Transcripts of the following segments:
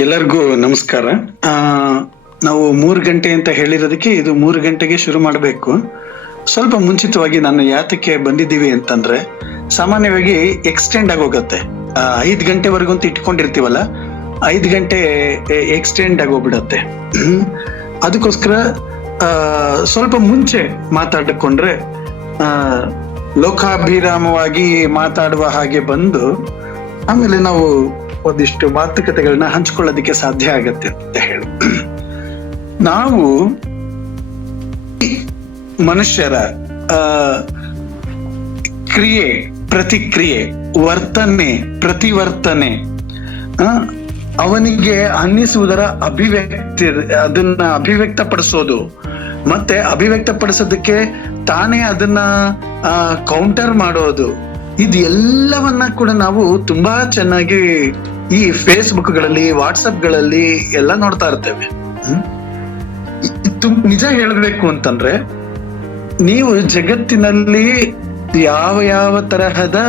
ಎಲ್ಲರಿಗೂ ನಮಸ್ಕಾರ. ಆ ನಾವು 3 ಗಂಟೆ ಅಂತ ಹೇಳಿರೋದಕ್ಕೆ ಇದು 3 ಗಂಟೆಗೆ ಶುರು ಮಾಡಬೇಕು. ಸ್ವಲ್ಪ ಮುಂಚಿತವಾಗಿ ನಾನು ಯಾತಕ್ಕೆ ಬಂದಿದ್ದೀವಿ ಅಂತಂದ್ರೆ, ಸಾಮಾನ್ಯವಾಗಿ ಎಕ್ಸ್ಟೆಂಡ್ ಆಗೋಗತ್ತೆ. 5 ಗಂಟೆವರೆಗೂ ಅಂತ ಇಟ್ಕೊಂಡಿರ್ತೀವಲ್ಲ, 5 ಗಂಟೆ ಎಕ್ಸ್ಟೆಂಡ್ ಆಗೋಗ್ಬಿಡತ್ತೆ. ಅದಕ್ಕೋಸ್ಕರ ಸ್ವಲ್ಪ ಮುಂಚೆ ಮಾತಾಡಿಕೊಂಡ್ರೆ ಲೋಕಾಭಿರಾಮವಾಗಿ ಮಾತಾಡುವ ಹಾಗೆ ಬಂದು ಆಮೇಲೆ ನಾವು ಒಂದಿಷ್ಟು ಮಾತುಕತೆಗಳನ್ನ ಹಂಚ್ಕೊಳ್ಳೋದಿಕ್ಕೆ ಸಾಧ್ಯ ಆಗತ್ತೆ ಅಂತ ಹೇಳಿ, ನಾವು ಮನುಷ್ಯರ ಕ್ರಿಯೆ, ಪ್ರತಿಕ್ರಿಯೆ, ವರ್ತನೆ, ಪ್ರತಿವರ್ತನೆ, ಅವನಿಗೆ ಅನ್ನಿಸುವುದರ ಅಭಿವ್ಯಕ್ತಿ, ಅದನ್ನ ಅಭಿವ್ಯಕ್ತಪಡಿಸೋದು, ಮತ್ತೆ ಅಭಿವ್ಯಕ್ತಪಡಿಸೋದಕ್ಕೆ ತಾನೇ ಅದನ್ನ ಕೌಂಟರ್ ಮಾಡೋದು, ಇದು ಎಲ್ಲವನ್ನ ಕೂಡ ನಾವು ತುಂಬಾ ಚೆನ್ನಾಗಿ ಈ ಫೇಸ್ಬುಕ್ಗಳಲ್ಲಿ, ವಾಟ್ಸಪ್ಗಳಲ್ಲಿ ಎಲ್ಲ ನೋಡ್ತಾ ಇರ್ತೇವೆ. ನಿಜ ಹೇಳಬೇಕು ಅಂತಂದ್ರೆ, ನೀವು ಜಗತ್ತಿನಲ್ಲಿ ಯಾವ ಯಾವ ತರಹದ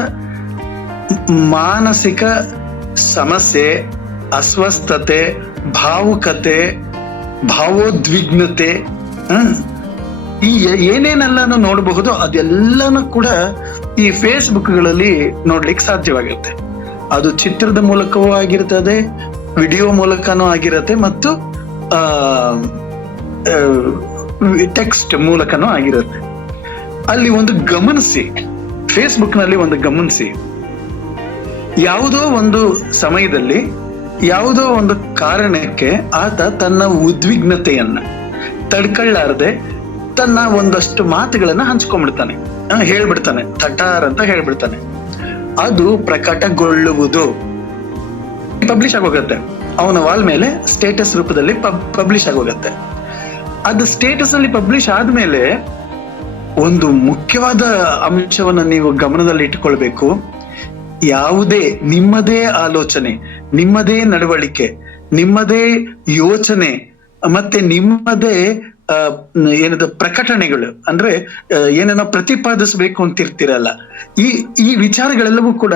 ಮಾನಸಿಕ ಸಮಸ್ಯೆ, ಅಸ್ವಸ್ಥತೆ, ಭಾವುಕತೆ, ಭಾವೋದ್ವಿಗ್ನತೆ, ಈ ಏನೇನೆಲ್ಲಾನು ನೋಡಬಹುದು, ಅದೆಲ್ಲಾನು ಕೂಡ ಈ ಫೇಸ್ಬುಕ್ಗಳಲ್ಲಿ ನೋಡ್ಲಿಕ್ಕೆ ಸಾಧ್ಯವಾಗುತ್ತೆ. ಅದು ಚಿತ್ರದ ಮೂಲಕವೂ ಆಗಿರ್ತದೆ, ವಿಡಿಯೋ ಮೂಲಕನೂ ಆಗಿರತ್ತೆ, ಮತ್ತು ಟೆಕ್ಸ್ಟ್ ಮೂಲಕನೂ ಆಗಿರುತ್ತೆ. ಅಲ್ಲಿ ಒಂದು ಗಮನಿಸಿ, ಫೇಸ್ಬುಕ್ ನಲ್ಲಿ ಒಂದು ಗಮನಿಸಿ, ಯಾವುದೋ ಒಂದು ಸಮಯದಲ್ಲಿ ಯಾವುದೋ ಒಂದು ಕಾರಣಕ್ಕೆ ಆತ ತನ್ನ ಉದ್ವಿಗ್ನತೆಯನ್ನ ತಡ್ಕೊಳ್ಳಾರದೆ ತನ್ನ ಒಂದಷ್ಟು ಮಾತುಗಳನ್ನ ಹಂಚ್ಕೊಂಡ್ಬಿಡ್ತಾನೆ, ಹೇಳ್ಬಿಡ್ತಾನೆ, ಥಟಾರ್ ಅಂತ ಹೇಳ್ಬಿಡ್ತಾನೆ. ಅದು ಪ್ರಕಟಗೊಳ್ಳುವುದು, ಪಬ್ಲಿಷ್ ಆಗೋಗತ್ತೆ. ಅವನ ವಾಲ್ ಮೇಲೆ ಸ್ಟೇಟಸ್ ರೂಪದಲ್ಲಿ ಪಬ್ಲಿಷ್ ಆಗೋಗತ್ತೆ. ಅದು ಸ್ಟೇಟಸ್ ಅಲ್ಲಿ ಪಬ್ಲಿಷ್ ಆದ್ಮೇಲೆ ಒಂದು ಮುಖ್ಯವಾದ ಅಂಶವನ್ನ ನೀವು ಗಮನದಲ್ಲಿ ಇಟ್ಟುಕೊಳ್ಬೇಕು. ಯಾವುದೇ ನಿಮ್ಮದೇ ಆಲೋಚನೆ, ನಿಮ್ಮದೇ ನಡವಳಿಕೆ, ನಿಮ್ಮದೇ ಯೋಚನೆ, ಮತ್ತೆ ನಿಮ್ಮದೇ ಏನದು ಪ್ರಕಟಣೆಗಳು, ಅಂದ್ರೆ ಏನೇನೋ ಪ್ರತಿಪಾದಿಸ್ಬೇಕು ಅಂತಿರ್ತಿರಲ್ಲ, ಈ ವಿಚಾರಗಳೆಲ್ಲವೂ ಕೂಡ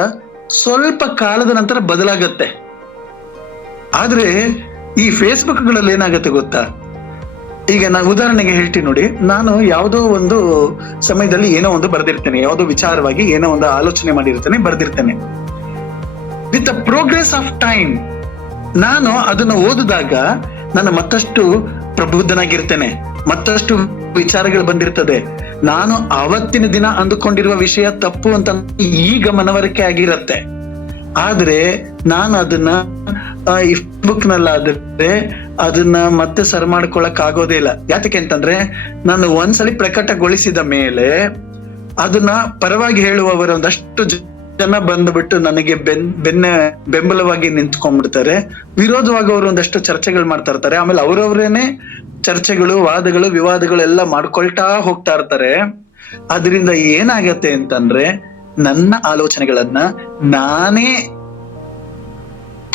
ಸ್ವಲ್ಪ ಕಾಲದ ನಂತರ ಬದಲಾಗತ್ತೆ. ಆದ್ರೆ ಈ ಫೇಸ್ಬುಕ್ಗಳಲ್ಲಿ ಏನಾಗತ್ತೆ ಗೊತ್ತಾ? ಈಗ ನಾನು ಉದಾಹರಣೆಗೆ ಹೇಳ್ತೀನಿ ನೋಡಿ, ನಾನು ಯಾವುದೋ ಒಂದು ಸಮಯದಲ್ಲಿ ಏನೋ ಒಂದು ಬರ್ದಿರ್ತೇನೆ, ಯಾವುದೋ ವಿಚಾರವಾಗಿ ಏನೋ ಒಂದು ಆಲೋಚನೆ ಮಾಡಿರ್ತೇನೆ, ಬರ್ದಿರ್ತೇನೆ. With the progress of time ನಾನು ಅದನ್ನು ಓದಿದಾಗ ನಾನು ಮತ್ತಷ್ಟು ಪ್ರಬುದ್ಧನಾಗಿರ್ತೇನೆ, ಮತ್ತಷ್ಟು ವಿಚಾರಗಳು ಬಂದಿರ್ತದೆ. ನಾನು ಅವತ್ತಿನ ದಿನ ಅಂದುಕೊಂಡಿರುವ ವಿಷಯ ತಪ್ಪು ಅಂತ ಈಗ ಮನವರಿಕೆ ಆಗಿರತ್ತೆ. ಆದ್ರೆ ನಾನು ಅದನ್ನ ಈ ಫೇಸ್ಬುಕ್ ನಲ್ಲಾದ್ರೆ ಅದನ್ನ ಮತ್ತೆ ಸರಿ ಮಾಡ್ಕೊಳಕ್ ಆಗೋದೇ ಇಲ್ಲ. ಯಾತಕ್ಕೆ ಅಂತಂದ್ರೆ, ನಾನು ಒಂದ್ಸಲಿ ಪ್ರಕಟಗೊಳಿಸಿದ ಮೇಲೆ ಅದನ್ನ ಪರವಾಗಿ ಹೇಳುವವರ ಒಂದಷ್ಟು ಜನ ಬಂದ್ಬಿಟ್ಟು ನನಗೆ ಬೆಂಬಲವಾಗಿ ನಿಂತ್ಕೊಂಡ್ಬಿಡ್ತಾರೆ. ವಿರೋಧವಾಗಿ ಅವರು ಒಂದಷ್ಟು ಚರ್ಚೆಗಳು ಮಾಡ್ತಾ ಇರ್ತಾರೆ. ಆಮೇಲೆ ಅವ್ರವ್ರೇನೆ ಚರ್ಚೆಗಳು, ವಾದಗಳು, ವಿವಾದಗಳು ಎಲ್ಲ ಮಾಡ್ಕೊಳ್ತಾ ಹೋಗ್ತಾ ಇರ್ತಾರೆ. ಅದರಿಂದ ಏನಾಗತ್ತೆ ಅಂತಂದ್ರೆ, ನನ್ನ ಆಲೋಚನೆಗಳನ್ನ ನಾನೇ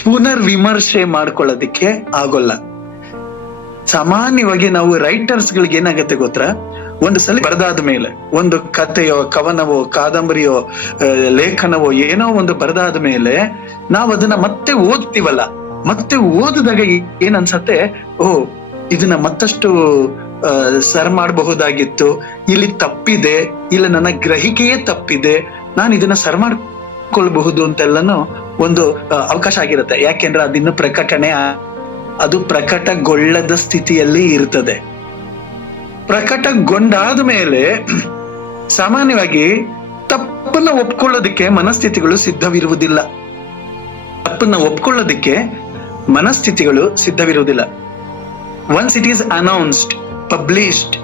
ಪುನರ್ ವಿಮರ್ಶೆ ಮಾಡ್ಕೊಳ್ಳೋದಿಕ್ಕೆ ಆಗೋಲ್ಲ. ಸಾಮಾನ್ಯವಾಗಿ ನಾವು ರೈಟರ್ಸ್ ಗಳಿಗೆ ಏನಾಗತ್ತೆ ಗೊತ್ತಾ? ಒಂದು ಸಲ ಬರೆದಾದ ಮೇಲೆ, ಒಂದು ಕಥೆಯೋ, ಕವನವೋ, ಕಾದಂಬರಿಯೋ, ಲೇಖನವೋ ಏನೋ ಒಂದು ಬರೆದಾದ ಮೇಲೆ ನಾವು ಅದನ್ನ ಮತ್ತೆ ಓದ್ತೀವಲ್ಲ, ಮತ್ತೆ ಓದಿದಾಗ ಏನ್ ಅನ್ಸತ್ತೆ, ಇದನ್ನ ಮತ್ತಷ್ಟು ಸರ್ ಮಾಡಬಹುದಾಗಿತ್ತು, ಇಲ್ಲಿ ತಪ್ಪಿದೆ, ಇಲ್ಲ ನನ್ನ ಗ್ರಹಿಕೆಯೇ ತಪ್ಪಿದೆ, ನಾನು ಇದನ್ನ ಸರ್ ಮಾಡ್ಕೊಳ್ಬಹುದು ಅಂತೆಲ್ಲನೂ ಒಂದು ಅವಕಾಶ ಆಗಿರುತ್ತೆ. ಯಾಕೆಂದ್ರೆ ಅದಿನ್ನು ಅದು ಪ್ರಕಟಗೊಳ್ಳದ ಸ್ಥಿತಿಯಲ್ಲಿ ಇರ್ತದೆ. ಪ್ರಕಟಗೊಂಡಾದ ಮೇಲೆ ಸಾಮಾನ್ಯವಾಗಿ ತಪ್ಪನ್ನ ಒಪ್ಕೊಳ್ಳೋದಿಕ್ಕೆ ಮನಸ್ಥಿತಿಗಳು ಸಿದ್ಧವಿರುವುದಿಲ್ಲ. ತಪ್ಪನ್ನ ಒಪ್ಕೊಳ್ಳೋದಿಕ್ಕೆ ಮನಸ್ಥಿತಿಗಳು ಸಿದ್ಧವಿರುವುದಿಲ್ಲ. Once it is announced, published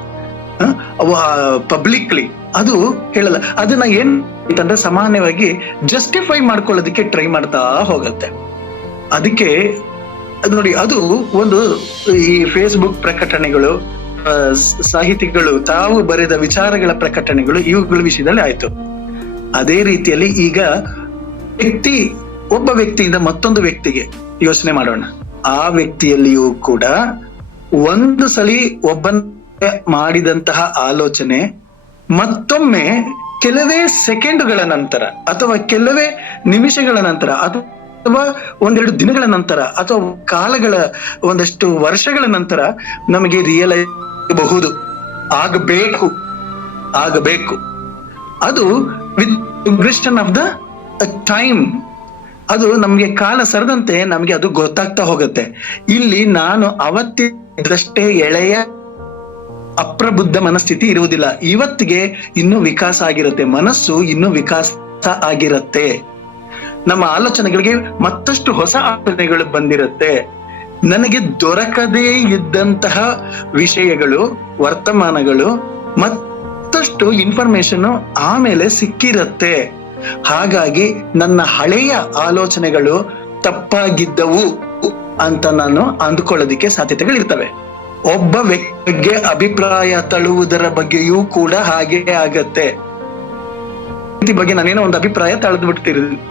publicly, ಅದು ಹೇಳಲ್ಲ. ಅದನ್ನ ಏನ್ ಅಂತಂದ್ರೆ ಸಾಮಾನ್ಯವಾಗಿ ಜಸ್ಟಿಫೈ ಮಾಡ್ಕೊಳ್ಳೋದಿಕ್ಕೆ ಟ್ರೈ ಮಾಡ್ತಾ ಹೋಗತ್ತೆ. ಅದಕ್ಕೆ ಅದು ನೋಡಿ, ಅದು ಒಂದು ಈ ಫೇಸ್ಬುಕ್ ಪ್ರಕಟಣೆಗಳು, ಸಾಹಿತಿಗಳು ತಾವು ಬರೆದ ವಿಚಾರಗಳ ಪ್ರಕಟಣೆಗಳು, ಇವುಗಳ ವಿಷಯದಲ್ಲಿ ಆಯ್ತು. ಅದೇ ರೀತಿಯಲ್ಲಿ ಈಗ ಒಬ್ಬ ವ್ಯಕ್ತಿಯಿಂದ ಮತ್ತೊಂದು ವ್ಯಕ್ತಿಗೆ ಯೋಚನೆ ಮಾಡೋಣ. ಆ ವ್ಯಕ್ತಿಯಲ್ಲಿಯೂ ಕೂಡ ಒಂದು ಸಲಿ ಒಬ್ಬನ ಮಾಡಿದಂತಹ ಆಲೋಚನೆ ಮತ್ತೊಮ್ಮೆ ಕೆಲವೇ ಸೆಕೆಂಡುಗಳ ನಂತರ ಅಥವಾ ಕೆಲವೇ ನಿಮಿಷಗಳ ನಂತರ ಅದು ಅಥವಾ ಒಂದೆರಡು ದಿನಗಳ ನಂತರ ಅಥವಾ ಕಾಲಗಳ ಒಂದಷ್ಟು ವರ್ಷಗಳ ನಂತರ ನಮಗೆ ರಿಯಲೈಸ್ ಆಗಬಹುದು, ಆಗಬೇಕು. ಅದು with progression of the time, ಅದು ನಮ್ಗೆ ಕಾಲ ಸರದಂತೆ ನಮ್ಗೆ ಅದು ಗೊತ್ತಾಗ್ತಾ ಹೋಗುತ್ತೆ. ಇಲ್ಲಿ ನಾನು ಅವತ್ತಿದ್ದಷ್ಟೇ ಎಳೆಯ ಅಪ್ರಬುದ್ಧ ಮನಸ್ಥಿತಿ ಇರುವುದಿಲ್ಲ. ಇವತ್ತಿಗೆ ಇನ್ನೂ ವಿಕಾಸ ಆಗಿರುತ್ತೆ, ಮನಸ್ಸು ಇನ್ನೂ ವಿಕಾಸ ಆಗಿರುತ್ತೆ, ನಮ್ಮ ಆಲೋಚನೆಗಳಿಗೆ ಮತ್ತಷ್ಟು ಹೊಸ ಆಲೋಚನೆಗಳು ಬಂದಿರುತ್ತೆ. ನನಗೆ ದೊರಕದೇ ಇದ್ದಂತಹ ವಿಷಯಗಳು, ವರ್ತಮಾನಗಳು, ಮತ್ತಷ್ಟು ಇನ್ಫಾರ್ಮೇಶನ್ ಆಮೇಲೆ ಸಿಕ್ಕಿರತ್ತೆ. ಹಾಗಾಗಿ ನನ್ನ ಹಳೆಯ ಆಲೋಚನೆಗಳು ತಪ್ಪಾಗಿದ್ದವು ಅಂತ ನಾನು ಅಂದುಕೊಳ್ಳೋದಿಕ್ಕೆ ಸಾಧ್ಯತೆಗಳಿರ್ತವೆ. ಒಬ್ಬ ವ್ಯಕ್ತಿಗೆ ಅಭಿಪ್ರಾಯ ತಳುವುದರ ಬಗ್ಗೆಯೂ ಕೂಡ ಹಾಗೆ ಆಗತ್ತೆ. ಬಗ್ಗೆ ನಾನೇನೋ ಒಂದು ಅಭಿಪ್ರಾಯ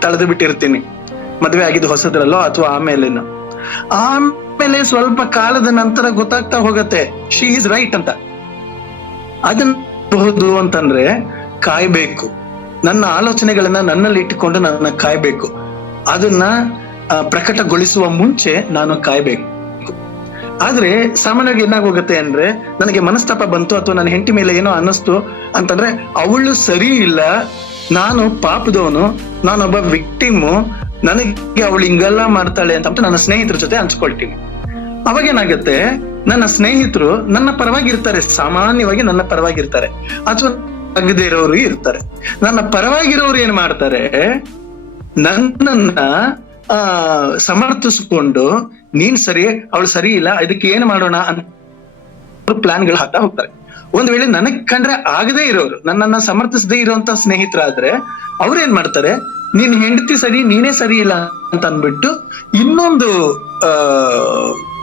ತಳೆದು ಬಿಟ್ಟಿರ್ತೀನಿ, ಮದುವೆ ಆಗಿದ್ದು ಹೊಸದ್ರಲ್ಲೋ ಅಥವಾ ಆಮೇಲೆ ಸ್ವಲ್ಪ ಕಾಲದ ನಂತರ ಗೊತ್ತಾಗ್ತಾ ಹೋಗತ್ತೆ ಶಿ ಈಸ್ ರೈಟ್ ಅಂತ. ಅದನ್ನ ಅಂತಂದ್ರೆ ಕಾಯ್ಬೇಕು, ನನ್ನ ಆಲೋಚನೆಗಳನ್ನ ನನ್ನಲ್ಲಿ ಇಟ್ಟುಕೊಂಡು ನನ್ನ ಕಾಯ್ಬೇಕು, ಅದನ್ನ ಪ್ರಕಟಗೊಳಿಸುವ ಮುಂಚೆ ನಾನು ಕಾಯ್ಬೇಕು. ಆದ್ರೆ ಸಾಮಾನ್ಯವಾಗಿ ಏನಾಗೋಗುತ್ತೆ ಅಂದ್ರೆ, ನನಗೆ ಮನಸ್ತಾಪ ಬಂತು ಅಥವಾ ನನ್ನ ಹೆಂಡತಿ ಮೇಲೆ ಏನೋ ಅನ್ನಿಸ್ತು ಅಂತಂದ್ರೆ, ಅವಳು ಸರಿ ಇಲ್ಲ, ನಾನು ಪಾಪದವನು, ನಾನೊಬ್ಬ ವಿಕ್ಟಿಮು, ನನಗೆ ಅವಳು ಹಿಂಗೆಲ್ಲ ಮಾಡ್ತಾಳೆ ಅಂತ ನನ್ನ ಸ್ನೇಹಿತರ ಜೊತೆ ಹಂಚ್ಕೊಳ್ತೀನಿ. ಅವಾಗೇನಾಗತ್ತೆ, ನನ್ನ ಸ್ನೇಹಿತರು ನನ್ನ ಪರವಾಗಿರ್ತಾರೆ, ಸಾಮಾನ್ಯವಾಗಿ ನನ್ನ ಪರವಾಗಿರ್ತಾರೆ, ಅಥವಾ ಆಗದೇ ಇರೋರು ಇರ್ತಾರೆ. ನನ್ನ ಪರವಾಗಿರೋರು ಏನ್ ಮಾಡ್ತಾರೆ, ನನ್ನನ್ನ ಸಮರ್ಥಿಸ್ಕೊಂಡು ನೀನ್ ಸರಿ, ಅವಳು ಸರಿ ಇಲ್ಲ, ಇದಕ್ಕೆ ಏನ್ ಮಾಡೋಣ ಅಂತ ಪ್ಲಾನ್ಗಳು ಹಾಕ್ತಾ ಹೋಗ್ತಾರೆ. ಒಂದ್ ವೇಳೆ ನನಗ್ ಕಂಡ್ರೆ ಆಗದೇ ಇರೋರು, ನನ್ನನ್ನ ಸಮರ್ಥಿಸದೇ ಇರುವಂತ ಸ್ನೇಹಿತರಾದ್ರೆ ಅವ್ರೇನ್ ಮಾಡ್ತಾರೆ, ನೀನ್ ಹೆಂಡತಿ ಸರಿ, ನೀನೇ ಸರಿ ಇಲ್ಲ ಅಂತ ಅಂದ್ಬಿಟ್ಟು ಇನ್ನೊಂದು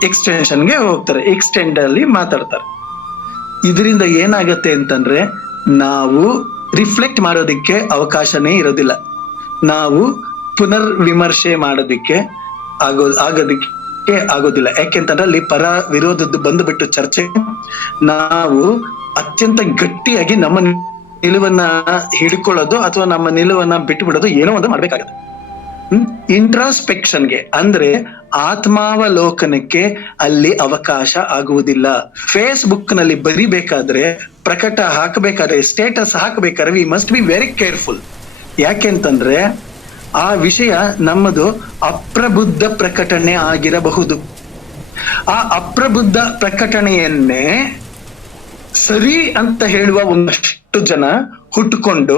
ಎಕ್ಸ್ಟೆನ್ಷನ್ಗೆ ಹೋಗ್ತಾರೆ, ಎಕ್ಸ್ಟೆಂಡ್ ಅಲ್ಲಿ ಮಾತಾಡ್ತಾರೆ. ಇದರಿಂದ ಏನಾಗತ್ತೆ ಅಂತಂದ್ರೆ, ನಾವು ರಿಫ್ಲೆಕ್ಟ್ ಮಾಡೋದಿಕ್ಕೆ ಅವಕಾಶನೇ ಇರೋದಿಲ್ಲ, ನಾವು ಪುನರ್ ವಿಮರ್ಶೆ ಮಾಡೋದಿಕ್ಕೆ ಆಗೋದಿಲ್ಲ. ಯಾಕೆಂತಂದ್ರೆ ಅಲ್ಲಿ ಪರ ವಿರೋಧದ್ದು ಬಂದುಬಿಟ್ಟು ಚರ್ಚೆ, ನಾವು ಅತ್ಯಂತ ಗಟ್ಟಿಯಾಗಿ ನಮ್ಮ ನಿಲುವನ್ನ ಹಿಡ್ಕೊಳ್ಳೋದು ಅಥವಾ ನಮ್ಮ ನಿಲುವನ್ನ ಬಿಟ್ಟು ಬಿಡೋದು ಏನೋ ಒಂದು ಮಾಡ್ಬೇಕಾಗತ್ತೆ. ಇಂಟ್ರಾಸ್ಪೆಕ್ಷನ್ಗೆ ಅಂದ್ರೆ ಆತ್ಮಾವಲೋಕನಕ್ಕೆ ಅಲ್ಲಿ ಅವಕಾಶ ಆಗುವುದಿಲ್ಲ. ಫೇಸ್ಬುಕ್ ನಲ್ಲಿ ಬರಿಬೇಕಾದ್ರೆ, ಪ್ರಕಟ ಹಾಕಬೇಕಾದ್ರೆ, ಸ್ಟೇಟಸ್ ಹಾಕಬೇಕಾದ್ರೆ we must be very careful. ಯಾಕೆಂತಂದ್ರೆ ಆ ವಿಷಯ ನಮ್ಮದು ಅಪ್ರಬುದ್ಧ ಪ್ರಕಟಣೆ ಆಗಿರಬಹುದು. ಆ ಅಪ್ರಬುದ್ಧ ಪ್ರಕಟಣೆಯನ್ನೇ ಸರಿ ಅಂತ ಹೇಳುವ ಒಂದಷ್ಟು ಜನ ಹುಟ್ಟುಕೊಂಡು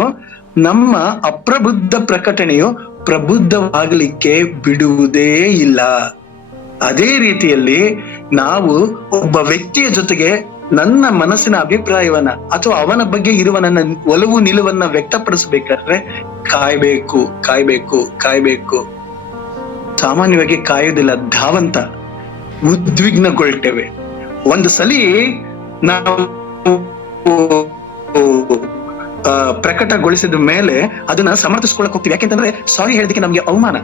ನಮ್ಮ ಅಪ್ರಬುದ್ಧ ಪ್ರಕಟಣೆಯು ಪ್ರಬುದ್ಧವಾಗಲಿಕ್ಕೆ ಬಿಡುವುದೇ ಇಲ್ಲ. ಅದೇ ರೀತಿಯಲ್ಲಿ ನಾವು ಒಬ್ಬ ವ್ಯಕ್ತಿಯ ಜೊತೆಗೆ ನನ್ನ ಮನಸ್ಸಿನ ಅಭಿಪ್ರಾಯವನ್ನ ಅಥವಾ ಅವನ ಬಗ್ಗೆ ಇರುವ ನನ್ನ ಒಲವು ನಿಲುವನ್ನ ವ್ಯಕ್ತಪಡಿಸಬೇಕಾದ್ರೆ ಕಾಯ್ಬೇಕು. ಸಾಮಾನ್ಯವಾಗಿ ಕಾಯೋದಿಲ್ಲ, ಧಾವಂತ, ಉದ್ವಿಗ್ನಗೊಳ್ತೇವೆ. ಒಂದು ಸಲಿ ನಾವು ಪ್ರಕಟಗೊಳಿಸಿದ ಮೇಲೆ ಅದನ್ನ ಸಮರ್ಥಿಸ್ಕೊಳಕ್ ಹೋಗ್ತೀವಿ. ಯಾಕೆಂತಂದ್ರೆ ಸಾರಿ ಹೇಳೋದಕ್ಕೆ ನಮ್ಗೆ ಅವಮಾನ,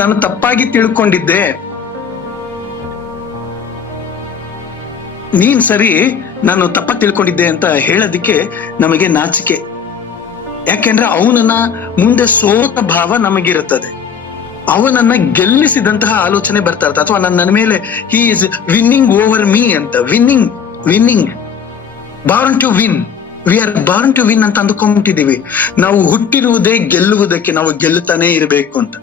ನಾನು ತಪ್ಪಾಗಿ ತಿಳ್ಕೊಂಡಿದ್ದೆ, ನೀನ್ ಸರಿ, ನಾನು ತಪ್ಪಾಗಿ ತಿಳ್ಕೊಂಡಿದ್ದೆ ಅಂತ ಹೇಳೋದಿಕ್ಕೆ ನಮಗೆ ನಾಚಿಕೆ. ಯಾಕೆಂದ್ರೆ ಅವನನ್ನ ಮುಂದೆ ಸೋತ ಭಾವ ನಮಗಿರುತ್ತದೆ, ಅವನನ್ನ ಗೆಲ್ಲಿಸಿದಂತಹ ಆಲೋಚನೆ ಬರ್ತಾ ಇರ್ತದೆ, ಅಥವಾ ನನ್ನ ಮೇಲೆ he is winning over me ಅಂತ. Winning born to win, we are born to win ಅಂತ ಅಂದ್ಕೊಂಡ್ಬಿಟ್ಟಿದೀವಿ. ನಾವು ಹುಟ್ಟಿರುವುದೇ ಗೆಲ್ಲುವುದಕ್ಕೆ, ನಾವು ಗೆಲ್ಲುತ್ತಾನೆ ಇರಬೇಕು ಅಂತ.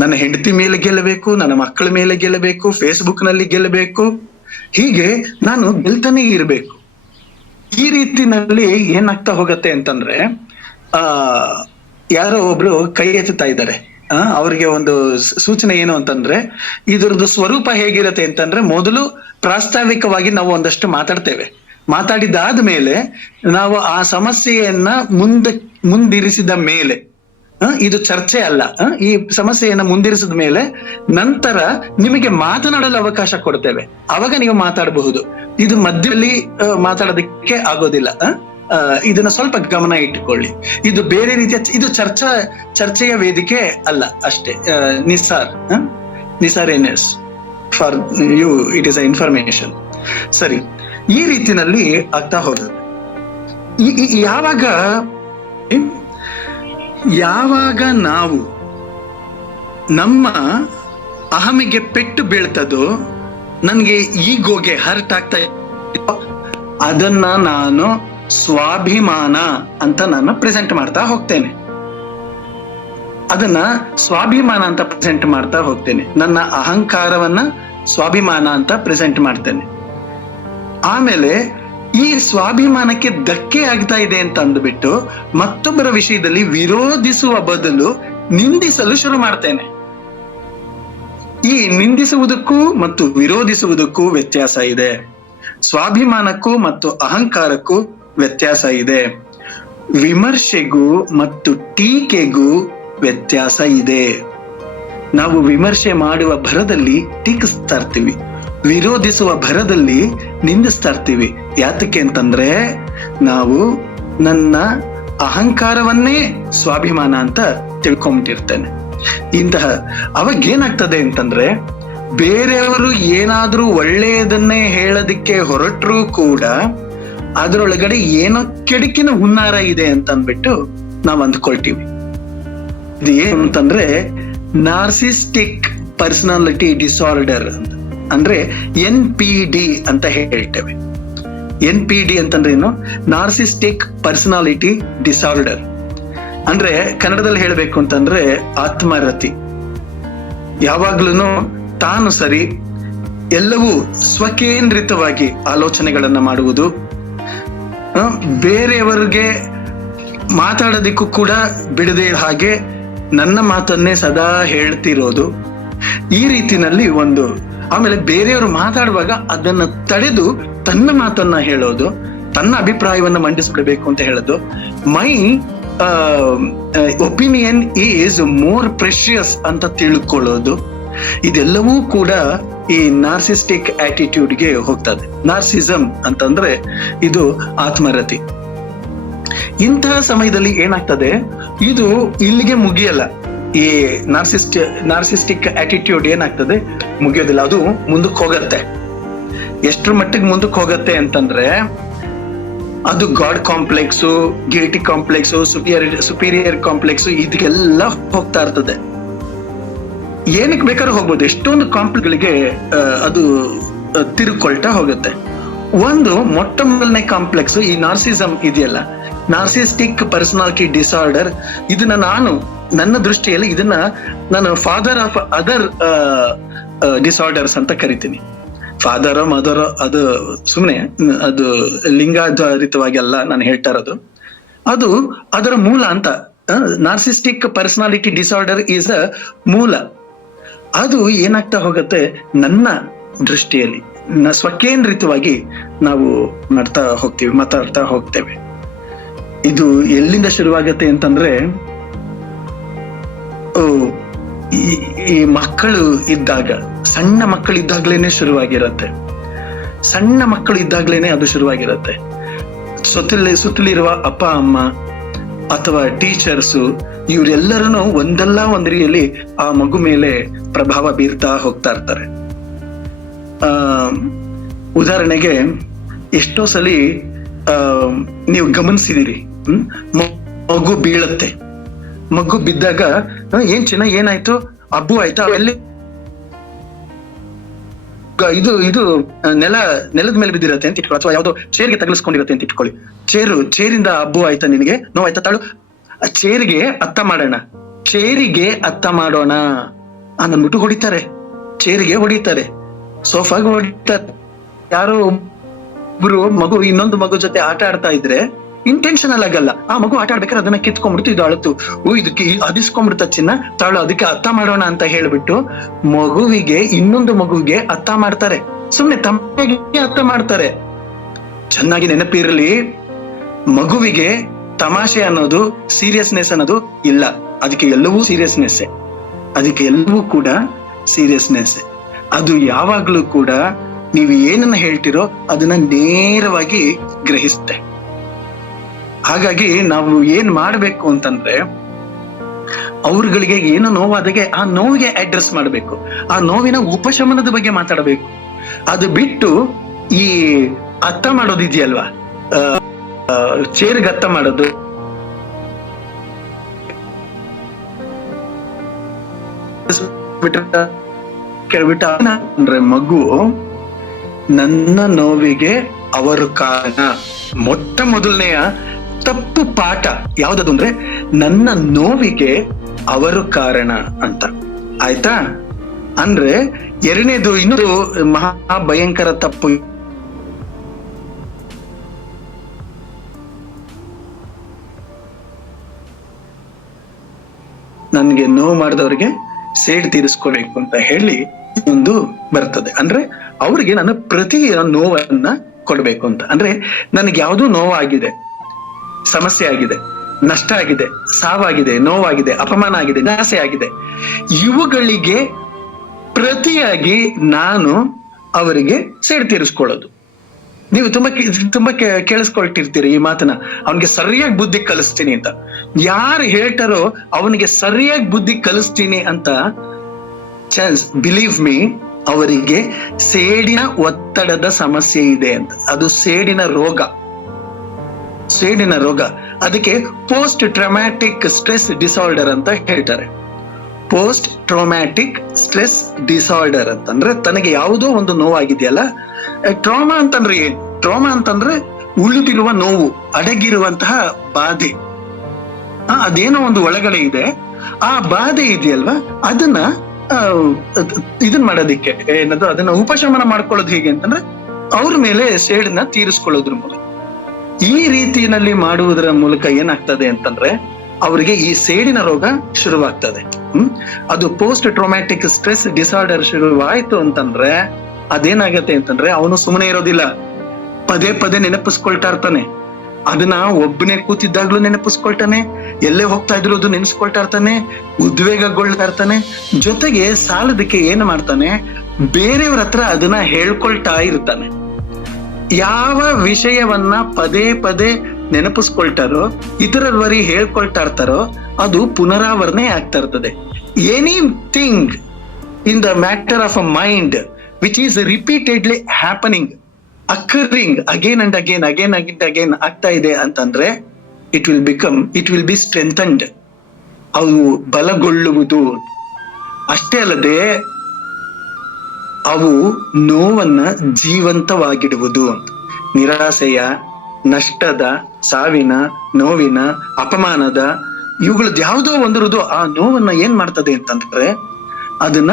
ನನ್ನ ಹೆಂಡತಿ ಮೇಲೆ ಗೆಲ್ಲಬೇಕು, ನನ್ನ ಮಕ್ಕಳ ಮೇಲೆ ಗೆಲ್ಲಬೇಕು, ಫೇಸ್ಬುಕ್ ನಲ್ಲಿ ಗೆಲ್ಲಬೇಕು, ಹೀಗೆ ನಾನು ಗೆಲ್ತಾನೆ ಇರಬೇಕು. ಈ ರೀತಿನಲ್ಲಿ ಏನಾಗ್ತಾ ಹೋಗತ್ತೆ ಅಂತಂದ್ರೆ, ಯಾರೋ ಒಬ್ರು ಕೈ ಎತ್ತುತ್ತಾ ಇದ್ದಾರೆ, ಅವ್ರಿಗೆ ಒಂದು ಸೂಚನೆ ಏನು ಅಂತಂದ್ರೆ, ಇದರದ್ದು ಸ್ವರೂಪ ಹೇಗಿರತ್ತೆ ಅಂತಂದ್ರೆ, ಮೊದಲು ಪ್ರಾಸ್ತಾವಿಕವಾಗಿ ನಾವು ಒಂದಷ್ಟು ಮಾತಾಡಿದಾದ ಮೇಲೆ ನಾವು ಆ ಸಮಸ್ಯೆಯನ್ನ ಮುಂದಿರಿಸಿದ ಮೇಲೆ, ಇದು ಚರ್ಚೆ ಅಲ್ಲ, ಈ ಸಮಸ್ಯೆಯನ್ನ ಮುಂದಿರಿಸಿದ ಮೇಲೆ ನಂತರ ನಿಮಗೆ ಮಾತನಾಡಲು ಅವಕಾಶ ಕೊಡ್ತೇವೆ, ಅವಾಗ ನೀವು ಮಾತಾಡಬಹುದು. ಇದು ಮಧ್ಯದಲ್ಲಿ ಮಾತಾಡೋದಕ್ಕೆ ಆಗೋದಿಲ್ಲ. ಇದನ್ನ ಸ್ವಲ್ಪ ಗಮನ ಇಟ್ಟುಕೊಳ್ಳಿ. ಇದು ಬೇರೆ ರೀತಿಯ, ಇದು ಚರ್ಚೆಯ ವೇದಿಕೆ ಅಲ್ಲ ಅಷ್ಟೇ. Nisar NS for you, it is a information. ಸರಿ, ಈ ರೀತಿನಲ್ಲಿ ಆಗ್ತಾ ಹೋಗುತ್ತೆ. ಯಾವಾಗ ನಾವು ನಮ್ಮ ಅಹಮಿಗೆ ಪೆಟ್ಟು ಬೀಳ್ತದೋ, ನನ್ಗೆ ಈಗೋಗೆ ಹರ್ಟ್ ಆಗ್ತಾ ಅದನ್ನ ನಾನು ಸ್ವಾಭಿಮಾನ ಅಂತ ನಾನು ಪ್ರೆಸೆಂಟ್ ಮಾಡ್ತಾ ಹೋಗ್ತೇನೆ. ಅದನ್ನ ಸ್ವಾಭಿಮಾನ ಅಂತ ಪ್ರೆಸೆಂಟ್ ಮಾಡ್ತಾ ಹೋಗ್ತೇನೆ. ನನ್ನ ಅಹಂಕಾರವನ್ನ ಸ್ವಾಭಿಮಾನ ಅಂತ ಪ್ರೆಸೆಂಟ್ ಮಾಡ್ತೇನೆ. ಆಮೇಲೆ ಈ ಸ್ವಾಭಿಮಾನಕ್ಕೆ ಧಕ್ಕೆ ಆಗ್ತಾ ಇದೆ ಅಂತ ಅಂದ್ಬಿಟ್ಟು ಮತ್ತೊಬ್ಬರ ವಿಷಯದಲ್ಲಿ ವಿರೋಧಿಸುವ ಬದಲು ನಿಂದಿಸಲು ಶುರು ಮಾಡ್ತೇನೆ. ಈ ನಿಂದಿಸುವುದಕ್ಕೂ ಮತ್ತು ವಿರೋಧಿಸುವುದಕ್ಕೂ ವ್ಯತ್ಯಾಸ ಇದೆ. ಸ್ವಾಭಿಮಾನಕ್ಕೂ ಮತ್ತು ಅಹಂಕಾರಕ್ಕೂ ವ್ಯತ್ಯಾಸ ಇದೆ. ವಿಮರ್ಶೆಗೂ ಮತ್ತು ಟೀಕೆಗೂ ವ್ಯತ್ಯಾಸ ಇದೆ. ನಾವು ವಿಮರ್ಶೆ ಮಾಡುವ ಭರದಲ್ಲಿ ಟೀಕಿಸ್ತಾ ಇರ್ತೀವಿ, ವಿರೋಧಿಸುವ ಭರದಲ್ಲಿ ನಿಂದಿಸ್ತಾ ಇರ್ತೀವಿ. ಯಾತಕ್ಕೆ ಅಂತಂದ್ರೆ ನಾವು ನನ್ನ ಅಹಂಕಾರವನ್ನೇ ಸ್ವಾಭಿಮಾನ ಅಂತ ತಿಳ್ಕೊಂಬಿಟ್ಟಿರ್ತೇನೆ. ಅವಾಗ ಏನಾಗ್ತದೆ ಅಂತಂದ್ರೆ, ಬೇರೆಯವರು ಏನಾದ್ರೂ ಒಳ್ಳೆಯದನ್ನೇ ಹೇಳೋದಿಕ್ಕೆ ಹೊರಟ್ರೂ ಕೂಡ ಅದರೊಳಗಡೆ ಏನೋ ಕೆಡುಕಿನ ಹುನ್ನಾರ ಇದೆ ಅಂತ ಅಂದ್ಬಿಟ್ಟು ನಾವ್ ಅಂದ್ಕೊಳ್ತೀವಿ. ಇದು ಏನು ಅಂತಂದ್ರೆ ನಾರ್ಸಿಸ್ಟಿಕ್ ಪರ್ಸನಾಲಿಟಿ ಡಿಸಾರ್ಡರ್ ಅಂತ, ಅಂದ್ರೆ NPD ಅಂತ ಹೇಳ್ತೇವೆ. NPD ಅಂತಂದ್ರೆ ಏನು? ನಾರ್ಸಿಸ್ಟಿಕ್ ಪರ್ಸನಾಲಿಟಿ ಡಿಸಾರ್ಡರ್. ಅಂದ್ರೆ ಕನ್ನಡದಲ್ಲಿ ಹೇಳ್ಬೇಕು ಅಂತಂದ್ರೆ ಆತ್ಮರತಿ. ಯಾವಾಗ್ಲೂ ತಾನು ಸರಿ, ಎಲ್ಲವೂ ಸ್ವಕೇಂದ್ರಿತವಾಗಿ ಆಲೋಚನೆಗಳನ್ನ ಮಾಡುವುದು, ಬೇರೆಯವರಿಗೆ ಮಾತಾಡೋದಿಕ್ಕೂ ಕೂಡ ಬಿಡದೆ ಹಾಗೆ ನನ್ನ ಮಾತನ್ನೇ ಸದಾ ಹೇಳ್ತಿರೋದು. ಈ ರೀತಿನಲ್ಲಿ ಆಮೇಲೆ ಬೇರೆಯವರು ಮಾತಾಡುವಾಗ ಅದನ್ನ ತಡೆದು ತನ್ನ ಮಾತನ್ನ ಹೇಳೋದು, ತನ್ನ ಅಭಿಪ್ರಾಯವನ್ನ ಮಂಡಿಸ್ಕೊಳ್ಬೇಕು ಅಂತ ಹೇಳೋದು. My opinion is more precious ಅಂತ ತಿಳ್ಕೊಳ್ಳೋದು. ಇದೆಲ್ಲವೂ ಕೂಡ ಈ ನಾರ್ಸಿಸ್ಟಿಕ್ ಆಟಿಟ್ಯೂಡ್ಗೆ ಹೋಗ್ತದೆ. ನಾರ್ಸಿಸಮ್ ಅಂತಂದ್ರೆ ಇದು ಆತ್ಮರತಿ. ಇಂತಹ ಸಮಯದಲ್ಲಿ ಏನಾಗ್ತದೆ, ಇದು ಇಲ್ಲಿಗೆ ಮುಗಿಯಲ್ಲ. ಈ ನಾರ್ಸಿಸ್ಟಿಕ್ ಆಟಿಟ್ಯೂಡ್ ಏನಾಗ್ತದೆ, ಮುಗಿಯೋದಿಲ್ಲ, ಅದು ಮುಂದಕ್ಕೆ ಹೋಗತ್ತೆ. ಎಷ್ಟ್ರ ಮಟ್ಟಿಗೆ ಮುಂದಕ್ಕೆ ಹೋಗತ್ತೆ ಅಂತಂದ್ರೆ, ಅದು god complex, guilty complex, superior complex, ಇದಕ್ಕೆಲ್ಲ ಹೋಗ್ತಾ ಇರ್ತದೆ. ಏನಕ್ಕೆ ಬೇಕಾದ್ರೂ ಹೋಗ್ಬೋದು. ಎಷ್ಟೊಂದು ಕಾಂಪ್ಲೆಕ್ಸ್ಗಳಿಗೆ ಅದು ತಿರುಕೊಳ್ತಾ ಹೋಗುತ್ತೆ. ಮೊಟ್ಟ ಮೊದಲನೇ ಕಾಂಪ್ಲೆಕ್ಸ್ ಈ ನಾರ್ಸಿಸಮ್ ಇದೆಯಲ್ಲ, ನಾರ್ಸಿಸ್ಟಿಕ್ ಪರ್ಸನಾಲಿಟಿ ಡಿಸಾರ್ಡರ್. ಇದನ್ನ ನನ್ನ ದೃಷ್ಟಿಯಲ್ಲಿ ನಾನು ಫಾದರ್ ಆಫ್ ಅದರ್ ಡಿಸಾರ್ಡರ್ಸ್ ಅಂತ ಕರಿತೀನಿ. ಫಾದರೋ ಮದರೋ ಅದು ಸುಮ್ಮನೆ, ಅದು ಲಿಂಗಾಧಾರಿತವಾಗಿ ಅಲ್ಲ ನಾನು ಹೇಳ್ತಾ ಇರೋದು, ಅದು ಅದರ ಮೂಲ ಅಂತ. ನಾರ್ಸಿಸ್ಟಿಕ್ ಪರ್ಸನಾಲಿಟಿ ಡಿಸಾರ್ಡರ್ ಈಸ್ ಅ ಮೂಲ. ಅದು ಏನಾಗ್ತಾ ಹೋಗುತ್ತೆ, ನನ್ನ ದೃಷ್ಟಿಯಲ್ಲಿ ಸ್ವಕೇಂದ್ರಿತವಾಗಿ ನಾವು ಮಾತಾಡ್ತಾ ಹೋಗ್ತೇವೆ. ಇದು ಎಲ್ಲಿಂದ ಶುರುವಾಗತ್ತೆ ಅಂತಂದ್ರೆ, ಈ ಮಕ್ಕಳು ಇದ್ದಾಗ, ಸಣ್ಣ ಮಕ್ಕಳು ಇದ್ದಾಗ್ಲೇನೆ ಶುರುವಾಗಿರತ್ತೆ. ಸಣ್ಣ ಮಕ್ಕಳು ಇದ್ದಾಗ್ಲೇನೆ ಅದು ಶುರುವಾಗಿರತ್ತೆ. ಸುತ್ತಲಿರುವ ಅಪ್ಪ ಅಮ್ಮ ಅಥವಾ ಟೀಚರ್ಸು, ಇವರೆಲ್ಲರೂ ಒಂದಲ್ಲ ಒಂದ್ ರೀತಿಯಲ್ಲಿ ಆ ಮಗು ಮೇಲೆ ಪ್ರಭಾವ ಬೀರ್ತಾ ಹೋಗ್ತಾ ಇರ್ತಾರೆ. ಉದಾಹರಣೆಗೆ ಎಷ್ಟೋ ಸಲಿ ನೀವು ಗಮನಿಸಿದಿರಿ, ಮಗು ಬೀಳತ್ತೆ. ಮಗು ಬಿದ್ದಾಗ ಏನ್ ಏನಾಯ್ತು, ಅಬ್ಬು ಆಯ್ತಾ, ಎಲ್ಲಿ ಇದು ನೆಲದ ಮೇಲೆ ಬಿದ್ದಿರತ್ತೆ ಅಂತ ಇಟ್ಕೊಳ್ಳಿ, ಅಥವಾ ಯಾವ್ದೋ ಚೇರ್ಗೆ ತಗಲಿಸ್ಕೊಂಡಿರತ್ತೆ ಅಂತ ಇಟ್ಕೊಳ್ಳಿ. ಚೇರಿಂದ ಅಬ್ಬು ಆಯ್ತಾ, ನಿನಗೆ ನೋವಾಯ್ತಾ, ತಾಳು ಚೇರಿಗೆ ಅತ್ತ ಮಾಡೋಣ ಅಂದ್ಬಿಟ್ಟು ಹೊಡಿತಾರೆ. ಚೇರಿಗೆ ಹೊಡಿತಾರೆ, ಸೋಫಾಗೆ ಹೊಡಿತಾರೆ. ಯಾರೋ ಒಬ್ರು ಮಗು ಇನ್ನೊಂದು ಮಗು ಜೊತೆ ಆಟ ಆಡ್ತಾ ಇದ್ರೆ ಇಂಟೆನ್ಷನಲ್ ಆಗಲ್ಲ, ಆ ಮಗು ಆಟ ಆಡ್ಬೇಕಾದ್ರೆ ಅದನ್ನ ಕಿತ್ಕೊಂಡ್ಬಿಡ್ತು, ಇದು ಅಳತು, ಇದಕ್ಕೆ ಅದಿಸ್ಕೊಂಡ್ಬಿಡ್ತ ಚಿನ್ನ, ತಾಳು ಅದಕ್ಕೆ ಅತ್ತ ಮಾಡೋಣ ಅಂತ ಹೇಳ್ಬಿಟ್ಟು ಇನ್ನೊಂದು ಮಗುವಿಗೆ ಅತ್ತ ಮಾಡ್ತಾರೆ. ಸುಮ್ನೆ ತಮ್ಮಗೆ ಅತ್ತ ಮಾಡ್ತಾರೆ. ಚೆನ್ನಾಗಿ ನೆನಪಿರಲಿ, ಮಗುವಿಗೆ ತಮಾಷೆ ಅನ್ನೋದು, ಸೀರಿಯಸ್ನೆಸ್ ಅನ್ನೋದು ಇಲ್ಲ. ಅದಕ್ಕೆ ಎಲ್ಲವೂ ಸೀರಿಯಸ್ನೆಸ್, ಅದಕ್ಕೆ ಎಲ್ಲವೂ ಕೂಡ ಸೀರಿಯಸ್ನೆಸ್. ಅದು ಯಾವಾಗ್ಲೂ ಕೂಡ ನೀವು ಏನನ್ನ ಹೇಳ್ತಿರೋ ಅದನ್ನ ನೇರವಾಗಿ ಗ್ರಹಿಸುತ್ತೆ. ಹಾಗಾಗಿ ನಾವು ಏನ್ ಮಾಡ್ಬೇಕು ಅಂತಂದ್ರೆ, ಅವ್ರಗಳಿಗೆ ಏನು ನೋವಾದಾಗೆ ಆ ನೋವಿಗೆ ಅಡ್ರೆಸ್ ಮಾಡ್ಬೇಕು, ಆ ನೋವಿನ ಉಪಶಮನದ ಬಗ್ಗೆ ಮಾತಾಡಬೇಕು. ಅದು ಬಿಟ್ಟು ಈ ಅರ್ಥ ಮಾಡೋದಿದೆಯಲ್ವಾ, ಚೇರ್ಗೆ ಅರ್ಥ ಮಾಡೋದು, ಕೇಳ್ಬಿಟ್ಟ ಅಂದ್ರೆ ಮಗು ನನ್ನ ನೋವಿಗೆ ಅವರು ಕಾರಣ. ಮೊಟ್ಟ ಮೊದಲನೆಯ ತಪ್ಪು ಪಾಠ ಯಾವ್ದದು ಅಂದ್ರೆ ನನ್ನ ನೋವಿಗೆ ಅವರು ಕಾರಣ ಅಂತ. ಆಯ್ತಾ? ಅಂದ್ರೆ ಎರಡನೇದು ಇನ್ನೊಂದು ಮಹಾ ಭಯಂಕರ ತಪ್ಪು, ನನ್ಗೆ ನೋವು ಮಾಡಿದವ್ರಿಗೆ ಸೇಡ್ ತೀರಿಸ್ಕೋಬೇಕು ಅಂತ ಹೇಳಿ ಒಂದು ಬರ್ತದೆ. ಅಂದ್ರೆ ಅವ್ರಿಗೆ ನಾನು ಪ್ರತಿ ನೋವನ್ನ ಕೊಡ್ಬೇಕು ಅಂತ. ಅಂದ್ರೆ ನನಗೆ ಯಾವ್ದೋ ನೋವಾಗಿದೆ, ಸಮಸ್ಯೆ ಆಗಿದೆ, ನಷ್ಟ ಆಗಿದೆ, ಸಾವಾಗಿದೆ, ನೋವಾಗಿದೆ, ಅಪಮಾನ ಆಗಿದೆ, ನಿರಾಸೆ ಆಗಿದೆ, ಇವುಗಳಿಗೆ ಪ್ರತಿಯಾಗಿ ನಾನು ಅವರಿಗೆ ಸೇಡ್ ತೀರಿಸ್ಕೊಳ್ಳೋದು. ನೀವು ತುಂಬಾ ಕೇಳಿಸ್ಕೊಳ್ತಿರ್ತೀರಿ ಈ ಮಾತನ್ನ, ಅವನಿಗೆ ಸರಿಯಾಗಿ ಬುದ್ಧಿ ಕಲಿಸ್ತೀನಿ ಅಂತ. ಯಾರು ಹೇಳ್ತಾರೋ ಅವನಿಗೆ ಸರಿಯಾಗಿ ಬುದ್ಧಿ ಕಲಿಸ್ತೀನಿ ಅಂತ, ಚಾನ್ಸ್ ಬಿಲೀವ್ ಮೀ, ಅವರಿಗೆ ಸೇಡಿನ ಒತ್ತಡದ ಸಮಸ್ಯೆ ಇದೆ ಅಂತ. ಅದು ಸೇಡಿನ ರೋಗ, ಸೇಡಿನ ರೋಗ. ಅದಕ್ಕೆ ಪೋಸ್ಟ್ ಟ್ರಾಮ್ಯಾಟಿಕ್ ಸ್ಟ್ರೆಸ್ ಡಿಸಾರ್ಡರ್ ಅಂತ ಹೇಳ್ತಾರೆ. ಪೋಸ್ಟ್ ಟ್ರಾಮ್ಯಾಟಿಕ್ ಸ್ಟ್ರೆಸ್ ಡಿಸಾರ್ಡರ್ ಅಂತಂದ್ರೆ ತನಗೆ ಯಾವುದೋ ಒಂದು ನೋವಾಗಿದೆಯಲ್ಲ. ಟ್ರಾಮಾ ಅಂತಂದ್ರೆ ಏನ್? ಟ್ರಾಮಾ ಅಂತಂದ್ರೆ ಉಳಿದಿರುವ ನೋವು, ಅಡಗಿರುವಂತಹ ಬಾಧೆ. ಅದೇನೋ ಒಂದು ಒಳಗಡೆ ಇದೆ, ಆ ಬಾಧೆ ಇದೆಯಲ್ವಾ, ಅದನ್ನ ಇದನ್ ಮಾಡೋದಿಕ್ಕೆ ಏನದು, ಅದನ್ನ ಉಪಶಮನ ಮಾಡ್ಕೊಳ್ಳೋದು ಹೇಗೆ ಅಂತಂದ್ರೆ ಅವ್ರ ಮೇಲೆ ಸೇಡನ್ನ ತೀರಿಸ್ಕೊಳ್ಳೋದ್ರ ಮೂಲಕ. ಈ ರೀತಿಯಲ್ಲಿ ಮಾಡುವುದರ ಮೂಲಕ ಏನಾಗ್ತದೆ ಅಂತಂದ್ರೆ ಅವರಿಗೆ ಈ ಸೇಡಿನ ರೋಗ ಶುರುವಾಗ್ತದೆ. ಅದು ಪೋಸ್ಟ್ ಟ್ರಾಮ್ಯಾಟಿಕ್ ಸ್ಟ್ರೆಸ್ ಡಿಸಾರ್ಡರ್ ಶುರುವಾಯ್ತು ಅಂತಂದ್ರೆ ಅದೇನಾಗತ್ತೆ ಅಂತಂದ್ರೆ ಅವನು ಸುಮ್ಮನೆ ಇರೋದಿಲ್ಲ, ಪದೇ ಪದೇ ನೆನಪಿಸ್ಕೊಳ್ತಾ ಇರ್ತಾನೆ. ಅದನ್ನ ಒಬ್ಬನೇ ಕೂತಿದ್ದಾಗ್ಲೂ ನೆನಪಿಸ್ಕೊಳ್ತಾನೆ, ಎಲ್ಲೇ ಹೋಗ್ತಾ ಇದ್ರು ಅದು ನೆನೆಸ್ಕೊಳ್ತಾ ಇರ್ತಾನೆ, ಉದ್ವೇಗಗೊಳ್ತಾ ಇರ್ತಾನೆ. ಜೊತೆಗೆ ಸಾಲದಕ್ಕೆ ಏನ್ ಮಾಡ್ತಾನೆ, ಬೇರೆಯವ್ರ ಹತ್ರ ಅದನ್ನ ಹೇಳ್ಕೊಳ್ತಾ ಇರ್ತಾನೆ. ಯಾವ ವಿಷಯವನ್ನ ಪದೇ ಪದೇ ನೆನಪಿಸ್ಕೊಳ್ತಾರೋ, ಇತರವರಿಗೆ ಹೇಳ್ಕೊಳ್ತಾ ಇರ್ತಾರೋ, ಅದು ಪುನರಾವರ್ತನೆ ಆಗ್ತಾ ಇರ್ತದೆ. Anything in the matter of a mind which is repeatedly happening, occurring again and again, again and again ಆಗ್ತಾ ಇದೆ ಅಂತಂದ್ರೆ ಇಟ್ ವಿಲ್ ಬಿ ಸ್ಟ್ರೆಂಥನ್ಡ್, ಅವು ಬಲಗೊಳ್ಳುವುದು. ಅಷ್ಟೇ ಅಲ್ಲದೆ ಅವು ನೋವನ್ನ ಜೀವಂತವಾಗಿಡುವುದು. ನಿರಾಸೆಯ, ನಷ್ಟದ, ಸಾವಿನ, ನೋವಿನ, ಅಪಮಾನದ, ಇವುಗಳದ್ದು ಯಾವುದೋ ಒಂದಿರುವುದು ಆ ನೋವನ್ನ ಏನ್ ಮಾಡ್ತದೆ ಅಂತಂದ್ರೆ ಅದನ್ನ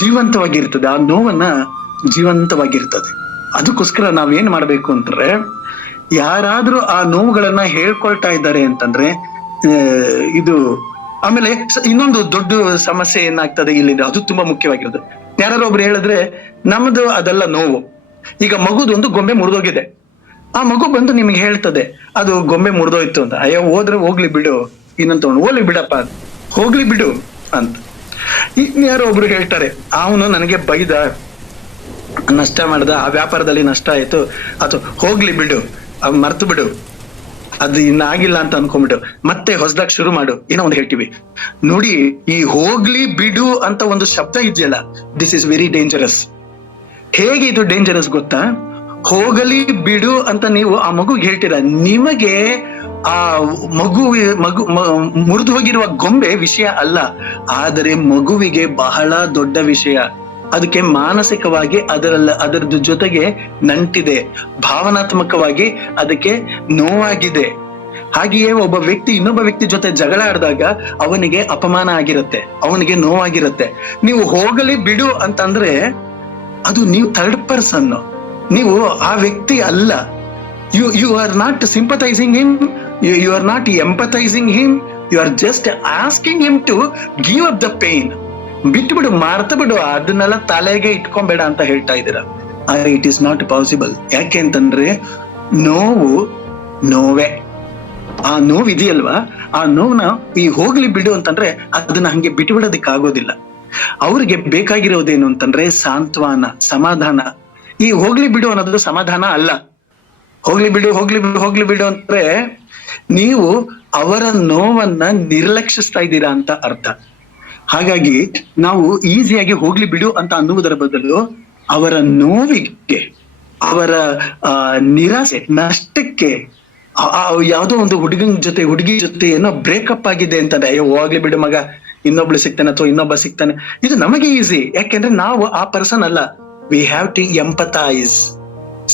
ಜೀವಂತವಾಗಿರ್ತದೆ, ಆ ನೋವನ್ನ ಜೀವಂತವಾಗಿರ್ತದೆ. ಅದಕ್ಕೋಸ್ಕರ ನಾವೇನ್ ಮಾಡ್ಬೇಕು ಅಂತಂದ್ರೆ, ಯಾರಾದ್ರೂ ಆ ನೋವುಗಳನ್ನ ಹೇಳ್ಕೊಳ್ತಾ ಇದ್ದಾರೆ ಅಂತಂದ್ರೆ ಇದು. ಆಮೇಲೆ ಇನ್ನೊಂದು ದೊಡ್ಡ ಸಮಸ್ಯೆ ಏನಾಗ್ತದೆ ಇಲ್ಲಿ, ಅದು ತುಂಬಾ ಮುಖ್ಯವಾಗಿರೋದು. ಯಾರು ಒಬ್ರು ಹೇಳಿದ್ರೆ ನಮ್ದು ಅದೆಲ್ಲ ನೋವು. ಈಗ ಮಗುದು ಒಂದು ಗೊಂಬೆ ಮುರಿದೋಗಿದೆ, ಆ ಮಗು ಬಂದು ನಿಮ್ಗೆ ಹೇಳ್ತದೆ ಅದು ಗೊಂಬೆ ಮುರಿದೋಯ್ತು ಅಂತ. ಅಯ್ಯೋ ಹೋದ್ರೆ ಹೋಗ್ಲಿ ಬಿಡು, ಇನ್ನೊಂದು ತಗೊಂಡು ಹೋಗ್ಲಿ ಬಿಡಪ್ಪ, ಹೋಗ್ಲಿ ಬಿಡು ಅಂತ. ಯಾರೋ ಒಬ್ರು ಹೇಳ್ತಾರೆ, ಅವನು ನನಗೆ ಬೈದ, ನಷ್ಟ ಮಾಡ್ದ, ಆ ವ್ಯಾಪಾರದಲ್ಲಿ ನಷ್ಟ ಆಯ್ತು, ಅದು ಹೋಗ್ಲಿ ಬಿಡು, ಮರ್ತು ಬಿಡು, ಅದು ಇನ್ನಾಗಿಲ್ಲ ಅಂತ ಅನ್ಕೊಂಡ್ಬಿಟ್ಟು ಮತ್ತೆ ಹೊಸದಾಗಿ ಶುರು ಮಾಡು, ಏನೋ ಒಂದು ಹೇಳ್ತೀವಿ ನೋಡಿ. ಈ ಹೋಗ್ಲಿ ಬಿಡು ಅಂತ ಒಂದು ಶಬ್ದ ಇದೆಯಲ್ಲ, ದಿಸ್ ಇಸ್ ವೆರಿ ಡೇಂಜರಸ್. ಹೇಗೆ ಇದು ಡೇಂಜರಸ್ ಗೊತ್ತಾ? ಹೋಗಲಿ ಬಿಡು ಅಂತ ನೀವು ಆ ಮಗುಗೆ ಹೇಳ್ತೀರಾ, ನಿಮಗೆ ಆ ಮಗು ಮುರಿದು ಹೋಗಿರುವ ಗೊಂಬೆ ವಿಷಯ ಅಲ್ಲ, ಆದರೆ ಮಗುವಿಗೆ ಬಹಳ ದೊಡ್ಡ ವಿಷಯ. ಅದಕ್ಕೆ ಮಾನಸಿಕವಾಗಿ ಅದರದ್ದು ಜೊತೆಗೆ ನಂಟಿದೆ, ಭಾವನಾತ್ಮಕವಾಗಿ ಅದಕ್ಕೆ ನೋವಾಗಿದೆ. ಹಾಗೆಯೇ ಒಬ್ಬ ವ್ಯಕ್ತಿ ಇನ್ನೊಬ್ಬ ವ್ಯಕ್ತಿ ಜೊತೆ ಜಗಳ ಆಡಿದಾಗ ಅವನಿಗೆ ಅಪಮಾನ ಆಗಿರುತ್ತೆ, ಅವನಿಗೆ ನೋವಾಗಿರುತ್ತೆ. ನೀವು ಹೋಗಲಿ ಬಿಡು ಅಂತಂದ್ರೆ ಅದು ನೀವು ಥರ್ಡ್ ಪರ್ಸನ್, ನೀವು ಆ ವ್ಯಕ್ತಿ ಅಲ್ಲ. You are not sympathizing him, you are not empathizing him, you are just asking him to give up the pain. ಬಿಟ್ಟು ಬಿಡು, ಮಾರ್ತ ಬಿಡು, ಅದನ್ನೆಲ್ಲ ತಲೆಗೆ ಇಟ್ಕೊಂಬೇಡ ಅಂತ ಹೇಳ್ತಾ ಇದ್ದೀರಾ. It is not possible. ಯಾಕೆ ಅಂತಂದ್ರೆ ನೋವು ನೋವೇ. ಆ ನೋವು ಇದೆಯಲ್ವಾ, ಆ ನೋವನ್ನ ಈ ಹೋಗ್ಲಿ ಬಿಡು ಅಂತಂದ್ರೆ ಅದನ್ನ ಹಂಗೆ ಬಿಟ್ಟು ಬಿಡೋದಕ್ಕೆ ಆಗೋದಿಲ್ಲ. ಅವ್ರಿಗೆ ಬೇಕಾಗಿರೋದೇನು ಅಂತಂದ್ರೆ ಸಾಂತ್ವನ, ಸಮಾಧಾನ. ಈ ಹೋಗ್ಲಿ ಬಿಡು ಅನ್ನೋದು ಸಮಾಧಾನ ಅಲ್ಲ. ಹೋಗ್ಲಿ ಬಿಡು ಹೋಗ್ಲಿ ಬಿಡು ಹೋಗ್ಲಿ ಬಿಡು ಅಂದ್ರೆ ನೀವು ಅವರ ನೋವನ್ನ ನಿರ್ಲಕ್ಷಿಸ್ತಾ ಇದ್ದೀರಾ ಅಂತ ಅರ್ಥ. ಹಾಗಾಗಿ ನಾವು ಈಸಿಯಾಗಿ ಹೋಗ್ಲಿ ಬಿಡು ಅಂತ ಅನ್ನುವುದರ ಬದಲು ಅವರ ನೋವಿಗೆ, ಅವರ ನಿರಾಸೆ, ನಷ್ಟಕ್ಕೆ, ಯಾವ್ದೋ ಒಂದು ಹುಡುಗಿ ಜೊತೆ ಏನೋ ಬ್ರೇಕಪ್ ಆಗಿದೆ ಅಂತಂದ್ರೆ ಅಯ್ಯೋ ಹೋಗ್ಲಿ ಬಿಡು ಮಗ, ಇನ್ನೊಬ್ಳು ಸಿಗ್ತಾನೆ ಅಥವಾ ಇನ್ನೊಬ್ಬ ಸಿಗ್ತಾನೆ, ಇದು ನಮಗೆ ಈಸಿ. ಯಾಕೆಂದ್ರೆ ನಾವು ಆ ಪರ್ಸನ್ ಅಲ್ಲ. ವಿ ಹ್ಯಾವ್ ಟು ಎಂಪಥೈಸ್,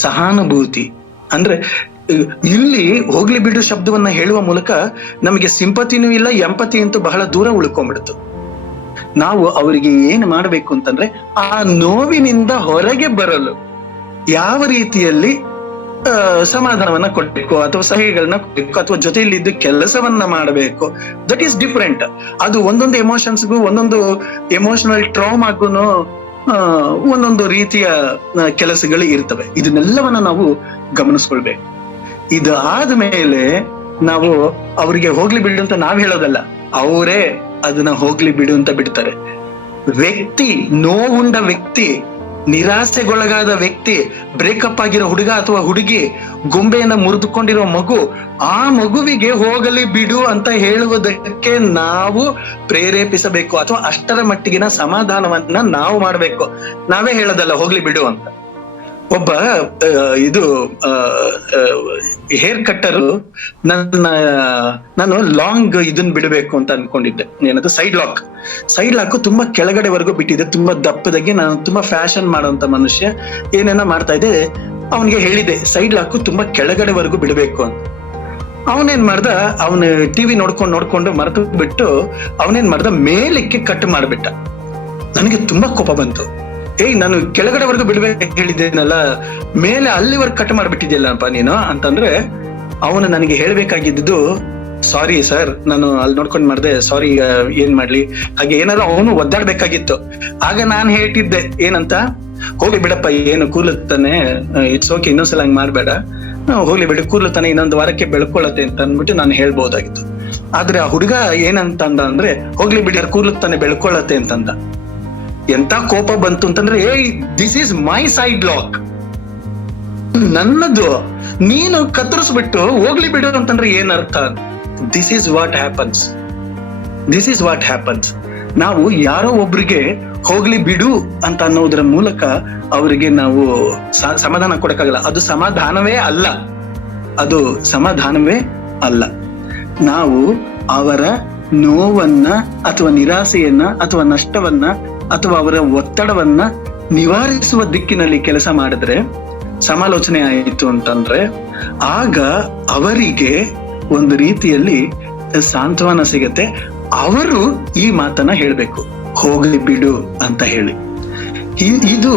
ಸಹಾನುಭೂತಿ. ಅಂದ್ರೆ ಇಲ್ಲಿ ಹೋಗ್ಲಿ ಬಿಡು ಶಬ್ದವನ್ನ ಹೇಳುವ ಮೂಲಕ ನಮಗೆ ಸಿಂಪತಿನೂ ಇಲ್ಲ, ಎಂಪತಿ ಅಂತೂ ಬಹಳ ದೂರ ಉಳ್ಕೊಂಡ್ಬಿಡ್ತು. ನಾವು ಅವರಿಗೆ ಏನ್ ಮಾಡ್ಬೇಕು ಅಂತಂದ್ರೆ, ಆ ನೋವಿನಿಂದ ಹೊರಗೆ ಬರಲು ಯಾವ ರೀತಿಯಲ್ಲಿ ಸಮಾಧಾನವನ್ನ ಕೊಡ್ಬೇಕು, ಅಥವಾ ಸಲಹೆಗಳನ್ನ ಕೊಡ್ಬೇಕು, ಅಥವಾ ಜೊತೆಯಲ್ಲಿ ಇದ್ದು ಕೆಲಸವನ್ನ ಮಾಡಬೇಕು, ದಟ್ ಈಸ್ ಡಿಫ್ರೆಂಟ್. ಅದು ಒಂದೊಂದು ಎಮೋಷನ್ಸ್ಗೂ, ಒಂದೊಂದು ಎಮೋಷನಲ್ ಟ್ರಾಮಾಗೂ ಒಂದೊಂದು ರೀತಿಯ ಕೆಲಸಗಳು ಇರ್ತವೆ. ಇದನ್ನೆಲ್ಲವನ್ನ ನಾವು ಗಮನಿಸ್ಕೊಳ್ಬೇಕು. ಇದು ಆದ್ಮೇಲೆ ನಾವು ಅವ್ರಿಗೆ ಹೋಗ್ಲಿ ಬಿಡು ಅಂತ ನಾವ್ ಹೇಳೋದಲ್ಲ, ಅವರೇ ಅದನ್ನ ಹೋಗ್ಲಿ ಬಿಡು ಅಂತ ಬಿಡ್ತಾರೆ. ವ್ಯಕ್ತಿ, ನೋವುಂಡ ವ್ಯಕ್ತಿ, ನಿರಾಸೆಗೊಳಗಾದ ವ್ಯಕ್ತಿ, ಬ್ರೇಕಪ್ ಆಗಿರೋ ಹುಡುಗ ಅಥವಾ ಹುಡುಗಿ, ಗೊಂಬೆಯನ್ನ ಮುರಿದುಕೊಂಡಿರೋ ಮಗು, ಆ ಮಗುವಿಗೆ ಹೋಗಲಿ ಬಿಡು ಅಂತ ಹೇಳುವುದಕ್ಕೆ ನಾವು ಪ್ರೇರೇಪಿಸಬೇಕು, ಅಥವಾ ಅಷ್ಟರ ಮಟ್ಟಿಗಿನ ಸಮಾಧಾನವನ್ನ ನಾವು ಮಾಡ್ಬೇಕು. ನಾವೇ ಹೇಳೋದಲ್ಲ ಹೋಗ್ಲಿ ಬಿಡು ಅಂತ. ಒಬ್ಬ ಇದು ಹೇರ್ ಕಟ್ಟರು ನಾನು ಲಾಂಗ್ ಇದನ್ ಬಿಡಬೇಕು ಅಂತ ಅನ್ಕೊಂಡಿದ್ದೆ, ಏನದು ಸೈಡ್ ಲಾಕ್ ತುಂಬಾ ಕೆಳಗಡೆವರೆಗೂ ಬಿಟ್ಟಿದೆ, ತುಂಬಾ ದಪ್ಪದಾಗಿ. ನಾನು ತುಂಬಾ ಫ್ಯಾಷನ್ ಮಾಡುವಂತ ಮನುಷ್ಯ, ಏನೇನ ಮಾಡ್ತಾ ಇದ್ದೆ. ಅವನಿಗೆ ಹೇಳಿದೆ ಸೈಡ್ ಲಾಕ್ ತುಂಬಾ ಕೆಳಗಡೆವರೆಗೂ ಬಿಡಬೇಕು ಅಂತ. ಅವನೇನ್ ಮಾಡ್ದ, ಅವನು ಟಿವಿ ನೋಡ್ಕೊಂಡು ಮರೆತು ಬಿಟ್ಟು ಅವನೇನ್ ಮಾಡ್ದ, ಮೇಲಕ್ಕೆ ಕಟ್ ಮಾಡ್ಬಿಟ್ಟ. ನನಗೆ ತುಂಬಾ ಕೋಪ ಬಂತು. ನಾನು ಕೆಳಗಡೆವರೆಗೂ ಬಿಡ್ಬೇಕು ಹೇಳಿದ್ದೇನಲ್ಲ, ಮೇಲೆ ಅಲ್ಲಿವರೆಗೂ ಕಟ್ ಮಾಡ್ಬಿಟ್ಟಿದ್ಯಲ್ಲಪ್ಪ ನೀನು ಅಂತಂದ್ರೆ, ಅವನು ನನಗೆ ಹೇಳ್ಬೇಕಾಗಿದ್ದು, ಸಾರಿ ಸರ್, ನಾನು ಅಲ್ಲಿ ನೋಡ್ಕೊಂಡ್ ಮಾಡ್ದೆ, ಸಾರಿ, ಏನ್ ಮಾಡ್ಲಿ, ಹಾಗೆ ಏನಾದ್ರು ಅವನು ಒದ್ದಾಡ್ಬೇಕಾಗಿತ್ತು. ಆಗ ನಾನ್ ಹೇಳ್ತಿದ್ದೆ ಏನಂತ, ಹೋಗ್ಲಿ ಬಿಡಪ್ಪ, ಏನು ಕೂಲುತ್ತಾನೆ, ಇಟ್ಸ್ ಓಕೆ, ಇನ್ನೊಂದ್ಸಲ ಹಂಗ್ ಮಾಡ್ಬೇಡ, ಹೋಗ್ಲಿ ಬಿಡು, ಕೂಲುತ್ತಾನೆ, ಇನ್ನೊಂದು ವಾರಕ್ಕೆ ಬೆಳ್ಕೊಳ್ಳತ್ತೆ ಅಂತ ಅಂದ್ಬಿಟ್ಟು ನಾನು ಹೇಳ್ಬೋದಾಗಿತ್ತು. ಆದ್ರೆ ಆ ಹುಡುಗ ಏನಂತ ಅಂದ ಅಂದ್ರೆ, ಹೋಗ್ಲಿ ಬಿಡ, ಕೂಲುತ್ತಾನೆ, ಬೆಳ್ಕೊಳ್ಳತ್ತೆ ಅಂತಂದ. ಎಂತ ಕೋಪ ಬಂತು ಅಂತಂದ್ರೆ, this is my side lock, ನನ್ನದು, ನೀನು ಕತ್ತರಿಸ್ಬಿಟ್ಟು ಹೋಗ್ಲಿ ಬಿಡು ಅಂತಂದ್ರೆ ಏನ್ ಅರ್ಥ? This is what happens. ನಾವು ಯಾರೋ ಒಬ್ರಿಗೆ ಹೋಗ್ಲಿ ಬಿಡು ಅಂತ ಅನ್ನೋದ್ರ ಮೂಲಕ ಅವರಿಗೆ ನಾವು ಸಮಾಧಾನ ಕೊಡಕ್ಕಾಗಲ್ಲ. ಅದು ಸಮಾಧಾನವೇ ಅಲ್ಲ. ನಾವು ಅವರ ನೋವನ್ನ ಅಥವಾ ನಿರಾಸೆಯನ್ನ ಅಥವಾ ನಷ್ಟವನ್ನ ಅಥವಾ ಅವರ ಒತ್ತಡವನ್ನ ನಿವಾರಿಸುವ ದಿಕ್ಕಿನಲ್ಲಿ ಕೆಲಸ ಮಾಡಿದ್ರೆ, ಸಮಾಲೋಚನೆ ಆಯಿತು ಅಂತಂದ್ರೆ, ಆಗ ಅವರಿಗೆ ಒಂದು ರೀತಿಯಲ್ಲಿ ಸಾಂತ್ವನ ಸಿಗತ್ತೆ. ಅವರು ಈ ಮಾತನ್ನ ಹೇಳ್ಬೇಕು, ಹೋಗ್ಲಿ ಬಿಡು ಅಂತ ಹೇಳಿ. ಇದು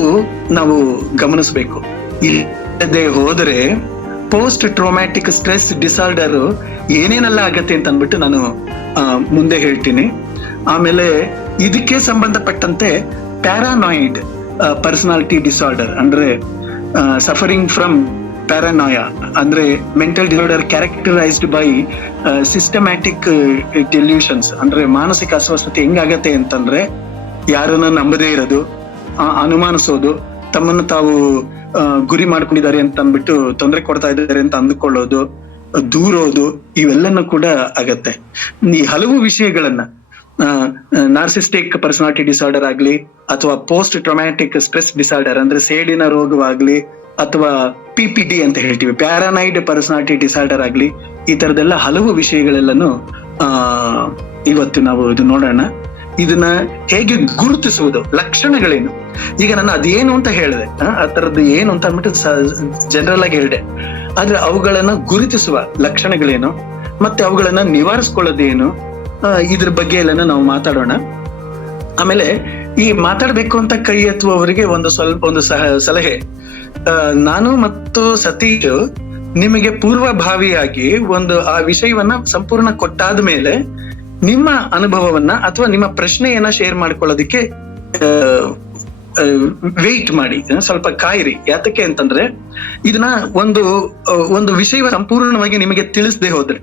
ನಾವು ಗಮನಿಸ್ಬೇಕು. ಇಲ್ಲದೆ ಹೋದರೆ ಪೋಸ್ಟ್ ಟ್ರಾಮ್ಯಾಟಿಕ್ ಸ್ಟ್ರೆಸ್ ಡಿಸಾರ್ಡರ್ ಏನೇನೆಲ್ಲ ಆಗತ್ತೆ ಅಂತ ಅಂದ್ಬಿಟ್ಟು ನಾನು ಮುಂದೆ ಹೇಳ್ತೀನಿ. ಆಮೇಲೆ ಇದಕ್ಕೆ ಸಂಬಂಧಪಟ್ಟಂತೆ ಪ್ಯಾರಾನಾಯ್ಡ್ ಪರ್ಸನಾಲಿಟಿ ಡಿಸಾರ್ಡರ್, ಅಂದ್ರೆ ಸಫರಿಂಗ್ ಫ್ರಮ್ ಪ್ಯಾರಾನಾಯಾ, ಅಂದ್ರೆ mental disorder characterised by systematic delusions. ಅಂದ್ರೆ ಮಾನಸಿಕ ಅಸ್ವಸ್ಥತೆ ಹೆಂಗಾಗತ್ತೆ ಅಂತಂದ್ರೆ, ಯಾರನ್ನ ನಂಬದೇ ಇರೋದು, ಅನುಮಾನಿಸೋದು, ತಮ್ಮನ್ನು ತಾವು ಗುರಿ ಮಾಡ್ಕೊಂಡಿದ್ದಾರೆ ಅಂತ ಅಂದ್ಬಿಟ್ಟು ತೊಂದರೆ ಕೊಡ್ತಾ ಇದ್ದಾರೆ ಅಂತ ಅಂದುಕೊಳ್ಳೋದು, ದೂರೋದು, ಇವೆಲ್ಲನೂ ಕೂಡ ಆಗತ್ತೆ. ಈ ಹಲವು ವಿಷಯಗಳನ್ನ ನಾರ್ಸಿಸ್ಟಿಕ್ ಪರ್ಸನಾಲಿಟಿ ಡಿಸಾರ್ಡರ್ ಆಗ್ಲಿ, ಅಥವಾ ಪೋಸ್ಟ್ ಟ್ರಾಮ್ಯಾಟಿಕ್ ಸ್ಟ್ರೆಸ್ ಡಿಸಾರ್ಡರ್ ಅಂದ್ರೆ ಸೇಡಿನ ರೋಗವಾಗ್ಲಿ, ಅಥವಾ PPD ಅಂತ ಹೇಳ್ತೀವಿ, ಪ್ಯಾರಾನೈಡ್ ಪರ್ಸನಾಲಿಟಿ ಡಿಸಾರ್ಡರ್ ಆಗ್ಲಿ, ಈ ತರದೆಲ್ಲ ಹಲವು ವಿಷಯಗಳೆಲ್ಲನು ಇವತ್ತು ನಾವು ಇದು ನೋಡೋಣ. ಇದನ್ನ ಹೇಗೆ ಗುರುತಿಸುವುದು, ಲಕ್ಷಣಗಳೇನು. ಈಗ ನಾನು ಅದೇನು ಅಂತ ಹೇಳಿದೆ, ಆ ತರದ್ದು ಏನು ಅಂತ ಅಂದ್ಬಿಟ್ಟು ಜನರಲ್ ಆಗಿ ಹೇಳಿದೆ. ಆದ್ರೆ ಅವುಗಳನ್ನ ಗುರುತಿಸುವ ಲಕ್ಷಣಗಳೇನು, ಮತ್ತೆ ಅವುಗಳನ್ನ ನಿವಾರಿಸ್ಕೊಳ್ಳೋದೇನು, ಇದ್ರ ಬಗ್ಗೆ ಎಲ್ಲ ನಾವು ಮಾತಾಡೋಣ. ಆಮೇಲೆ ಈ ಮಾತಾಡ್ಬೇಕು ಅಂತ ಕೈ ಎತ್ತುವವರಿಗೆ ಒಂದು ಸಲಹೆ. ನಾನು ಮತ್ತು ಸತೀಶ್ ನಿಮಗೆ ಪೂರ್ವಭಾವಿಯಾಗಿ ಆ ವಿಷಯವನ್ನ ಸಂಪೂರ್ಣ ಕೊಟ್ಟಾದ ಮೇಲೆ ನಿಮ್ಮ ಅನುಭವವನ್ನ ಅಥವಾ ನಿಮ್ಮ ಪ್ರಶ್ನೆಯನ್ನ ಶೇರ್ ಮಾಡ್ಕೊಳ್ಳೋದಿಕ್ಕೆ ವೇಟ್ ಮಾಡಿ, ಸ್ವಲ್ಪ ಕಾಯಿರಿ. ಯಾತಕ್ಕೆ ಅಂತಂದ್ರೆ, ಇದನ್ನ ಒಂದು ವಿಷಯ ಸಂಪೂರ್ಣವಾಗಿ ನಿಮಗೆ ತಿಳಿಸದೆ ಹೋದ್ರೆ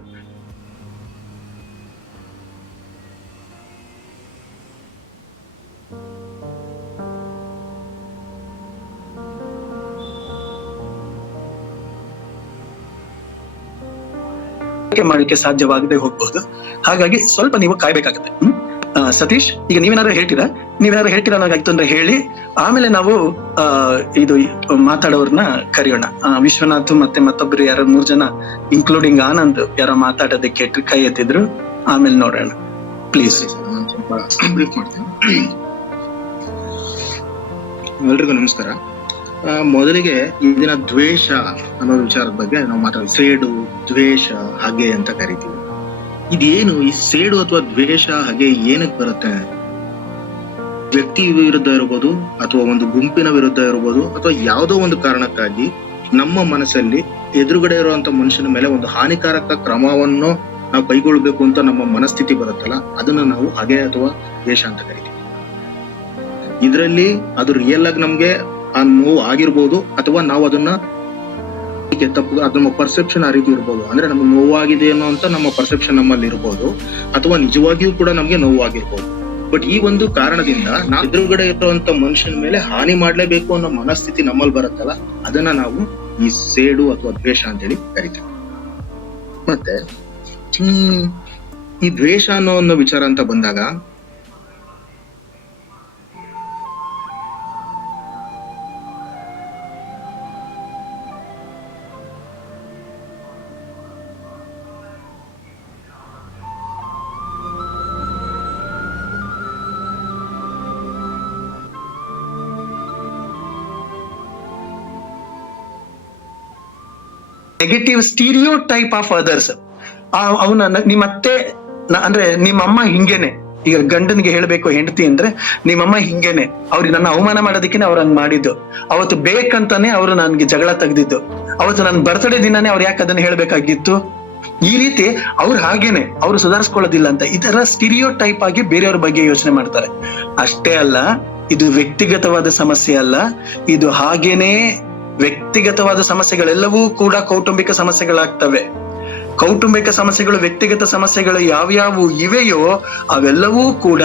ಮಾಡಲಿಕ್ಕೆ ಸಾಧ್ಯವಾಗದೆ ಹೋಗ್ಬಹುದು. ಹಾಗಾಗಿ ಸ್ವಲ್ಪ ನೀವು ಕಾಯ್ಬೇಕಾಗತ್ತೆ. ಸತೀಶ್, ಈಗ ನೀವೇನಾದ್ರು ಹೇಳ್ತೀರಾ ಅನ್ನೋದಾಗಿತ್ತು ಅಂದ್ರೆ ಹೇಳಿ, ಆಮೇಲೆ ನಾವು ಇದು ಮಾತಾಡೋರ್ನ ಕರೆಯೋಣ. ವಿಶ್ವನಾಥ್ ಮತ್ತೆ ಮತ್ತೊಬ್ರು ಯಾರೋ 3 ಜನ ಇನ್ಕ್ಲೂಡಿಂಗ್ ಆನಂದ್ ಯಾರೋ ಮಾತಾಡೋದಕ್ಕೆ ಕೈ ಎತ್ತಿದ್ರು. ಆಮೇಲೆ ನೋಡೋಣ, ಪ್ಲೀಸ್. ಬ್ರೀಫ್ ಮಾಡ್ತೀನಿ. ಎಲ್ರಿಗೂ ನಮಸ್ಕಾರ. ಮೊದಲಿಗೆ ಇದನ್ನ ದ್ವೇಷ ಅನ್ನೋ ವಿಚಾರದ ಬಗ್ಗೆ ನಾವು ಮಾತಾಡ ಸೇಡು, ದ್ವೇಷ, ಹಾಗೆ ಅಂತ ಕರಿತೀವಿ. ಇದೇನು ಈ ಸೇಡು ಅಥವಾ ದ್ವೇಷ ಹಾಗೆ ಏನಕ್ಕೆ ಬರುತ್ತೆ? ವ್ಯಕ್ತಿ ವಿರುದ್ಧ ಇರ್ಬೋದು, ಅಥವಾ ಒಂದು ಗುಂಪಿನ ವಿರುದ್ಧ ಇರ್ಬೋದು, ಅಥವಾ ಯಾವುದೋ ಒಂದು ಕಾರಣಕ್ಕಾಗಿ ನಮ್ಮ ಮನಸ್ಸಲ್ಲಿ ಎದುರುಗಡೆ ಇರುವಂತ ಮನುಷ್ಯನ ಮೇಲೆ ಒಂದು ಹಾನಿಕಾರಕ ಕ್ರಮವನ್ನು ನಾವು ಕೈಗೊಳ್ಬೇಕು ಅಂತ ನಮ್ಮ ಮನಸ್ಥಿತಿ ಬರುತ್ತಲ್ಲ, ಅದನ್ನ ನಾವು ಹಗೆ ಅಥವಾ ದ್ವೇಷ ಅಂತ ಕರಿತೀವಿ. ಇದರಲ್ಲಿ ಅದು ರಿಯಲ್ ಆಗಿ ನಮ್ಗೆ ಆ ನೋವು ಆಗಿರ್ಬೋದು, ಅಥವಾ ನಾವು ಅದನ್ನ ತಪ್ಪು, ಅದು ನಮ್ಮ ಪರ್ಸೆಪ್ಷನ್ ಆ ರೀತಿ ಇರ್ಬೋದು. ಅಂದ್ರೆ ನಮ್ಗೆ ನೋವಾಗಿದೆ ಅನ್ನೋ ಅಂತ ನಮ್ಮ ಪರ್ಸೆಪ್ಷನ್ ನಮ್ಮಲ್ಲಿ ಇರ್ಬೋದು, ಅಥವಾ ನಿಜವಾಗಿಯೂ ಕೂಡ ನಮ್ಗೆ ನೋವಾಗಿರ್ಬೋದು. ಬಟ್ ಈ ಒಂದು ಕಾರಣದಿಂದ ನಾವು ಎದುರುಗಡೆ ಇರುವಂತ ಮನುಷ್ಯನ ಮೇಲೆ ಹಾನಿ ಮಾಡ್ಲೇಬೇಕು ಅನ್ನೋ ಮನಸ್ಥಿತಿ ನಮ್ಮಲ್ಲಿ ಬರುತ್ತಲ್ಲ, ಅದನ್ನ ನಾವು ಈ ಸೇಡು ಅಥವಾ ದ್ವೇಷ ಅಂತೇಳಿ ಕರಿತೀವಿ. ಮತ್ತೆ ಈ ದ್ವೇಷ ಅನ್ನೋ ವಿಚಾರ ಅಂತ ಬಂದಾಗ negative stereo type of others. ಅವನ ನಿಮ್ಮತ್ತೆ ಅಂದ್ರೆ ನಿಮ್ಮಮ್ಮ ಹಿಂಗೇನೆ, ಈಗ ಗಂಡನಿಗೆ ಹೇಳ್ಬೇಕು ಹೆಂಡತಿ ಅಂದ್ರೆ ನಿಮ್ಮಮ್ಮ ಹಿಂಗೇನೆ, ಅವ್ರಿಗೆ ನನ್ನ ಅವಮಾನ ಮಾಡೋದಕ್ಕೇನೆ ಅವ್ರು ಹಂಗ್ ಮಾಡಿದ್ದು, ಅವತ್ತು ಬೇಕಂತಾನೆ ಅವ್ರು ನನ್ಗೆ ಜಗಳ ತೆಗ್ದಿದ್ದು, ಅವತ್ತು ನನ್ನ ಬರ್ತ್ಡೇ ದಿನಾನೇ ಅವ್ರು ಯಾಕೆ ಅದನ್ನ ಹೇಳ್ಬೇಕಾಗಿತ್ತು, ಈ ರೀತಿ ಅವ್ರು ಹಾಗೇನೆ, ಅವ್ರು ಸುಧಾರಿಸ್ಕೊಳ್ಳೋದಿಲ್ಲ ಅಂತ ಈ ತರ ಸ್ಟೀರಿಯೋ ಟೈಪ್ ಆಗಿ ಬೇರೆಯವ್ರ ಬಗ್ಗೆ ಯೋಚನೆ ಮಾಡ್ತಾರೆ. ಅಷ್ಟೇ ಅಲ್ಲ, ಇದು ವ್ಯಕ್ತಿಗತವಾದ ಸಮಸ್ಯೆ ಅಲ್ಲ, ಇದು ಹಾಗೇನೆ ವ್ಯಕ್ತಿಗತವಾದ ಸಮಸ್ಯೆಗಳೆಲ್ಲವೂ ಕೂಡ ಕೌಟುಂಬಿಕ ಸಮಸ್ಯೆಗಳಾಗ್ತವೆ. ಕೌಟುಂಬಿಕ ಸಮಸ್ಯೆಗಳು, ವ್ಯಕ್ತಿಗತ ಸಮಸ್ಯೆಗಳು ಯಾವ್ಯಾವು ಇವೆಯೋ ಅವೆಲ್ಲವೂ ಕೂಡ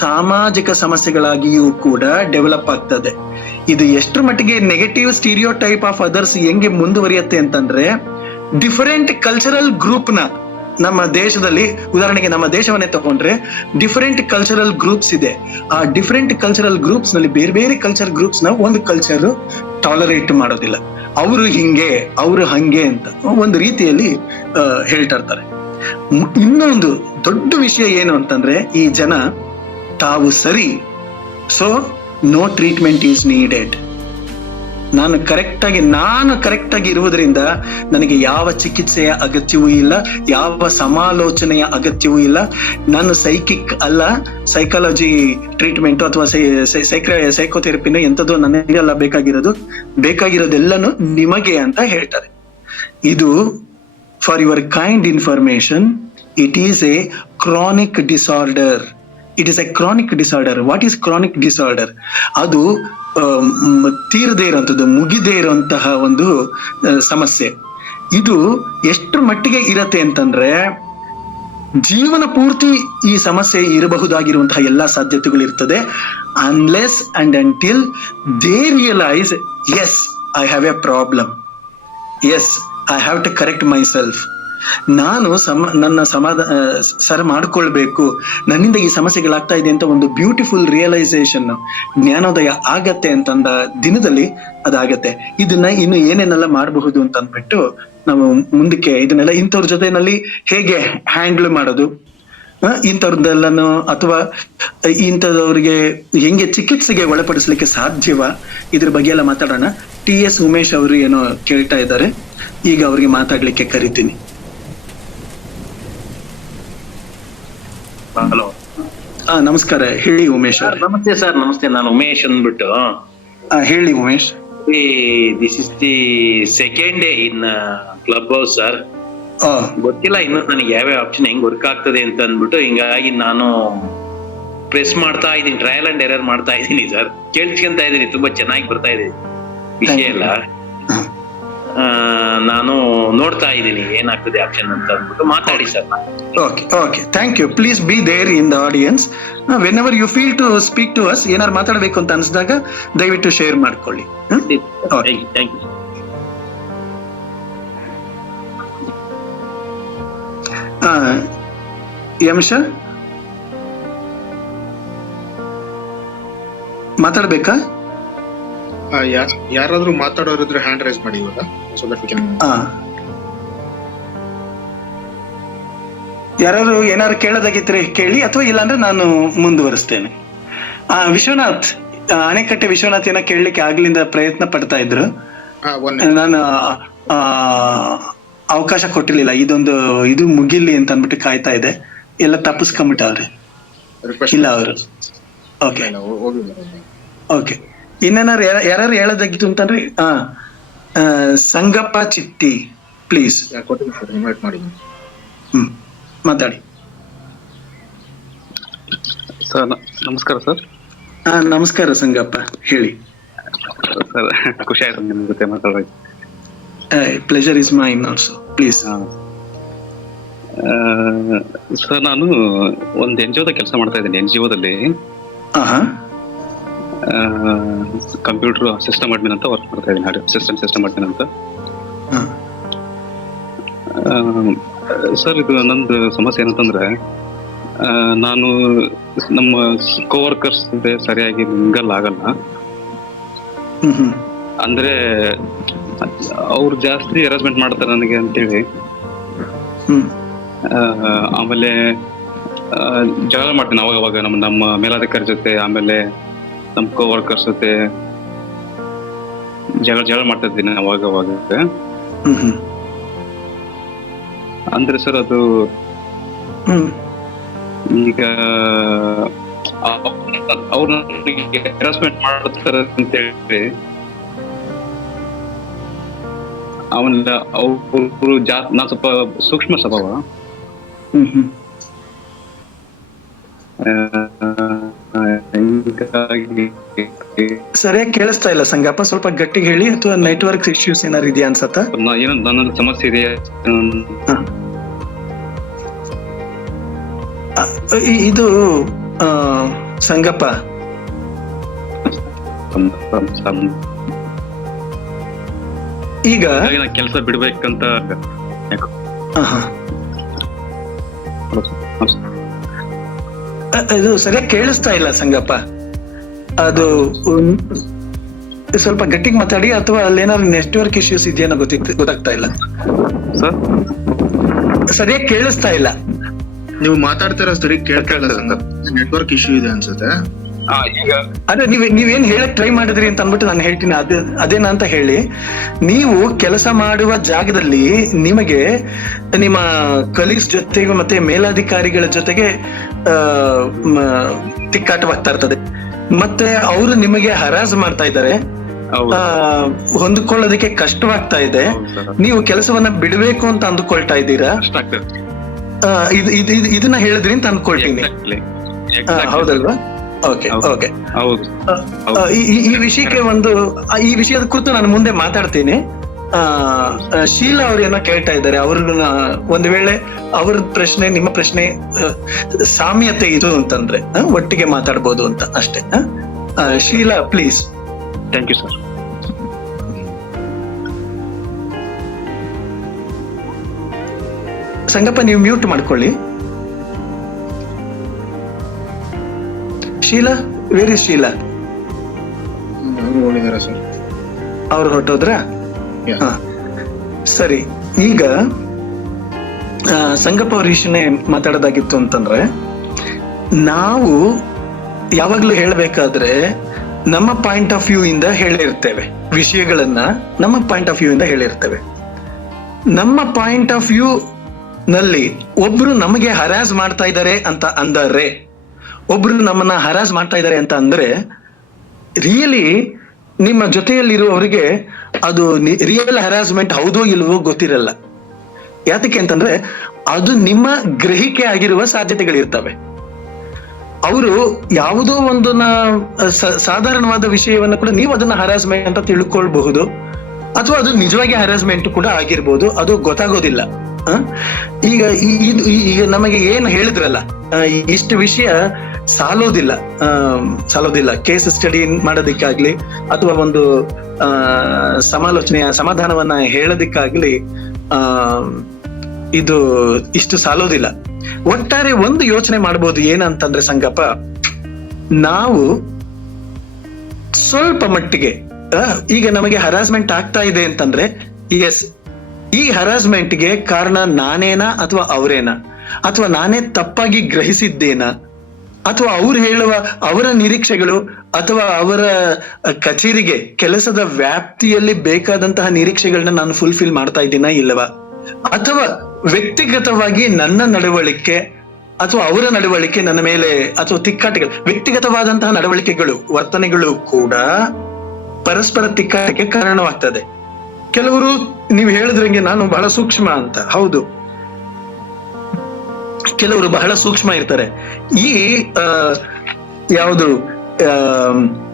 ಸಾಮಾಜಿಕ ಸಮಸ್ಯೆಗಳಾಗಿಯೂ ಕೂಡ ಡೆವಲಪ್ ಆಗ್ತದೆ. ಇದು ಎಷ್ಟರ ಮಟ್ಟಿಗೆ negative stereo type of others ಹೆಂಗೆ ಮುಂದುವರಿಯುತ್ತೆ ಅಂತಂದ್ರೆ, ಡಿಫರೆಂಟ್ ಕಲ್ಚರಲ್ ಗ್ರೂಪ್ ನ ನಮ್ಮ ದೇಶದಲ್ಲಿ, ಉದಾಹರಣೆಗೆ ನಮ್ಮ ದೇಶವನ್ನೇ ತಗೊಂಡ್ರೆ ಡಿಫರೆಂಟ್ ಕಲ್ಚರಲ್ ಗ್ರೂಪ್ಸ್ ಇದೆ. ಆ ಡಿಫರೆಂಟ್ ಕಲ್ಚರಲ್ ಗ್ರೂಪ್ಸ್ ನಲ್ಲಿ ಬೇರೆ ಬೇರೆ ಕಲ್ಚರ್ ಗ್ರೂಪ್ಸ್ ನ ಒಂದು ಕಲ್ಚರ್ ಟಾಲರೇಟ್ ಮಾಡೋದಿಲ್ಲ. ಅವರು ಹಿಂಗೆ, ಅವರು ಹಂಗೆ ಅಂತ ಒಂದು ರೀತಿಯಲ್ಲಿ ಹೇಳ್ತಾ ಇರ್ತಾರೆ. ಇನ್ನೊಂದು ದೊಡ್ಡ ವಿಷಯ ಏನು ಅಂತಂದ್ರೆ, ಈ ಜನ ತಾವು ಸರಿ, so no treatment is needed. ನಾನು ಕರೆಕ್ಟ್ ಆಗಿ ಇರುವುದರಿಂದ ನನಗೆ ಯಾವ ಚಿಕಿತ್ಸೆಯ ಅಗತ್ಯವೂ ಇಲ್ಲ, ಯಾವ ಸಮಾಲೋಚನೆಯ ಅಗತ್ಯವೂ ಇಲ್ಲ. ನಾನು ಸೈಕಿಕ್ ಅಲ್ಲ, ಸೈಕಾಲಜಿ ಟ್ರೀಟ್ಮೆಂಟ್ ಅಥವಾ ಸೈಕೋಥೆರಪಿನ ಎಂಥದ್ದು ನನಗೆಲ್ಲ ಬೇಕಾಗಿರೋದೆಲ್ಲನೂ ನಿಮಗೆ ಅಂತ ಹೇಳ್ತಾರೆ. ಇದು for your kind information, it is A chronic disorder. It is A chronic disorder. What is chronic disorder? ಅದು ತೀರದೇ ಇರುವಂತದ್ದು, ಮುಗಿದೇ ಇರುವಂತಹ ಒಂದು ಸಮಸ್ಯೆ. ಇದು ಎಷ್ಟರ ಮಟ್ಟಿಗೆ ಇರತ್ತೆ ಅಂತಂದ್ರೆ, ಜೀವನ ಪೂರ್ತಿ ಈ ಸಮಸ್ಯೆ ಇರಬಹುದಾಗಿರುವಂತಹ ಎಲ್ಲಾ ಸಾಧ್ಯತೆಗಳು ಇರ್ತದೆ. Unless and until they realise, yes I have a problem, yes I have to correct myself. ನಾನು ನನ್ನ ಸರ್ ಮಾಡ್ಕೊಳ್ಬೇಕು, ನನ್ನಿಂದ ಈ ಸಮಸ್ಯೆಗಳಾಗ್ತಾ ಇದೆ ಅಂತ ಒಂದು ಬ್ಯೂಟಿಫುಲ್ ರಿಯಲೈಸೇಷನ್, ಜ್ಞಾನೋದಯ ಆಗತ್ತೆ ಅಂತಂದ ದಿನದಲ್ಲಿ ಅದಾಗತ್ತೆ. ಇದನ್ನ ಇನ್ನು ಏನೇನೆಲ್ಲ ಮಾಡಬಹುದು ಅಂತ ಅಂದ್ಬಿಟ್ಟು ನಾವು ಮುಂದಕ್ಕೆ ಇದನ್ನೆಲ್ಲ ಇಂಥವ್ರ ಜೊತೆನಲ್ಲಿ ಹೇಗೆ ಹ್ಯಾಂಡಲ್ ಮಾಡೋದು, ಇಂಥವ್ರದ್ದೆಲ್ಲನೂ ಅಥವಾ ಇಂಥದವ್ರಿಗೆ ಹೆಂಗೆ ಚಿಕಿತ್ಸೆಗೆ ಒಳಪಡಿಸ್ಲಿಕ್ಕೆ ಸಾಧ್ಯವ, ಇದ್ರ ಬಗ್ಗೆ ಎಲ್ಲ ಮಾತಾಡೋಣ. TS ಉಮೇಶ್ ಅವರು ಏನೋ ಕೇಳ್ತಾ ಇದ್ದಾರೆ, ಈಗ ಅವ್ರಿಗೆ ಮಾತಾಡ್ಲಿಕ್ಕೆ ಕರಿತೀನಿ. ಹಲೋ, ನಮಸ್ಕಾರ, ಹೇಳಿ ಉಮೇಶ್ ಅವ್ರೆ. ನಮಸ್ತೆ ಸರ್, ನಮಸ್ತೆ. ನಾನು ಉಮೇಶ್ ಅಂದ್ಬಿಟ್ಟು. ಹೇಳಿ Umesh. This is the second day in club house sir. ಗೊತ್ತಿಲ್ಲ ಇನ್ನು ನನಗೆ ಯಾವ್ಯಾವ ಆಪ್ಷನ್ ಹೆಂಗ್ ವರ್ಕ್ ಆಗ್ತದೆ ಅಂತ ಅಂದ್ಬಿಟ್ಟು, ಹಿಂಗಾಗಿ ನಾನು ಪ್ರೆಸ್ ಮಾಡ್ತಾ ಇದ್ದೀನಿ, ಟ್ರಯಲ್ ಅಂಡ್ ಎರರ್ ಮಾಡ್ತಾ ಇದ್ದೀನಿ ಸರ್. ಕೇಳಿಸ್ಕೊಂತ ಇದ್ದೀನಿ, ತುಂಬಾ ಚೆನ್ನಾಗಿ ಬರ್ತಾ ಇದೆ ವಿಷಯ ಎಲ್ಲ. ನಾನು ನೋಡ್ತಾ ಇದ್ದೀನಿ ಏನಾಗ್ತದೆ ಆಪ್ಷನ್ ಅಂತ ಅಂದ್ಬಿಟ್ಟು. ಮಾತಾಡಿ sir. Okay, thank you. Please be there in the audience. Whenever you feel to speak to us, ಏನಾರು ಮಾತಾಡಬೇಕು ಅಂತ ಅನ್ಸಿದಾಗ ದಯವಿಟ್ಟು ಶೇರ್ ಮಾಡ್ಕೊಳ್ಳಿ. Thank you. ಯಮಶ ಮಾತಾಡ್ಬೇಕಾ? ಯಾರಾದ್ರೂ ಮಾತಾಡೋರಿದ್ರೆ ಹ್ಯಾಂಡ್ ರೈಸ್ ಮಾಡಿ ಇವಾಗ, ಸೊ ದಟ್ ವಿ ಕ್ಯಾನ್. ಯಾರು ಏನಾದ್ರು ಕೇಳೋದಾಗಿದ್ರೆ ಕೇಳಿ, ಅಥವಾ ಇಲ್ಲಾಂದ್ರೆ ನಾನು ಮುಂದುವರಿಸ್ತೇನೆ. ವಿಶ್ವನಾಥ್, ಅಣೆಕಟ್ಟೆ ವಿಶ್ವನಾಥ್ ಏನೋ ಕೇಳಲಿಕ್ಕೆ ಆಗ್ಲಿಂದ ಪ್ರಯತ್ನ ಪಡ್ತಾ ಇದ್ರು. ನಾನು ಅವಕಾಶ ಕೊಟ್ಟಿರ್ಲಿಲ್ಲ. ಇದು ಮುಗಿಲಿ ಅಂತ ಅನ್ಬಿಟ್ಟು ಕಾಯ್ತಾ ಇದೆ. ಎಲ್ಲ ತಪ್ಪಿಸ್ಕೊಂಡ್ಬಿಟ್ಟವ್ರೆ. ಇಲ್ಲ ಅವರು. Okay okay. ಇನ್ನೇನಾರು ಯಾರು ಹೇಳೋದಾಗಿತ್ತು ಅಂತಂದ್ರೆ ಸಂಗಪ್ಪ ಚಿಟ್ಟಿ ಪ್ಲೀಸ್ ಮಾತಾಡಿ. ಸರ್ ನಮಸ್ಕಾರ ಸರ್. ನಮಸ್ಕಾರ ಸಂಗಪ್ಪ, ಹೇಳಿ ಸರ್. ಖುಷಿ ಆಯ್ತು ನಿಮ್ ಜೊತೆ ಮಾತಾಡೋದು. Pleasure is mine also, please. Sir ನಾನು ಒಂದು NGO ಕೆಲಸ ಮಾಡ್ತಾ ಇದ್ದೀನಿ. NGO-ದಲ್ಲಿ ಕಂಪ್ಯೂಟರ್ ಸಿಸ್ಟಮ್ ಅಡ್ಮಿನ್ ಅಂತ ವರ್ಕ್ ಮಾಡ್ತಾ ಇದ್ದೀನಿ. ಸಿಸ್ಟಮ್ ಅಡ್ಮಿನ್ ಅಂತ. ಸರ್, ಇದು ನಂದು ಸಮಸ್ಯೆ ಏನಂತಂದ್ರೆ, ನಾನು ನಮ್ಮ ಕೋವರ್ಕರ್ಸ್ ಸರಿಯಾಗಿ ಮಿಂಗಲ್ ಆಗಲ್ಲ. ಅಂದ್ರೆ ಅವ್ರು ಜಾಸ್ತಿ ಹರಾಸ್ಮೆಂಟ್ ಮಾಡ್ತಾರೆ ನನಗೆ ಅಂತೇಳಿ. ಆಮೇಲೆ ಜಗಳ ಮಾಡ್ತೀನಿ ಅವಾಗ ನಮ್ಮ ಮೇಲಾಧಿಕಾರಿ ಜೊತೆ, ಆಮೇಲೆ ನಮ್ಮ ಕೋವರ್ಕರ್ಸ್ ಜೊತೆ ಜಗಳ ಮಾಡ್ತಾ ಇದ್ದೀನಿ ಅವಾಗ. ಅಂದ್ರೆ ಸರ್ ಅದು ಈಗ ಅವ್ರು ನನಗೆ ಹರಾಸ್ಮೆಂಟ್ ಮಾಡ್ತಾರೆ ಅಂತೇಳಿ ಅವನ್ನ ಅವರು ನಾ ಸ್ವಲ್ಪ ಸೂಕ್ಷ್ಮ ಸ್ವಭಾವ. ಸರಿಯಾಗಿ ಕೇಳಿಸ್ತಾ ಇಲ್ಲ ಸಂಗಪ್ಪ, ಸ್ವಲ್ಪ ಗಟ್ಟಿಗೆ ಹೇಳಿ. ಅಥವಾ ನೆಟ್ವರ್ಕ್ ಇಶ್ಯೂಸ್ ಏನಾರು ಇದೆಯಾ ಅನ್ಸತ್ತ? ಏನೋ ನನ್ನ ಸಮಸ್ಯೆ ಇದೆ. ಇದು ಸಂಗಪ್ಪ, ಈಗ ಕೆಲಸ ಬಿಡ್ಬೇಕಂತ ಇದು ಸರಿಯಾಗಿ ಕೇಳಿಸ್ತಾ ಇಲ್ಲ ಸಂಗಪ್ಪ. ಅದು ಸ್ವಲ್ಪ ಗಟ್ಟಿಗೆ ಮಾತಾಡಿ, ಅಥವಾ ಅಲ್ಲೇನಾದ್ರು ನೆಟ್ವರ್ಕ್ ಇಶ್ಯೂಸ್ ಇದೆಯನ್ನೋ ಗೊತ್ತಾಗ್ತಾ ಇಲ್ಲ. ಸರಿಯಾಗಿ ಕೇಳಿಸ್ತಾ ಇಲ್ಲ. ನೀವು ಮಾತಾಡ್ತಾರ ಸರಿ ಕೇಳ್ತಾ ಇಲ್ಲ ಸಂಗಪ್ಪ. ನೆಟ್ವರ್ಕ್ ಇಶ್ಯೂ ಇದೆ ಅನ್ಸುತ್ತೆ. ಅದೇ ನೀವೇನ್ ಹೇಳಕ್ ಟ್ರೈ ಮಾಡಿದ್ರಿ ಅಂತ ಅಂದ್ಬಿಟ್ಟು ನಾನು ಹೇಳ್ತೀನಿ. ಅದೇನಾ ಅಂತ ಹೇಳಿ. ನೀವು ಕೆಲಸ ಮಾಡುವ ಜಾಗದಲ್ಲಿ ನಿಮಗೆ ನಿಮ್ಮ ಕಲೀಗ್ಸ್ ಜೊತೆಗೆ ಮತ್ತೆ ಮೇಲಾಧಿಕಾರಿಗಳ ಜೊತೆಗೆ ತಿಕ್ಕಾಟವಾಗ್ತಾ ಇರ್ತದೆ. ಮತ್ತೆ ಅವರು ನಿಮಗೆ ಹರಾಜ್ ಮಾಡ್ತಾ ಇದ್ದಾರೆ, ಹೊಂದ್ಕೊಳ್ಳೋದಕ್ಕೆ ಕಷ್ಟವಾಗ್ತಾ ಇದೆ. ನೀವು ಕೆಲಸವನ್ನ ಬಿಡ್ಬೇಕು ಅಂತ ಅಂದುಕೊಳ್ತಾ ಇದ್ದೀರಾ. ಇದನ್ನ ಹೇಳಿದ್ರಿ ಅಂತ ಅನ್ಕೊಳ್ತೀನಿ. ಹೌದಲ್ವಾ? Okay okay. ಈ ವಿಷಯಕ್ಕೆ ಈ ವಿಷಯದ ಕುರಿತು ನಾನು ಮುಂದೆ ಮಾತಾಡ್ತೀನಿ. ಶೀಲಾ ಅವ್ರು ಏನೋ ಕೇಳ್ತಾ ಇದ್ದಾರೆ. ಅವ್ರನ್ನ ಒಂದು ವೇಳೆ ಅವ್ರ ಪ್ರಶ್ನೆ ನಿಮ್ಮ ಪ್ರಶ್ನೆ ಸಾಮ್ಯತೆ ಇದು ಅಂತಂದ್ರೆ ಒಟ್ಟಿಗೆ ಮಾತಾಡ್ಬೋದು ಅಂತ ಅಷ್ಟೇ. Sheela please. Thank you sir. Sangappa, ನೀವು ಮ್ಯೂಟ್ ಮಾಡ್ಕೊಳ್ಳಿ. Sheela, where is Sheela? ಅವ್ರು ಹೊರಟೋದ್ರ? ಸರಿ. ಈಗ ಸಂಗಪ್ಪ ಅವ್ರ ವಿಷಯನೇ ಮಾತಾಡೋದಾಗಿತ್ತು ಅಂತಂದ್ರೆ, ನಾವು ಯಾವಾಗ್ಲೂ ಹೇಳ್ಬೇಕಾದ್ರೆ ನಮ್ಮ ಪಾಯಿಂಟ್ ಆಫ್ ವ್ಯೂ ಇಂದ ಹೇಳಿರ್ತೇವೆ ವಿಷಯಗಳನ್ನ. ನಮ್ಮ ಪಾಯಿಂಟ್ ಆಫ್ ವ್ಯೂ ಇಂದ ಹೇಳಿರ್ತೇವೆ. ನಮ್ಮ ಪಾಯಿಂಟ್ ಆಫ್ ವ್ಯೂ ನಲ್ಲಿ ಒಬ್ರು ನಮಗೆ ಹರಾಜ್ ಮಾಡ್ತಾ ಇದ್ದಾರೆ ಅಂತ ಅಂದರೆ, ಒಬ್ರು ನಮ್ಮನ್ನ ಹರಾಜ್ ಮಾಡ್ತಾ ಇದ್ದಾರೆ ಅಂತ ಅಂದ್ರೆ, ರಿಯಲಿ ನಿಮ್ಮ ಜೊತೆಯಲ್ಲಿರುವವರಿಗೆ ಅದು ರಿಯಲ್ ಹರಾಸ್ಮೆಂಟ್ ಹೌದೋ ಇಲ್ವೋ ಗೊತ್ತಿರಲ್ಲ. ಯಾತಕ್ಕೆ ಅಂತಂದ್ರೆ ಅದು ನಿಮ್ಮ ಗ್ರಹಿಕೆ ಆಗಿರುವ ಸಾಧ್ಯತೆಗಳಿರ್ತವೆ. ಅವರು ಯಾವುದೋ ಒಂದನ್ನ ಸಾಧಾರಣವಾದ ವಿಷಯವನ್ನ ಕೂಡ ನೀವು ಅದನ್ನ ಹರಾಸ್ಮೆಂಟ್ ಅಂತ ತಿಳ್ಕೊಳ್ಬಹುದು, ಅಥವಾ ಅದು ನಿಜವಾಗಿ ಹರಾಸ್ಮೆಂಟ್ ಕೂಡ ಆಗಿರ್ಬೋದು. ಅದು ಗೊತ್ತಾಗೋದಿಲ್ಲ. ಈಗ ನಮಗೆ ಏನು ಹೇಳಿದ್ರಲ್ಲ, ಇಷ್ಟು ವಿಷಯ ಸಾಲೋದಿಲ್ಲ ಕೇಸ್ ಸ್ಟಡಿ ಮಾಡೋದಿಕ್ಕಾಗ್ಲಿ, ಅಥವಾ ಒಂದು ಸಮಾಧಾನವನ್ನ ಹೇಳೋದಿಕ್ಕಾಗ್ಲಿ ಇದು ಇಷ್ಟು ಸಾಲೋದಿಲ್ಲ. ಒಟ್ಟಾರೆ ಒಂದು ಯೋಚನೆ ಮಾಡ್ಬೋದು ಏನಂತಂದ್ರೆ ಸಂಗಪ್ಪ, ನಾವು ಸ್ವಲ್ಪ ಮಟ್ಟಿಗೆ ಈಗ ನಮಗೆ ಹರಾಸ್ಮೆಂಟ್ ಆಗ್ತಾ ಇದೆ ಅಂತಂದ್ರೆ, ಎಸ್, ಈ ಹರಾಸ್ಮೆಂಟ್ಗೆ ಕಾರಣ ನಾನೇನಾ ಅಥವಾ ಅವರೇನಾ? ಅಥವಾ ನಾನೇ ತಪ್ಪಾಗಿ ಗ್ರಹಿಸಿದ್ದೇನಾ, ಅಥವಾ ಅವ್ರು ಹೇಳುವ ಅವರ ನಿರೀಕ್ಷೆಗಳು ಅಥವಾ ಅವರ ಕಚೇರಿಗೆ ಕೆಲಸದ ವ್ಯಾಪ್ತಿಯಲ್ಲಿ ಬೇಕಾದಂತಹ ನಿರೀಕ್ಷೆಗಳನ್ನ ನಾನು ಫುಲ್ಫಿಲ್ ಮಾಡ್ತಾ ಇದ್ದೀನಾ ಇಲ್ಲವಾ, ಅಥವಾ ವ್ಯಕ್ತಿಗತವಾಗಿ ನನ್ನ ನಡವಳಿಕೆ ಅಥವಾ ಅವರ ನಡವಳಿಕೆ ನನ್ನ ಮೇಲೆ ಅಥವಾ ತಿಕ್ಕಾಟಗಳು, ವ್ಯಕ್ತಿಗತವಾದಂತಹ ನಡವಳಿಕೆಗಳು ವರ್ತನೆಗಳು ಕೂಡ ಪರಸ್ಪರ ತಿಕ್ಕಾಟಕ್ಕೆ ಕಾರಣವಾಗ್ತದೆ. ಕೆಲವರು ನೀವು ಹೇಳಿದ್ರಂಗೆ ನಾನು ಬಹಳ ಸೂಕ್ಷ್ಮ ಅಂತ, ಹೌದು, ಕೆಲವರು ಬಹಳ ಸೂಕ್ಷ್ಮ ಇರ್ತಾರೆ. ಈ ಯಾವುದು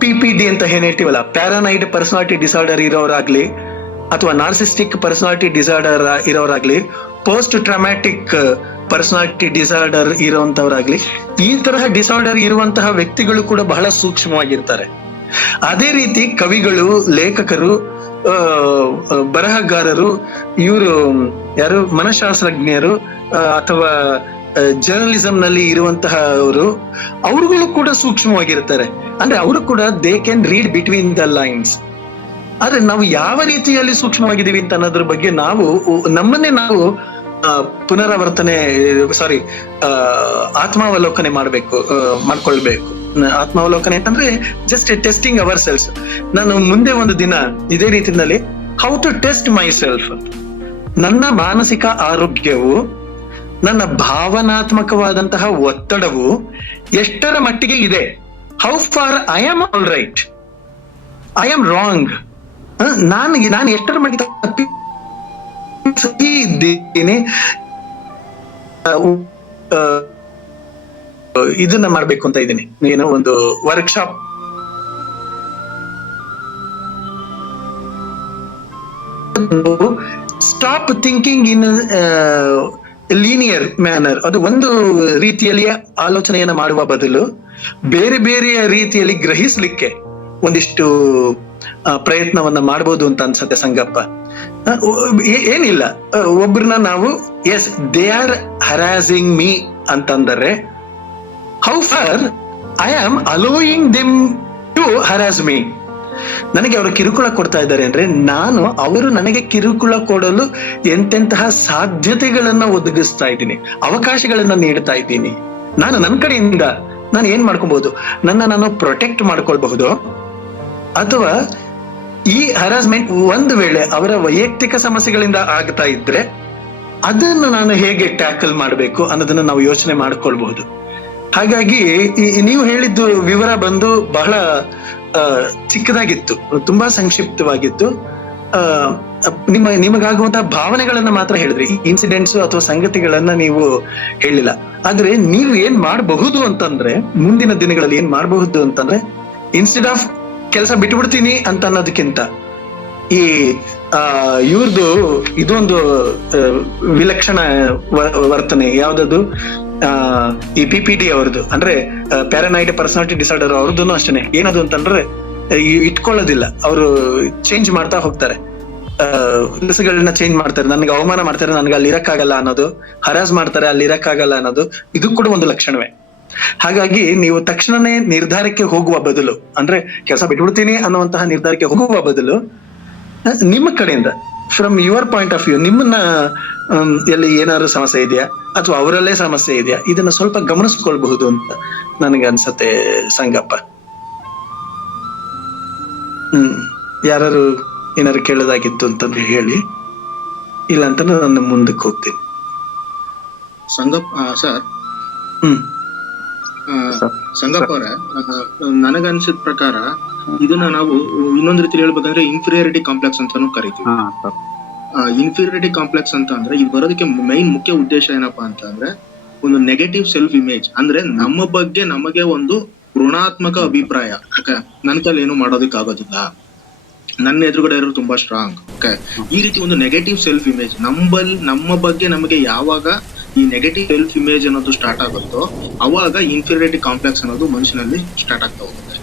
PPD ಅಂತ ಏನ್ ಹೇಳ್ತೀವಲ್ಲ, ಪ್ಯಾರಾನೈಡ್ ಪರ್ಸನಾಲಿಟಿ ಡಿಸಾರ್ಡರ್ ಇರೋರಾಗ್ಲಿ ಅಥವಾ ನಾರ್ಸಿಸ್ಟಿಕ್ ಪರ್ಸನಾಲಿಟಿ ಡಿಸಾರ್ಡರ್ ಇರೋರಾಗ್ಲಿ, ಪೋಸ್ಟ್ ಟ್ರಾಮ್ಯಾಟಿಕ್ ಪರ್ಸನಾಲಿಟಿ ಡಿಸಾರ್ಡರ್ ಇರುವಂತವರಾಗ್ಲಿ, ಈ ತರಹ ಡಿಸಾರ್ಡರ್ ಇರುವಂತಹ ವ್ಯಕ್ತಿಗಳು ಕೂಡ ಬಹಳ ಸೂಕ್ಷ್ಮವಾಗಿರ್ತಾರೆ. ಅದೇ ರೀತಿ ಕವಿಗಳು, ಲೇಖಕರು, ಬರಹಗಾರರು, ಇವರು ಯಾರು ಮನಃಶಾಸ್ತ್ರಜ್ಞರು ಅಥವಾ ಜರ್ನಲಿಸಂ ನಲ್ಲಿ ಇರುವಂತಹ ಅವರುಗಳು ಕೂಡ ಸೂಕ್ಷ್ಮವಾಗಿರ್ತಾರೆ. ಅಂದ್ರೆ ಅವರು ಕೂಡ they can read between the lines. ಆದ್ರೆ ನಾವು ಯಾವ ರೀತಿಯಲ್ಲಿ ಸೂಕ್ಷ್ಮವಾಗಿದ್ದೀವಿ ಅಂತ ಅನ್ನೋದ್ರ ಬಗ್ಗೆ ನಾವು ನಮ್ಮನ್ನೇ ನಾವು ಆತ್ಮಾವಲೋಕನೆ ಮಾಡ್ಕೊಳ್ಬೇಕು. ಆತ್ಮಾವಲೋಕನೆ ಅಂತಂದ್ರೆ ಜಸ್ಟ್ ಟೆಸ್ಟಿಂಗ್ ಅವರ್ ಸೆಲ್ಸ್. ನಾನು ಮುಂದೆ ಒಂದು ದಿನ ಇದೇ ರೀತಿಯಲ್ಲಿ how to test myself, ನನ್ನ ಮಾನಸಿಕ ಆರೋಗ್ಯವು, ನನ್ನ ಭಾವನಾತ್ಮಕವಾದಂತಹ ಒತ್ತಡವು ಎಷ್ಟರ ಮಟ್ಟಿಗೆ ಇದೆ, how far I am all right, I am wrong, ನಾನು ಎಷ್ಟರ ಮಟ್ಟಿಗೆ ಸರಿ ಇದ್ದೀನಿ, ಇದನ್ನ ಮಾಡ್ಬೇಕು ಅಂತ ಇದ್ದೀನಿ. ಏನೋ ಒಂದು workshop stop thinking in linear manner, ಅದು ಒಂದು ರೀತಿಯಲ್ಲಿ ಆಲೋಚನೆಯನ್ನ ಮಾಡುವ ಬದಲು ಬೇರೆ ಬೇರೆಯ ರೀತಿಯಲ್ಲಿ ಗ್ರಹಿಸ್ಲಿಕ್ಕೆ ಒಂದಿಷ್ಟು ಪ್ರಯತ್ನವನ್ನ ಮಾಡ್ಬೋದು ಅಂತ ಅನ್ಸತ್ತೆ ಸಂಗಪ್ಪ. ಏನಿಲ್ಲ, ಒಬ್ರನ್ನ ನಾವು as they are harassing me ಅಂತಂದರೆ how far I am allowing them to harass me. ನನಗೆ ಅವರು ಕಿರುಕುಳ ಕೊಡ್ತಾ ಇದ್ದಾರೆ ಅಂದ್ರೆ ನಾನು ಅವರು ನನಗೆ ಕಿರುಕುಳ ಕೊಡಲು ಎಂತೆಂತಹ ಸಾಧ್ಯತೆಗಳನ್ನ ಒದಗಿಸ್ತಾ ಇದ್ದೀನಿ, ಅವಕಾಶಗಳನ್ನ ನೀಡ್ತಾ ಇದ್ದೀನಿ. ನಾನು ನನ್ನ ಕಡೆಯಿಂದ ನಾನು ಏನ್ ಮಾಡ್ಕೊಬಹುದು, ನಾನು ಪ್ರೊಟೆಕ್ಟ್ ಮಾಡ್ಕೊಳ್ಬಹುದು, ಅಥವಾ ಈ ಹರಾಸ್ಮೆಂಟ್ ಒಂದು ವೇಳೆ ಅವರ ವೈಯಕ್ತಿಕ ಸಮಸ್ಯೆಗಳಿಂದ ಆಗ್ತಾ ಇದ್ರೆ ಅದನ್ನು ನಾನು ಹೇಗೆ ಟ್ಯಾಕಲ್ ಮಾಡಬೇಕು ಅನ್ನೋದನ್ನ ನಾವು ಯೋಚನೆ ಮಾಡ್ಕೊಳ್ಬಹುದು. ಹಾಗಾಗಿ ನೀವು ಹೇಳಿದ್ದು ವಿವರ ಬಂದು ಬಹಳ ಚಿಕ್ಕದಾಗಿತ್ತು, ತುಂಬಾ ಸಂಕ್ಷಿಪ್ತವಾಗಿತ್ತು. ನಿಮಗಾಗುವಂತಹ ಭಾವನೆಗಳನ್ನ ಮಾತ್ರ ಹೇಳಿದ್ರಿ, ಇನ್ಸಿಡೆಂಟ್ಸ್ ಅಥವಾ ಸಂಗತಿಗಳನ್ನ ನೀವು ಹೇಳಿಲ್ಲ. ಆದ್ರೆ ನೀವು ಏನ್ ಮಾಡಬಹುದು ಅಂತಂದ್ರೆ, ಮುಂದಿನ ದಿನಗಳಲ್ಲಿ ಏನ್ ಮಾಡಬಹುದು ಅಂತಂದ್ರೆ, ಇನ್ಸ್ಟೆಡ್ ಆಫ್ ಕೆಲಸ ಬಿಟ್ಬಿಡ್ತೀನಿ ಅಂತ ಅನ್ನೋದಕ್ಕಿಂತ ಈ ಇವ್ರದ್ದು ಇದೊಂದು ವಿಲಕ್ಷಣ ವರ್ತನೆ ಯಾವ್ದದು, ಈ PPD ಅವ್ರದ್ದು ಅಂದ್ರೆ ಪ್ಯಾರಾನೈಡ್ ಪರ್ಸನಾಲಿಟಿ ಡಿಸಾರ್ಡರ್ ಅವ್ರದ್ದು ಅಷ್ಟೇನೆ. ಏನದು ಅಂತಂದ್ರೆ ಇಟ್ಕೊಳ್ಳೋದಿಲ್ಲ, ಅವರು ಚೇಂಜ್ ಮಾಡ್ತಾ ಹೋಗ್ತಾರೆ, ಕೆಲಸಗಳನ್ನ ಚೇಂಜ್ ಮಾಡ್ತಾರೆ, ನನ್ಗೆ ಅವಮಾನ ಮಾಡ್ತಾರೆ, ನನ್ಗೆ ಅಲ್ಲಿ ಇರಕ್ಕಾಗಲ್ಲ ಅನ್ನೋದು, ಹರಾಜ್ ಮಾಡ್ತಾರೆ, ಅಲ್ಲಿ ಇರಕ್ಕಾಗಲ್ಲ ಅನ್ನೋದು, ಇದು ಕೂಡ ಒಂದು ಲಕ್ಷಣವೇ. ಹಾಗಾಗಿ ನೀವು ತಕ್ಷಣನೇ ನಿರ್ಧಾರಕ್ಕೆ ಹೋಗುವ ಬದಲು, ಅಂದ್ರೆ ಕೆಲಸ ಬಿಟ್ಬಿಡ್ತೀನಿ ಅನ್ನುವಂತಹ ನಿರ್ಧಾರಕ್ಕೆ ಹೋಗುವ ಬದಲು ನಿಮ್ಮ ಕಡೆಯಿಂದ from your point of view ನಿಮ್ಮನ್ನ ಎಲ್ಲಿ ಏನಾದ್ರು ಸಮಸ್ಯೆ ಇದೆಯಾ ಅಥವಾ ಅವರಲ್ಲೇ ಸಮಸ್ಯೆ ಇದೆಯಾ, ಇದನ್ನ ಸ್ವಲ್ಪ ಗಮನಿಸ್ಕೊಳ್ಬಹುದು ಅಂತ ನನಗೆ ಅನ್ಸತ್ತೆ ಸಂಗಪ್ಪ. ಯಾರು ಏನಾದ್ರು ಕೇಳೋದಾಗಿತ್ತು ಅಂತಂದ್ರೆ ಹೇಳಿ, ಇಲ್ಲ ಅಂತ ನಾನು ಮುಂದಕ್ಕೆ ಹೋಗ್ತೀನಿ. ಸಂಗಪ್ಪ ಸರ್, ಸಂಗಪ್ಪ ಅವರೇ, ನನಗನ್ಸಿದ ಪ್ರಕಾರ ಇದನ್ನ ನಾವು ಇನ್ನೊಂದ್ ರೀತಿ ಹೇಳ್ಬೇಕಂದ್ರೆ ಇನ್ಫೀರಿಯಾರಿಟಿ ಕಾಂಪ್ಲೆಕ್ಸ್ ಅಂತಾನು ಕರಿತೀವಿ. ಇನ್ಫೀರಿಯಾರಿಟಿ ಕಾಂಪ್ಲೆಕ್ಸ್ ಅಂತ ಅಂದ್ರೆ ಇದು ಬರೋದಕ್ಕೆ ಮೈನ್ ಮುಖ್ಯ ಉದ್ದೇಶ ಏನಪ್ಪಾ ಅಂತ ಅಂದ್ರೆ ಒಂದು ನೆಗೆಟಿವ್ ಸೆಲ್ಫ್ ಇಮೇಜ್, ಅಂದ್ರೆ ನಮ್ಮ ಬಗ್ಗೆ ನಮಗೆ ಒಂದು ಋಣಾತ್ಮಕ ಅಭಿಪ್ರಾಯ. ನನ್ನ ಕೈಲಿ ಏನು ಮಾಡೋದಕ್ಕೆ ಆಗೋದಿಲ್ಲ, ನನ್ನ ಎದುರುಗಡೆ ಇರೋರು ತುಂಬಾ ಸ್ಟ್ರಾಂಗ್. ಈ ರೀತಿ ಒಂದು ನೆಗೆಟಿವ್ ಸೆಲ್ಫ್ ಇಮೇಜ್ ನಮ್ಮ ಬಗ್ಗೆ ನಮಗೆ ಯಾವಾಗ ಈ ನೆಗೆಟಿವ್ ಸೆಲ್ಫ್ ಇಮೇಜ್ ಅನ್ನೋದು ಸ್ಟಾರ್ಟ್ ಆಗುತ್ತೋ ಅವಾಗ ಇನ್ಫೀರಿಯಾರಿಟಿ ಕಾಂಪ್ಲೆಕ್ಸ್ ಅನ್ನೋದು ಮನುಷ್ಯನಲ್ಲಿ ಸ್ಟಾರ್ಟ್ ಆಗ್ತಾ ಹೋಗುತ್ತೆ.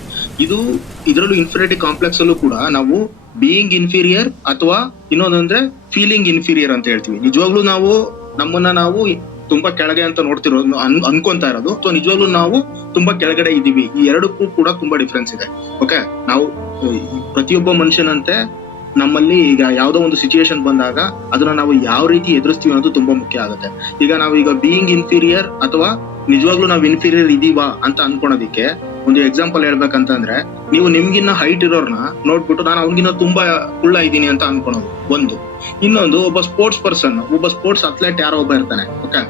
ಇದರಲ್ಲೂ ಇನ್ಫೀರಿಯಾರಿಟಿ ಕಾಂಪ್ಲೆಕ್ಸ್ ಅಲ್ಲೂ ಕೂಡ ನಾವು ಬೀಯಿಂಗ್ ಇನ್ಫೀರಿಯರ್ ಅಥವಾ ಇನ್ನೊಂದಂದ್ರೆ ಫೀಲಿಂಗ್ ಇನ್ಫೀರಿಯರ್ ಅಂತ ಹೇಳ್ತೀವಿ. ನಿಜವಾಗ್ಲೂ ನಾವು ನಮ್ಮನ್ನ ನಾವು ತುಂಬಾ ಕೆಳಗೆ ಅಂತ ನೋಡ್ತಿರೋದು ಅನ್ಕೊಂತಾ ಇರೋದು, ಅಥವಾ ನಿಜವಾಗ್ಲೂ ನಾವು ತುಂಬಾ ಕೆಳಗಡೆ ಇದೀವಿ, ಈ ಎರಡಕ್ಕೂ ಕೂಡ ತುಂಬಾ ಡಿಫ್ರೆನ್ಸ್ ಇದೆ. ಓಕೆ, ನಾವು ಪ್ರತಿಯೊಬ್ಬ ಮನುಷ್ಯನಂತೆ ನಮ್ಮಲ್ಲಿ ಈಗ ಯಾವ್ದೋ ಒಂದು ಸಿಚುಯೇಷನ್ ಬಂದಾಗ ಅದನ್ನ ನಾವು ಯಾವ ರೀತಿ ಎದುರಿಸ್ತೀವಿ ಅನ್ನೋದು ತುಂಬಾ ಮುಖ್ಯ ಆಗುತ್ತೆ. ಈಗ ನಾವು ಈಗ ಬೀಯಿಂಗ್ ಇನ್ಫೀರಿಯರ್ ಅಥವಾ ನಿಜವಾಗ್ಲೂ ನಾವು ಇನ್ಫೀರಿಯರ್ ಇದೀವಾ ಅಂತ ಅನ್ಕೊಳೋದಿಕ್ಕೆ ಒಂದು ಎಕ್ಸಾಂಪಲ್ ಹೇಳ್ಬೇಕಂತಂದ್ರೆ, ನೀವು ನಿಮ್ಗಿನ್ನ ಹೈಟ್ ಇರೋರ್ನ ನೋಡ್ಬಿಟ್ಟು ನಾನು ಅವ್ನಿಗಿನ್ನ ತುಂಬಾ ಕುಳ್ಳ ಇದ್ದೀನಿ ಅಂತ ಅನ್ಕೊಳೋದು ಒಂದು. ಇನ್ನೊಂದು, ಒಬ್ಬ ಸ್ಪೋರ್ಟ್ಸ್ ಪರ್ಸನ್, ಒಬ್ಬ ಸ್ಪೋರ್ಟ್ಸ್ ಅಥ್ಲೆಟ್ ಯಾರೋ ಒಬ್ಬ ಇರ್ತಾನೆ, ಓಕೆ,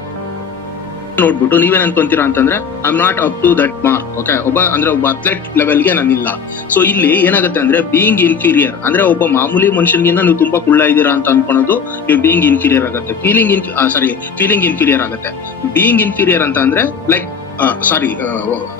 ನೋಡ್ಬಿಟ್ಟು ನೀವೇನ್ ಅನ್ಕೊಂತೀರಾ ಅಂತಂದ್ರೆ I am not up to that mark, okay, ಒಬ್ಬ ಅಥ್ಲೆಟ್ ಲೆವೆಲ್ಗೆ ನಾನಿಲ್ಲ. ಸೊ ಇಲ್ಲಿ ಏನಾಗುತ್ತೆ ಅಂದ್ರೆ ಬೀಯಿಂಗ್ ಇನ್ಫೀರಿಯರ್ ಅಂದ್ರೆ ಒಬ್ಬ ಮಾಮೂಲಿ ಮನುಷ್ಯನಿಗಿಂತ ನೀವು ತುಂಬಾ ಕುಳ್ಳ ಇದ್ದೀರಾ ಅಂತ ಅನ್ಕೊಳೋದು ನೀವು ಬೀಯಿಂಗ್ ಇನ್ಫೀರಿಯರ್ ಆಗುತ್ತೆ. ಫೀಲಿಂಗ್ ಇನ್ಫೀರಿಯರ್ ಆಗುತ್ತೆ. ಬೀಯಿಂಗ್ ಇನ್ಫೀರಿಯರ್ ಅಂತ ಅಂದ್ರೆ like sorry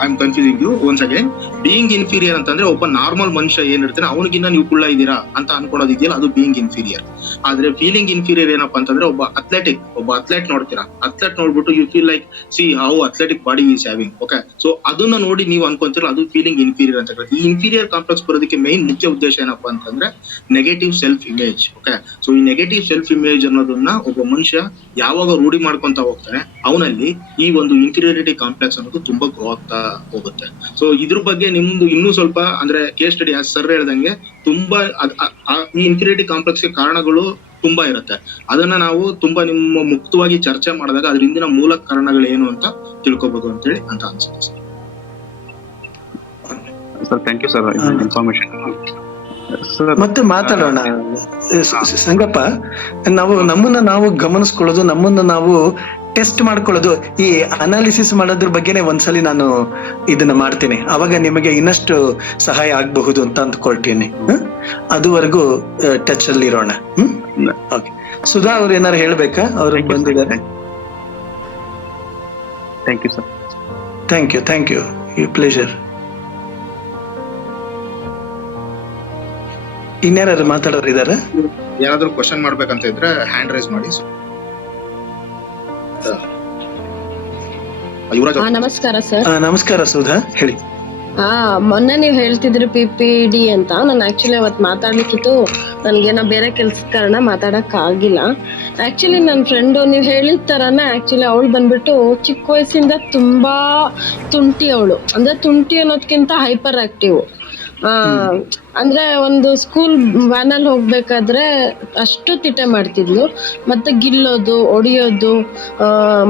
I am confusing you once again. Being inferior ಅಂತಂದ್ರೆ ಒಬ್ಬ ನಾರ್ಮಲ್ ಮನುಷ್ಯ ಏನಿರ್ತಾನೆ ಅವನಿಗಿನ್ನ ನೀವು ಕುಳ್ಳ ಇದ್ದೀರಾ ಅಂತ ಅನ್ಕೊಳೋದಿದೆಯಲ್ಲ, ಅದು ಬೀಯಿಂಗ್ ಇನ್ಫೀರಿಯರ್. ಆದ್ರೆ ಫೀಲಿಂಗ್ ಇನ್ಫೀರಿಯರ್ ಏನಪ್ಪಾ ಅಂತಂದ್ರೆ ಒಬ್ಬ ಅಥ್ಲೆಟ್ ನೋಡ್ತೀರಾ, ಅಥ್ಲೆಟ್ ನೋಡ್ಬಿಟ್ಟು you feel like see how athletic body is having, okay, so ಅದನ್ನ ನೋಡಿ ನೀವು ಅನ್ಕೊಂತೀರಲ್ಲ, ಅದು ಫೀಲಿಂಗ್ ಇನ್ಫೀರಿಯರ್ ಅಂತ ಕರೀತೀವಿ. ಈ ಇನ್ಫೀರಿಯರ್ ಕಾಂಪ್ಲೆಕ್ಸ್ ಬರೋದಕ್ಕೆ ಮೇನ್ ಮುಖ್ಯ ಉದ್ದೇಶ ಏನಪ್ಪಾ ಅಂತಂದ್ರೆ negative self image, okay. So ಈ ನೆಗೆಟಿವ್ ಸೆಲ್ಫ್ ಇಮೇಜ್ ಅನ್ನೋದನ್ನ ಒಬ್ಬ ಮನುಷ್ಯ ಯಾವಾಗ ರೂಢಿ ಮಾಡ್ಕೊಂತ ಹೋಗ್ತಾನೆ ಅವನಲ್ಲಿ ಈ ಒಂದು ಇನ್ಫೀರಿಯಾರಿಟಿ ಕಾಂಪ್ಲೆಕ್ಸ್ ಅನ್ನೋದು ತುಂಬಾ ಗ್ರೋ ಆಗ್ತಾ ಹೋಗುತ್ತೆ. ಸೊ ಇದ್ರ ಬಗ್ಗೆ ನಿಮ್ದು ಇನ್ನೂ ಸ್ವಲ್ಪ ಅಂದ್ರೆ ಕೇಸ್ ಸ್ಟಡಿ ಸರ್ ಹೇಳ್ದಂಗೆ ತುಂಬಾ ಈ ಇನ್ಫೀರಿಯಾರಿಟಿ ಕಾಂಪ್ಲೆಕ್ಸ್ ಗೆ ಕಾರಣಗಳು ತುಂಬಾ ಇರುತ್ತೆ. ಅದನ್ನ ನಾವು ತುಂಬಾ ನಿಮ್ಮ ಮುಕ್ತವಾಗಿ ಚರ್ಚೆ ಮಾಡಿದಾಗ ಅದ್ರ ಹಿಂದಿನ ಮೂಲ ಕಾರಣಗಳು ಏನು ಅಂತ ತಿಳ್ಕೊಬಹುದು ಅಂತೇಳಿ ಅಂತ ಅನ್ಸುತ್ತೆ ಸರ್. Thank you sir information. ಮತ್ತೆ ಮಾತಾಡೋಣ ಸಂಗಪ್ಪ. ನಮ್ಮನ್ನ ನಾವು ಗಮನಿಸ್ಕೊಳ್ಳೋದು, ನಮ್ಮನ್ನ ನಾವು ಟೆಸ್ಟ್ ಮಾಡ್ಕೊಳ್ಳೋದು, ಈ ಅನಾಲಿಸಿಸ್ ಮಾಡೋದ್ರ ಬಗ್ಗೆನೆ ಒಂದ್ಸಲಿ ನಾನು ಇದನ್ನ ಮಾಡ್ತೀನಿ. ಅವಾಗ ನಿಮಗೆ ಇನ್ನಷ್ಟು ಸಹಾಯ ಆಗಬಹುದು ಅಂತ ಅಂದ್ಕೊಳ್ತೀನಿ. ಅದುವರೆಗೂ ಟಚ್ ಅಲ್ಲಿ ಇರೋಣ. ಓಕೆ, ಸುಧಾ ಅವ್ರು ಏನಾರು ಹೇಳ್ಬೇಕಾ? ಅವ್ರು ಬಂದಿದ್ದಾರೆ. Thank you sir. Thank you pleasure. ಇನ್ಯಾರು ಮಾತಾಡೋರು ಇದಾರೆ? ಯಾರಾದ್ರೂ ಕ್ವಶನ್ ಮಾಡ್ಬೇಕಂತ ಇದ್ರೆ ಹ್ಯಾಂಡ್ ರೈಸ್ ಮಾಡಿ. ನಮಸ್ಕಾರ ಸರ್. ನಮಸ್ಕಾರ ಸುಧಾ, ಹೇಳಿ. ಮೊನ್ನೆ ನೀವು ಹೇಳ್ತಿದ್ರಿ PPD ಅಂತ. ನಾನು ಆಕ್ಚುಲಿ ಅವತ್ತು ಮಾತಾಡ್ಲಿಕ್ಕಿತ್ತು, ನನ್ಗೇನೋ ಬೇರೆ ಕೆಲ್ಸದ ಕಾರಣ ಮಾತಾಡಕ್ ಆಗಿಲ್ಲ. ಆಕ್ಚುಲಿ ನನ್ನ ಫ್ರೆಂಡು ನೀವು ಹೇಳಿದ ತರಾನೇ ಆಕ್ಚುಲಿ ಅವಳು ಬಂದ್ಬಿಟ್ಟು ಚಿಕ್ಕ ವಯಸ್ಸಿಂದ ತುಂಬಾ ತುಂಟಿ. ಅವಳು ಅಂದ್ರೆ ತುಂಟಿ ಅನ್ನೋದ್ಕಿಂತ ಹೈಪರ್ ಆಕ್ಟಿವ್. ಅಂದ್ರೆ ಒಂದು ಸ್ಕೂಲ್ ವ್ಯಾನ್ ಅಲ್ಲಿ ಹೋಗ್ಬೇಕಾದ್ರೆ ಅಷ್ಟು ತಿಟ್ಟೆ ಮಾಡ್ತಿದ್ಲು. ಮತ್ತೆ ಗಿಲ್ಲೋದು, ಹೊಡಿಯೋದು,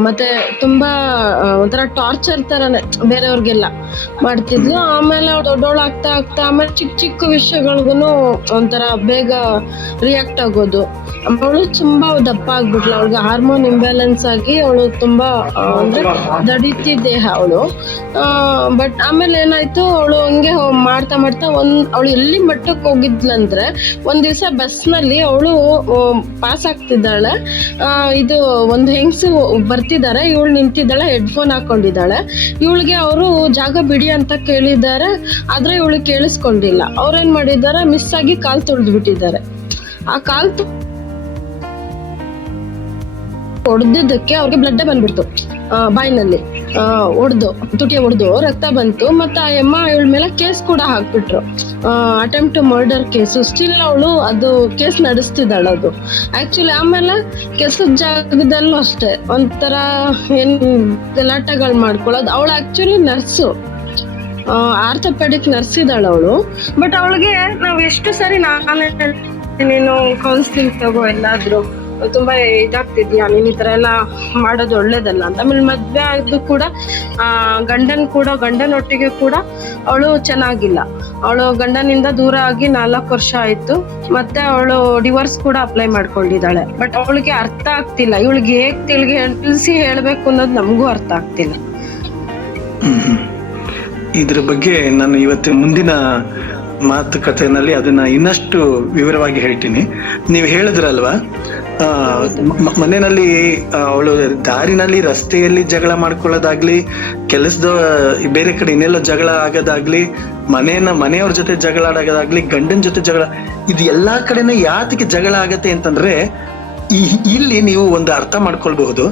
ಮತ್ತೆ ತುಂಬಾ ಒಂಥರ ಟಾರ್ಚರ್ ತರನೇ ಬೇರೆಯವ್ರಿಗೆಲ್ಲ ಮಾಡ್ತಿದ್ಲು. ಆಮೇಲೆ ಅವ್ಳು ದೊಡ್ಡವಳು ಆಗ್ತಾ ಆಮೇಲೆ ಚಿಕ್ಕ ವಿಷಯಗಳಿಗೂ ಒಂಥರ ಬೇಗ ರಿಯಾಕ್ಟ್ ಆಗೋದು. ಅವಳು ತುಂಬಾ ದಪ್ಪ ಆಗ್ಬಿಟ್ಲು. ಅವಳಿಗೆ ಹಾರ್ಮೋನ್ ಇಂಬ್ಯಾಲೆನ್ಸ್ ಆಗಿ ಅವಳು ತುಂಬಾ ಅಂದ್ರೆ ದಡಿತಿ ದೇಹ ಅವಳು. ಬಟ್ ಆಮೇಲೆ ಏನಾಯ್ತು, ಅವಳು ಹಂಗೆ ಮಾಡ್ತಾ ಅವಳು ಎಲ್ಲಿ ಮಟ್ಟಕ್ಕೆ ಹೋಗಿದ್ಲಂದ್ರೆ, ಒಂದ್ ದಿವ್ಸ ಬಸ್ ನಲ್ಲಿ ಅವಳು ಪಾಸ್ ಆಗ್ತಿದ್ದಾಳೆ. ಇದು ಒಂದು ಹೆಂಗಸು ಬರ್ತಿದ್ದಾರೆ, ಇವಳು ನಿಂತಿದ್ದಾಳೆ, ಹೆಡ್ಫೋನ್ ಹಾಕೊಂಡಿದ್ದಾಳೆ. ಇವಳಿಗೆ ಅವರು ಜಾಗ ಬಿಡಿ ಅಂತ ಕೇಳಿದ್ದಾರೆ, ಆದ್ರೆ ಇವಳು ಕೇಳಿಸ್ಕೊಂಡಿಲ್ಲ. ಅವ್ರೇನ್ ಮಾಡಿದ್ದಾರೆ, ಮಿಸ್ ಆಗಿ ಕಾಲ್ ತುಳಿದು ಬಿಟ್ಟಿದ್ದಾರೆ. ಆ ಕಾಲ್ ಹೊಡೆದಿದ್ದಕ್ಕೆ ಅವ್ರಿಗೆ ಬ್ಲಡ್ ಬಂದ್ಬಿಡ್ತು ಬಾಯಿನಲ್ಲಿ. ತುಟಿಯ ಹೊಡೆದು ರಕ್ತ ಬಂತು. ಮತ್ತೆ ಆ ಅಮ್ಮ ಇವಳ ಮೇಲೆ ಕೇಸ್ ಕೂಡ ಹಾಕ್ಬಿಟ್ರು, attempt to murder case. Still ಅವಳು ಅದು ಕೇಸ್ ನಡೆಸ್ತಿದ್ದಾಳೆ. ಅದು ಆಕ್ಚುಲಿ ಆಮೇಲೆ ಕೆಲ್ಸದ ಜಾಗದಲ್ಲೂ ಅಷ್ಟೇ ಒಂಥರ ಏನ್ ಗಲಾಟೆಗಳು ಮಾಡ್ಕೊಳ್ಳೋದು. ಅವಳು ಆಕ್ಚುಲಿ ನರ್ಸು, ಆರ್ಥೋಪೆಡಿಕ್ ನರ್ಸ್ ಇದ್ದಾಳೆ ಅವಳು. ಬಟ್ ಅವಳಿಗೆ ನಾವು ಎಷ್ಟು ಸರಿ ನಾನೇ ನೀನು ಕೌನ್ಸಿಲಿಂಗ್ ತಗೋ, ಎಲ್ಲಾದ್ರೂ ತುಂಬಾ ಇದಾಗ್ತಿದ್ಯಾ, ನೀನ್ ಈ ತರ ಎಲ್ಲ ಮಾಡೋದು ಒಳ್ಳೇದಲ್ಲ ಅಂತ. ಆಮೇಲೆ ಮದ್ವೆ ಆದ್ದು ಕೂಡ ಗಂಡನೊಟ್ಟಿಗೆ ಕೂಡ ಅವಳು ಚೆನ್ನಾಗಿಲ್ಲ. ಅವಳು ಗಂಡನಿಂದ ದೂರ ಆಗಿ 4 ವರ್ಷ ಆಯ್ತು. ಮತ್ತೆ ಅವಳು ಡಿವೋರ್ಸ್ ಕೂಡ ಅಪ್ಲೈ ಮಾಡ್ಕೊಂಡಿದ್ದಾಳೆ. ಬಟ್ ಅವಳಿಗೆ ಅರ್ಥ ಆಗ್ತಿಲ್ಲ, ಇವಳಿಗೆ ಹೇಗ್ ತಿಳಿಸಿ ಹೇಳ್ಬೇಕು ಅನ್ನೋದು ನಮಗೂ ಅರ್ಥ ಆಗ್ತಿಲ್ಲ. ಇದ್ರ ಬಗ್ಗೆ ನಾನು ಇವತ್ತಿನ ಮುಂದಿನ ಮಾತುಕತೆಯಲ್ಲಿ ಅದನ್ನ ಇನ್ನಷ್ಟು ವಿವರವಾಗಿ ಹೇಳ್ತೀನಿ. ನೀವು ಹೇಳಿದ್ರಲ್ವಾ, ಮನೆಯಲ್ಲಿ ಅವಳು ದಾರಿನಲ್ಲಿ ರಸ್ತೆಯಲ್ಲಿ ಜಗಳ ಮಾಡ್ಕೊಳ್ಳೋದಾಗ್ಲಿ, ಕೆಲಸದ ಬೇರೆ ಕಡೆ ಇನ್ನೆಲ್ಲ ಜಗಳ ಆಗೋದಾಗ್ಲಿ, ಮನೆಯವ್ರ ಜೊತೆ ಜಗಳ ಆಡೋದಾಗ್ಲಿ, ಗಂಡನ ಜೊತೆ ಜಗಳ, ಇದು ಎಲ್ಲಾ ಕಡೆನೇ ಯಾತಕ್ಕೆ ಜಗಳ ಆಗತ್ತೆ ಅಂತಂದ್ರೆ, ಇಲ್ಲಿ ನೀವು ಒಂದು ಅರ್ಥ ಮಾಡ್ಕೊಳ್ಬಹುದು,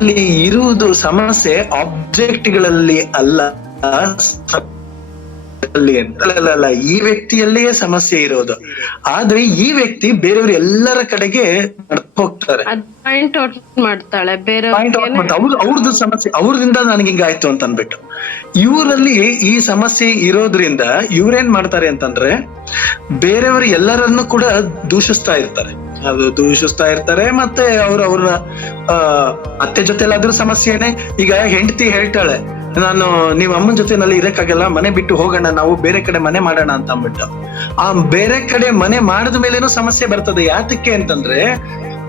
ಇಲ್ಲಿ ಇರುವುದು ಸಮಸ್ಯೆ ಆಬ್ಜೆಕ್ಟ್ಗಳಲ್ಲಿ ಅಲ್ಲ, ಅಲ್ಲಿ ಅಂತ ಅಲ್ಲ, ಈ ವ್ಯಕ್ತಿಯಲ್ಲಿಯೇ ಸಮಸ್ಯೆ ಇರೋದು. ಆದ್ರೆ ಈ ವ್ಯಕ್ತಿ ಬೇರೆಯವ್ರ ಎಲ್ಲರ ಕಡೆಗೆ ಹೋಗ್ತಾರೆ, ಪಾಯಿಂಟ್ ಔಟ್ ಮಾಡ್ತಾಳೆ ಪಾಯಿಂಟ್ ಔಟ್ ಮಾಡ್ತಾರೆ. ಅವ್ರದ್ದು ಸಮಸ್ಯೆ ಅವ್ರದಿಂದ ನನಗೆ ಹಿಂಗಾಯ್ತು ಅಂತ ಅನ್ಬಿಟ್ಟು. ಇವರಲ್ಲಿ ಈ ಸಮಸ್ಯೆ ಇರೋದ್ರಿಂದ ಇವ್ರೇನ್ ಮಾಡ್ತಾರೆ ಅಂತಂದ್ರೆ ಬೇರೆಯವರು ಎಲ್ಲರನ್ನು ಕೂಡ ದೂಷಿಸ್ತಾ ಇರ್ತಾರೆ. ಮತ್ತೆ ಅವ್ರ ಅತ್ತೆ ಜೊತೆಲಾದ್ರೂ ಸಮಸ್ಯೆನೆ. ಈಗ ಹೆಂಡತಿ ಹೇಳ್ತಾಳೆ, ನೀವ್ ಅಮ್ಮನ ಜೊತೆನಲ್ಲಿ ಇರಕ್ಕಾಗಲ್ಲ, ಮನೆ ಬಿಟ್ಟು ಹೋಗೋಣ, ನಾವು ಬೇರೆ ಕಡೆ ಮನೆ ಮಾಡೋಣ ಅಂತ ಅಂದ್ಬಿಟ್ಟು. ಆ ಬೇರೆ ಕಡೆ ಮನೆ ಮಾಡಿದ ಮೇಲೇನು ಸಮಸ್ಯೆ ಬರ್ತದೆ. ಯಾತಕ್ಕೆ ಅಂತಂದ್ರೆ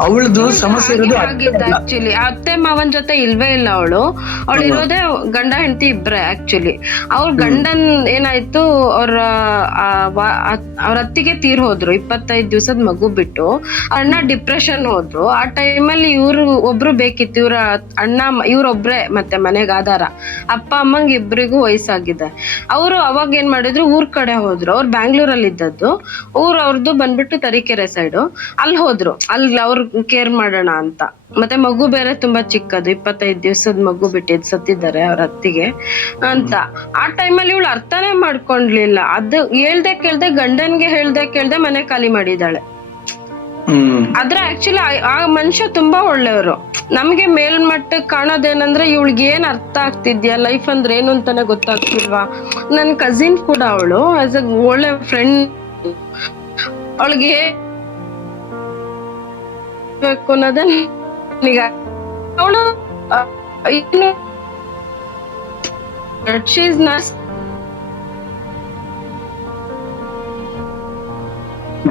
ಅವಳದು ಸಮಸ್ಯೆ ಇರೋದು ಆಕ್ಚುಲಿ ಅತ್ತೆ ಮಾವನ್ ಜೊತೆ ಇಲ್ವೇ ಇಲ್ಲ. ಅವಳು ಇರೋದೇ ಗಂಡ ಹೆಂಡತಿ ಇಬ್ರೆ. ಆಕ್ಚುಲಿ ಅವ್ರ ಗಂಡನ್ ಏನಾಯ್ತು, ಅವ್ರ ಅತ್ತಿಗೆ ತೀರ್ ಹೋದ್ರು 25 ದಿವಸದ ಮಗು ಬಿಟ್ಟು. ಅಣ್ಣ ಡಿಪ್ರೆಷನ್ ಹೋದ್ರು. ಆ ಟೈಮಲ್ಲಿ ಇವ್ರು ಒಬ್ರು ಬೇಕಿತ್ತು, ಇವ್ರೊಬ್ರೆ ಮತ್ತೆ ಮನೆಗ್ ಆಧಾರ. ಅಪ್ಪ ಅಮ್ಮಂಗ್ ಇಬ್ರಿಗೂ ವಯಸ್ಸಾಗಿದೆ. ಅವ್ರು ಅವಾಗ ಏನ್ ಮಾಡಿದ್ರು, ಊರ್ ಕಡೆ ಹೋದ್ರು. ಅವ್ರು ಬ್ಯಾಂಗ್ಳೂರಲ್ಲಿ ಇದ್ದದ್ದು. ಅವ್ರದ್ದು ಬಂದ್ಬಿಟ್ಟು ತರೀಕೆರೆ ಸೈಡು. ಅಲ್ಲಿ ಹೋದ್ರು, ಅಲ್ಲಿ ಅವ್ರ ಕೇರ್ ಮಾಡೋಣ ಅಂತ. ಮತ್ತೆ ಮಗು ಬೇರೆ ತುಂಬಾ ಚಿಕ್ಕದು, 25 ದಿವಸದ ಮಗು ಬಿಟ್ಟಿದ್ ಸತ್ತಿದ್ದಾರೆ ಅವ್ರ ಅತ್ತಿಗೆ ಅಂತ. ಆ ಟೈಮಲ್ಲಿ ಇವಳು ಅರ್ಥನೇ ಮಾಡ್ಕೊಂಡ್ಲಿಲ್ಲ. ಅದು ಹೇಳ್ದೆ ಕೇಳ್ದೆ, ಗಂಡನ್ಗೆ ಹೇಳ್ದೆ ಕೇಳ್ದೆ ಮನೆ ಖಾಲಿ ಮಾಡಿದಾಳೆ. ಆದ್ರೆ ಆಕ್ಚುಲಿ ಆ ಮನುಷ್ಯ ತುಂಬಾ ಒಳ್ಳೆಯವರು. ನಮ್ಗೆ ಮೇಲ್ಮಟ್ಟಕ್ಕೆ ಕಾಣೋದೇನಂದ್ರೆ ಇವಳಿಗೆ ಏನ್ ಅರ್ಥ ಆಗ್ತಿದ್ಯಾ, ಲೈಫ್ ಅಂದ್ರೆ ಏನು ಅಂತಾನೆ ಗೊತ್ತಾಗ್ತಿಲ್ವಾ. ನನ್ ಕಸಿನ್ ಕೂಡ ಅವಳು ಆಸ್ ಅ ಒಳ್ಳೆ ಫ್ರೆಂಡ್. ಅವಳಿಗೆ ಅನ್ನೋದನ್ನ ಅವಳು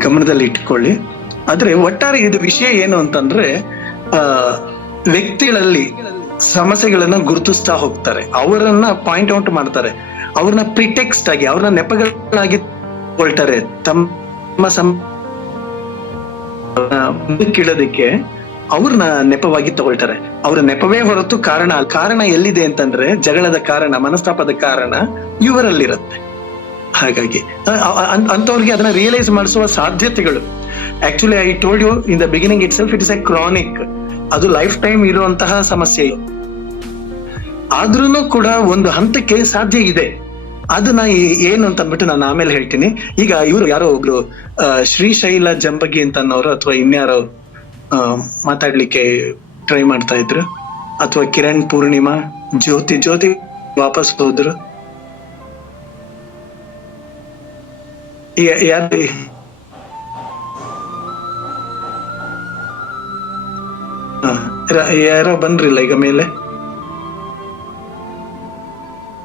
ಗಮನದಲ್ಲಿ ಇಟ್ಕೊಳ್ಳಿ. ಆದ್ರೆ ಒಟ್ಟಾರೆ ಇದು ವಿಷಯ ಏನು ಅಂತಂದ್ರೆ ವ್ಯಕ್ತಿಗಳಲ್ಲಿ ಸಮಸ್ಯೆಗಳನ್ನ ಗುರುತಿಸ್ತಾ ಹೋಗ್ತಾರೆ, ಅವರನ್ನ ಪಾಯಿಂಟ್ ಔಟ್ ಮಾಡ್ತಾರೆ, ಅವ್ರನ್ನ ಪ್ರಿಟೆಕ್ಸ್ಟ್ ಆಗಿ, ಅವ್ರನ್ನ ನೆಪಗಳಾಗಿ ಕೊಳ್ತಾರೆ. ತಮ್ಮ ಕೀಳೋದಕ್ಕೆ ಅವ್ರನ್ನ ನೆಪವಾಗಿ ತಗೊಳ್ತಾರೆ. ಅವ್ರ ನೆಪವೇ ಹೊರತು ಕಾರಣ ಎಲ್ಲಿದೆ ಅಂತಂದ್ರೆ ಜಗಳದ ಕಾರಣ, ಮನಸ್ತಾಪದ ಕಾರಣ ಇವರಲ್ಲಿರುತ್ತೆ. ಹಾಗಾಗಿ ಅಂತವ್ರಿಗೆ ಅದನ್ನ ರಿಯಲೈಸ್ ಮಾಡಿಸುವ ಸಾಧ್ಯತೆಗಳು, actually I told you in the beginning itself, it is a chronic. ಅದು ಲೈಫ್ ಟೈಮ್ ಇರುವಂತಹ ಸಮಸ್ಯೆ. ಆದ್ರೂ ಕೂಡ ಒಂದು ಹಂತಕ್ಕೆ ಸಾಧ್ಯ ಇದೆ. ಅದನ್ನ ಏನು ಅಂತ ಅಂದ್ಬಿಟ್ಟು ನಾನು ಆಮೇಲೆ ಹೇಳ್ತೀನಿ. ಈಗ ಇವರು ಯಾರೋ ಒಬ್ರು ಶ್ರೀಶೈಲ ಜಂಬಗಿ ಅಂತ ಅನ್ನೋರು ಅಥವಾ ಇನ್ಯಾರೋ ಮಾತಾಡ್ಲಿಕ್ಕೆ ಟ್ರೈ ಮಾಡ್ತಾ ಇದ್ರು, ಅಥವಾ ಕಿರಣ್ ಪೂರ್ಣಿಮಾ, ಜ್ಯೋತಿ ವಾಪಸ್ ಹೋದ್ರು. ಯಾರೋ ಬಂದ್ರಿಲ್ಲ ಈಗ ಮೇಲೆ.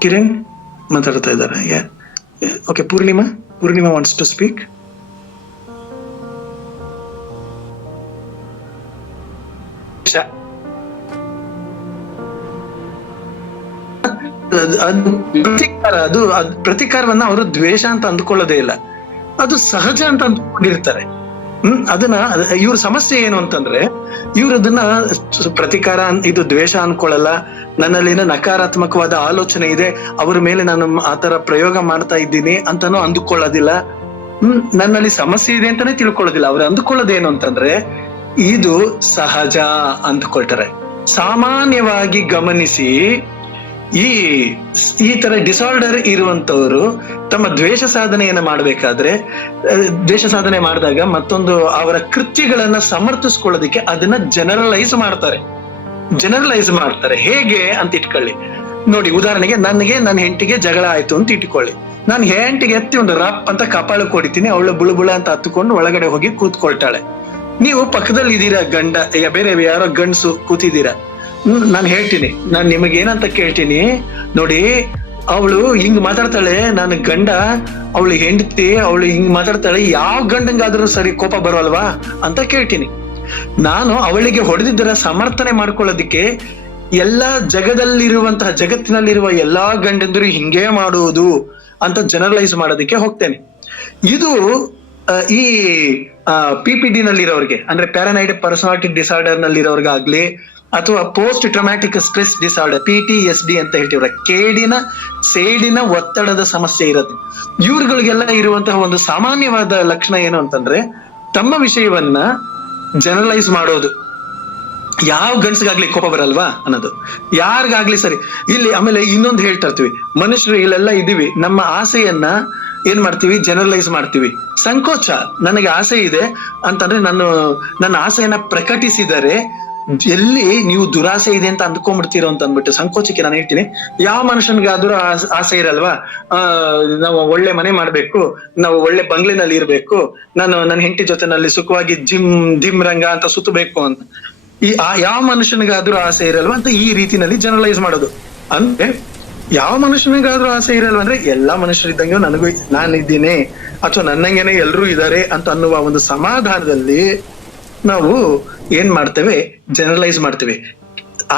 ಕಿರಣ್ ಮಾತಾಡ್ತಾ ಇದ್ದಾರೆ. Okay, Poornima wants to speak. ಅದು ಪ್ರತಿಕಾರವನ್ನ ಅವರು ದ್ವೇಷ ಅಂತ ಅಂದ್ಕೊಳ್ಳೋದೇ ಇಲ್ಲ, ಅದು ಸಹಜ ಅಂತ ಅಂದ್ಕೊಂಡಿರ್ತಾರೆ. ಅದನ್ನ ಇವ್ರ ಸಮಸ್ಯೆ ಏನು ಅಂತಂದ್ರೆ ಇವ್ರು ಅದನ್ನ ಪ್ರತಿಕಾರ, ಇದು ದ್ವೇಷ ಅನ್ಕೊಳ್ಳಲ್ಲ. ನನ್ನಲ್ಲಿನ ನಕಾರಾತ್ಮಕವಾದ ಆಲೋಚನೆ ಇದೆ, ಅವ್ರ ಮೇಲೆ ನಾನು ಆತರ ಪ್ರಯೋಗ ಮಾಡ್ತಾ ಇದ್ದೀನಿ ಅಂತಾನು ಅಂದುಕೊಳ್ಳೋದಿಲ್ಲ. ನನ್ನಲ್ಲಿ ಸಮಸ್ಯೆ ಇದೆ ಅಂತಾನೆ ತಿಳ್ಕೊಳ್ಳೋದಿಲ್ಲ. ಅವ್ರು ಅಂದುಕೊಳ್ಳೋದೇನು ಅಂತಂದ್ರೆ ಇದು ಸಹಜ ಅಂದ್ಕೊಳ್ತಾರೆ. ಸಾಮಾನ್ಯವಾಗಿ ಗಮನಿಸಿ, ಈ ತರ ಡಿಸಾರ್ಡರ್ ಇರುವಂತವರು ತಮ್ಮ ದ್ವೇಷ ಸಾಧನೆಯನ್ನ ಮಾಡ್ಬೇಕಾದ್ರೆ, ದ್ವೇಷ ಸಾಧನೆ ಮಾಡಿದಾಗ ಮತ್ತೊಂದು ಅವರ ಕೃತ್ಯಗಳನ್ನ ಸಮರ್ಥಿಸ್ಕೊಳ್ಳೋದಕ್ಕೆ ಅದನ್ನ ಜನರಲೈಸ್ ಮಾಡ್ತಾರೆ. ಹೇಗೆ ಅಂತ ಇಟ್ಕೊಳ್ಳಿ ನೋಡಿ. ಉದಾಹರಣೆಗೆ ನನ್ನ ಹೆಂಡತಿಗೆ ಜಗಳ ಆಯ್ತು ಅಂತ ಇಟ್ಕೊಳ್ಳಿ. ನಾನು ಹೆಂಡತಿಗೆ ಎತ್ತಿ ಒಂದು ರಾಪ್ ಅಂತ ಕಪಾಳಕ್ಕೆ ಹೊಡಿತೀನಿ, ಅವಳು ಬುಳುಬುಳ ಅಂತ ಹತ್ತುಕೊಂಡು ಒಳಗಡೆ ಹೋಗಿ ಕೂತ್ಕೊಳ್ತಾಳೆ. ನೀವು ಪಕ್ಕದಲ್ಲಿ ಇದೀರಾ, ಗಂಡ ಬೇರೆ ಯಾರೋ ಗಂಡಸು ಕೂತಿದ್ದೀರಾ. ನಾನು ಹೇಳ್ತೀನಿ, ನಾನು ನಿಮಗೆ ಏನಂತ ಕೇಳ್ತೀನಿ ನೋಡಿ, ಅವಳು ಹಿಂಗ್ ಮಾತಾಡ್ತಾಳೆ, ನನ್ನ ಗಂಡ, ಅವಳು ಹೆಂಡತಿ, ಅವಳು ಹಿಂಗ್ ಮಾತಾಡ್ತಾಳೆ, ಯಾವ ಗಂಡಂಗಾದ್ರೂ ಸರಿ ಕೋಪ ಬರೋಲ್ವಾ ಅಂತ ಕೇಳ್ತೀನಿ. ನಾನು ಅವಳಿಗೆ ಹೊಡೆದಿದ್ದರ ಸಮರ್ಥನೆ ಮಾಡ್ಕೊಳ್ಳೋದಿಕ್ಕೆ ಎಲ್ಲಾ ಜಗತ್ತಿನಲ್ಲಿರುವ ಎಲ್ಲಾ ಗಂಡಂದ್ರು ಹಿಂಗೇ ಮಾಡುವುದು ಅಂತ ಜನರಲೈಸ್ ಮಾಡೋದಕ್ಕೆ ಹೋಗ್ತೇನೆ. ಇದು ಈ PPD ನಲ್ಲಿರೋರ್ಗೆ, ಅಂದ್ರೆ ಪ್ಯಾರನೈಡ್ ಪರ್ಸನಾಲಿಟಿ ಡಿಸಾರ್ಡರ್ ನಲ್ಲಿರೋರ್ಗಾಗ್ಲಿ, ಅಥವಾ post traumatic stress disorder PTSD ಅಂತ ಹೇಳ್ತೀವ್ರ, ಸೇಡಿನ ಒತ್ತಡದ ಸಮಸ್ಯೆ ಇರುತ್ತೆ. ಇವ್ರುಗಳಿಗೆಲ್ಲ ಇರುವಂತಹ ಒಂದು ಸಾಮಾನ್ಯವಾದ ಲಕ್ಷಣ ಏನು ಅಂತಂದ್ರೆ ತಮ್ಮ ವಿಷಯವನ್ನ ಜನರಲೈಸ್ ಮಾಡೋದು. ಯಾವ ಗಂಡಸಿಗಾಗ್ಲಿ ಕೋಪ ಬರಲ್ವಾ ಅನ್ನೋದು, ಯಾರಿಗಾಗ್ಲಿ ಸರಿ. ಇಲ್ಲಿ ಆಮೇಲೆ ಇನ್ನೊಂದು ಹೇಳ್ತಾ ಇರ್ತೀವಿ, ಮನುಷ್ಯರು ಇಲ್ಲೆಲ್ಲ ಇದೀವಿ, ನಮ್ಮ ಆಸೆಯನ್ನ ಏನ್ ಮಾಡ್ತೀವಿ, ಜನರಲೈಸ್ ಮಾಡ್ತೀವಿ. ಸಂಕೋಚ, ನನಗೆ ಆಸೆ ಇದೆ ಅಂತಂದ್ರೆ ನನ್ನ ಆಸೆಯನ್ನ ಪ್ರಕಟಿಸಿದರೆ ಎಲ್ಲಿ ನೀವು ದುರಾಸೆ ಇದೆ ಅಂತ ಅಂದ್ಕೊಂಡ್ಬಿಡ್ತೀರೋ ಅಂತ ಅಂದ್ಬಿಟ್ಟು ಸಂಕೋಚಕ್ಕೆ ನಾನು ಹೇಳ್ತೀನಿ, ಯಾವ ಮನುಷ್ಯನ್ಗಾದ್ರೂ ಆಸೆ ಇರಲ್ವಾ? ನಾವು ಒಳ್ಳೆ ಮನೆ ಮಾಡ್ಬೇಕು, ನಾವು ಒಳ್ಳೆ ಬಂಗ್ಲೆನಲ್ಲಿ ಇರ್ಬೇಕು, ನಾನು ನನ್ನ ಹೆಂಡತಿ ಜೊತೆನಲ್ಲಿ ಸುಖವಾಗಿ ಧಿಮ್ ರಂಗ ಅಂತ ಸುತ್ತಬೇಕು ಅಂತ ಯಾವ ಮನುಷ್ಯನಿಗಾದ್ರೂ ಆಸೆ ಇರಲ್ವಾ ಅಂತ ಈ ರೀತಿನಲ್ಲಿ ಜನರಲೈಸ್ ಮಾಡೋದು. ಅಂದ್ರೆ ಯಾವ ಮನುಷ್ಯನಿಗಾದ್ರೂ ಆಸೆ ಇರಲ್ವಾ ಅಂದ್ರೆ ಎಲ್ಲಾ ಮನುಷ್ಯರಿದ್ದಂಗೆ ನನಗೂ ನಾನಿದ್ದೀನಿ ಅಥವಾ ನನ್ನಂಗೆನೆ ಎಲ್ರೂ ಇದ್ದಾರೆ ಅಂತ ಅನ್ನುವ ಒಂದು ಸಮಾಧಾನದಲ್ಲಿ ನಾವು ಏನ್ ಮಾಡ್ತೇವೆ, ಜನರಲೈಸ್ ಮಾಡ್ತೇವೆ.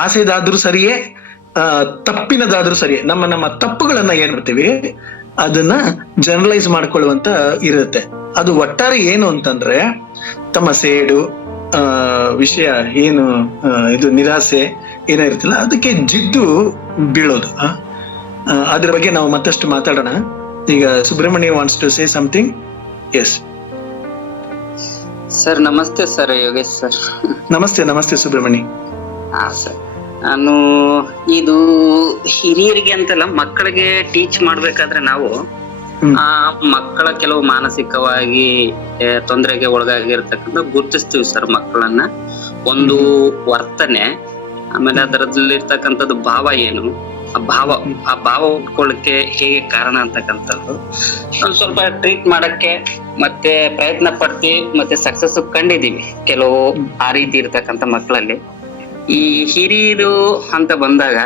ಆಸೆದಾದ್ರೂ ಸರಿಯೇ, ತಪ್ಪಿನದಾದ್ರೂ ಸರಿಯೇ, ನಮ್ಮ ತಪ್ಪುಗಳನ್ನ ಏನ್ ಮಾಡ್ತೀವಿ ಅದನ್ನ ಜನರಲೈಸ್ ಮಾಡ್ಕೊಳ್ಳುವಂತ ಇರುತ್ತೆ. ಅದು ಒಟ್ಟಾರೆ ಏನು ಅಂತಂದ್ರೆ ತಮ್ಮ ಸೇಡು ವಿಷಯ ಏನು ಇದು ನಿರಾಸೆ ಏನೋ ಇರುತ್ತಲ್ಲ ಅದಕ್ಕೆ ಜಿದ್ದು ಬೀಳೋದು. ಅದ್ರ ಬಗ್ಗೆ ನಾವು ಮತ್ತಷ್ಟು ಮಾತಾಡೋಣ. ಈಗ Subrahmanya wants to say something. Yes sir. Namaste sir, Yogesh sir. Namaste Subrahmanya. ಹಾ ಸರ್, ನಾನು ಇದು ಹಿರಿಯರಿಗೆ ಅಂತಲ್ಲ, ಮಕ್ಕಳಿಗೆ ಟೀಚ್ ಮಾಡ್ಬೇಕಾದ್ರೆ ನಾವು ಮಕ್ಕಳ ಕೆಲವು ಮಾನಸಿಕವಾಗಿ ತೊಂದರೆಗೆ ಒಳಗಾಗಿರ್ತಕ್ಕಂಥ ಗುರುತಿಸ್ತೀವಿ ಸರ್ ಮಕ್ಕಳನ್ನ. ಒಂದು ವರ್ತನೆ, ಆಮೇಲೆ ಅದರಲ್ಲಿರ್ತಕ್ಕಂಥದ್ದು ಭಾವ ಏನು, ಆ ಭಾವ ಉಟ್ಕೊಳ್ಳಕ್ಕೆ ಹೇಗೆ ಕಾರಣ ಅಂತಕ್ಕಂಥದ್ದು ಸ್ವಲ್ಪ ಟ್ರೀಟ್ ಮಾಡಕ್ಕೆ ಮತ್ತೆ ಪ್ರಯತ್ನ ಪಡ್ತೀವಿ, ಮತ್ತೆ ಸಕ್ಸಸ್ ಕಂಡಿದೀವಿ ಕೆಲವು ಆ ರೀತಿ ಇರ್ತಕ್ಕಂಥ ಮಕ್ಕಳಲ್ಲಿ. ಈ ಹಿರಿಯರು ಅಂತ ಬಂದಾಗ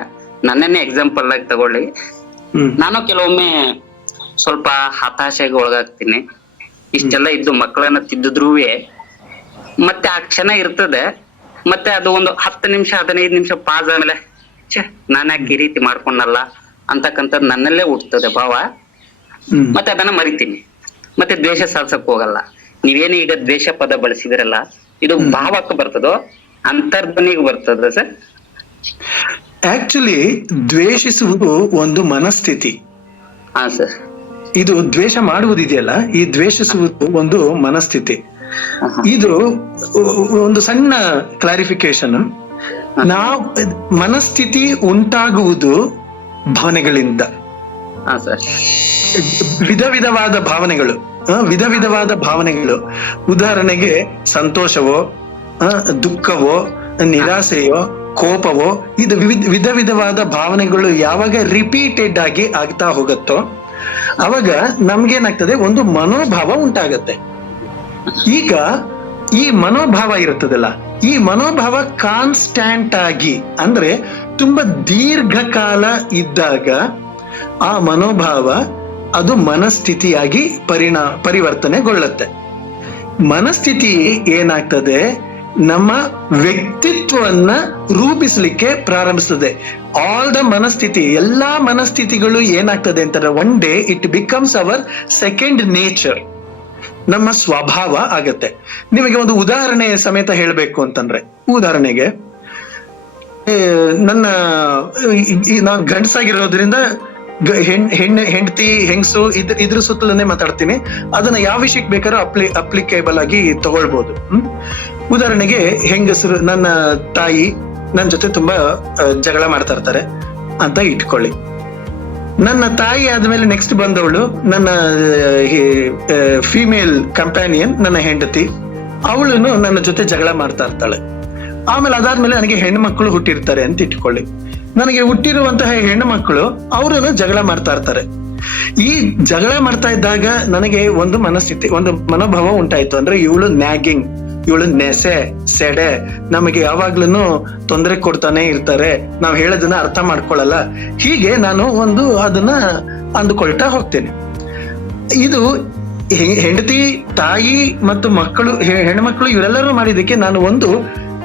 ನನ್ನನ್ನೇ ಎಕ್ಸಾಂಪಲ್ ಆಗಿ ತಗೊಳ್ಳಿ. ನಾನು ಕೆಲವೊಮ್ಮೆ ಸ್ವಲ್ಪ ಹತಾಶೆಗೆ ಒಳಗಾಗ್ತೀನಿ. ಇಷ್ಟೆಲ್ಲ ಇದ್ದು ಮಕ್ಕಳನ್ನ ತಿದ್ದಿದ್ರುವೆ ಮತ್ತೆ ಆ ಕ್ಷಣ ಇರ್ತದೆ, ಮತ್ತೆ ಅದು ಒಂದು 10 ನಿಮಿಷ 15 ನಿಮಿಷ ಪಾಸ್ ಆದ್ಮೇಲೆ ನಾನ್ ಯಾಕೆ ಈ ರೀತಿ ಮಾಡ್ಕೊಂಡಲ್ಲ ಅಂತಕ್ಕಂಥದ್ದು ನನ್ನಲ್ಲೇ ಹುಟ್ಟುತ್ತದೆ ಭಾವ. ಮತ್ತೆ ಅದನ್ನ ಮರಿತೀನಿ, ಮತ್ತೆ ದ್ವೇಷ ಸಾಧಿಸಕ್ ಹೋಗಲ್ಲ. ನೀವೇನು ಈಗ ದ್ವೇಷ ಪದ ಬಳಸಿದ್ರಲ್ಲ, ಇದು ಭಾವಕ್ಕೆ ಬರ್ತದೋ ಅಂತರ್ಧ್ವನಿಗೆ ಬರ್ತದ ಸರ್? ಆಕ್ಚುಲಿ ದ್ವೇಷಿಸುವುದು ಒಂದು ಮನಸ್ಥಿತಿ. ಹಾ ಸರ್. ಇದು ದ್ವೇಷ ಮಾಡುವುದಿದೆಯಲ್ಲ, ಈ ದ್ವೇಷಿಸುವುದು ಒಂದು ಮನಸ್ಥಿತಿ. ಇದು ಒಂದು ಸಣ್ಣ ಕ್ಲಾರಿಫಿಕೇಶನ್. ನಾವು ಮನಸ್ಥಿತಿ ಉಂಟಾಗುವುದು ಭಾವನೆಗಳಿಂದ. ವಿಧ ವಿಧವಾದ ಭಾವನೆಗಳು, ಉದಾಹರಣೆಗೆ ಸಂತೋಷವೋ, ದುಃಖವೋ, ನಿರಾಸೆಯೋ, ಕೋಪವೋ, ಇದು ವಿಧ ವಿಧವಾದ ಭಾವನೆಗಳು ಯಾವಾಗ ರಿಪೀಟೆಡ್ ಆಗಿ ಆಗ್ತಾ ಹೋಗುತ್ತೋ ಅವಾಗ ನಮ್ಗೇನಾಗ್ತದೆ, ಒಂದು ಮನೋಭಾವ ಉಂಟಾಗತ್ತೆ. ಈಗ ಈ ಮನೋಭಾವ ಇರುತ್ತದಲ್ಲ, ಈ ಮನೋಭಾವ ಕಾನ್ಸ್ಟ್ಯಾಂಟ್ ಆಗಿ ಅಂದ್ರೆ ತುಂಬಾ ದೀರ್ಘಕಾಲ ಇದ್ದಾಗ ಆ ಮನೋಭಾವ ಅದು ಮನಸ್ಥಿತಿಯಾಗಿ ಪರಿವರ್ತನೆಗೊಳ್ಳುತ್ತೆ. ಮನಸ್ಥಿತಿ ಏನಾಗ್ತದೆ, ನಮ್ಮ ವ್ಯಕ್ತಿತ್ವವನ್ನ ರೂಪಿಸಲಿಕ್ಕೆ ಪ್ರಾರಂಭಿಸ್ತದೆ. ಆಲ್ ದ ಮನಸ್ಥಿತಿ, ಎಲ್ಲಾ ಮನಸ್ಥಿತಿಗಳು ಏನಾಗ್ತದೆ ಅಂತಂದ್ರೆ one day it becomes our second nature, ನಮ್ಮ ಸ್ವಭಾವ ಆಗತ್ತೆ. ನಿಮಗೆ ಒಂದು ಉದಾಹರಣೆ ಸಮೇತ ಹೇಳ್ಬೇಕು ಅಂತಂದ್ರೆ, ಉದಾಹರಣೆಗೆ ನಾನು ಗಂಡಸಾಗಿರೋದ್ರಿಂದ ಹೆಂಡತಿ ಹೆಂಗಸು ಇದ್ರ ಸುತ್ತಲೇ ಮಾತಾಡ್ತೀನಿ. ಅದನ್ನ ಯಾವ ವಿಷಯಕ್ಕೆ ಬೇಕಾದ್ರೂ ಅಪ್ಲಿಕೇಬಲ್ ಆಗಿ ತಗೊಳ್ಬಹುದು. ಉದಾಹರಣೆಗೆ ಹೆಂಗಸರು, ನನ್ನ ತಾಯಿ ನನ್ನ ಜೊತೆ ತುಂಬಾ ಜಗಳ ಮಾಡ್ತಾ ಇರ್ತಾರೆ ಅಂತ ಇಟ್ಕೊಳ್ಳಿ. ನನ್ನ ತಾಯಿ ಆದ್ಮೇಲೆ ನೆಕ್ಸ್ಟ್ ಬಂದವಳು ನನ್ನ ಫಿಮೇಲ್ ಕಂಪ್ಯಾನಿಯನ್, ನನ್ನ ಹೆಂಡತಿ. ಅವಳು ನನ್ನ ಜೊತೆ ಜಗಳ ಮಾಡ್ತಾ ಇರ್ತಾಳೆ. ಆಮೇಲೆ ಅದಾದ್ಮೇಲೆ ನನಗೆ ಹೆಣ್ಣು ಮಕ್ಕಳು ಹುಟ್ಟಿರ್ತಾರೆ ಅಂತ ಇಟ್ಕೊಳ್ಳಿ. ನನಗೆ ಹುಟ್ಟಿರುವಂತಹ ಹೆಣ್ಣು ಮಕ್ಕಳು ಅವರು ಜಗಳ ಮಾಡ್ತಾ ಇರ್ತಾರೆ. ಈ ಜಗಳ ಮಾಡ್ತಾ ಇದ್ದಾಗ ನನಗೆ ಒಂದು ಮನಸ್ಥಿತಿ, ಒಂದು ಮನೋಭಾವ ಉಂಟಾಯ್ತು. ಅಂದ್ರೆ ಇವಳು ನ್ಯಾಗಿಂಗ್, ಇವಳು ಸೆಡೆ, ನಮಗೆ ಯಾವಾಗ್ಲೂ ತೊಂದರೆ ಕೊಡ್ತಾನೆ ಇರ್ತಾರೆ, ನಾವ್ ಹೇಳೋದನ್ನ ಅರ್ಥ ಮಾಡ್ಕೊಳ್ಳಲ್ಲ. ಹೀಗೆ ನಾನು ಅದನ್ನ ಅಂದುಕೊಳ್ತಾ ಹೋಗ್ತೇನೆ. ಇದು ಹೆಂಡತಿ, ತಾಯಿ ಮತ್ತು ಮಕ್ಕಳು, ಹೆಣ್ಮಕ್ಳು ಇವರೆಲ್ಲರೂ ಮಾಡಿದಕ್ಕೆ ನಾನು ಒಂದು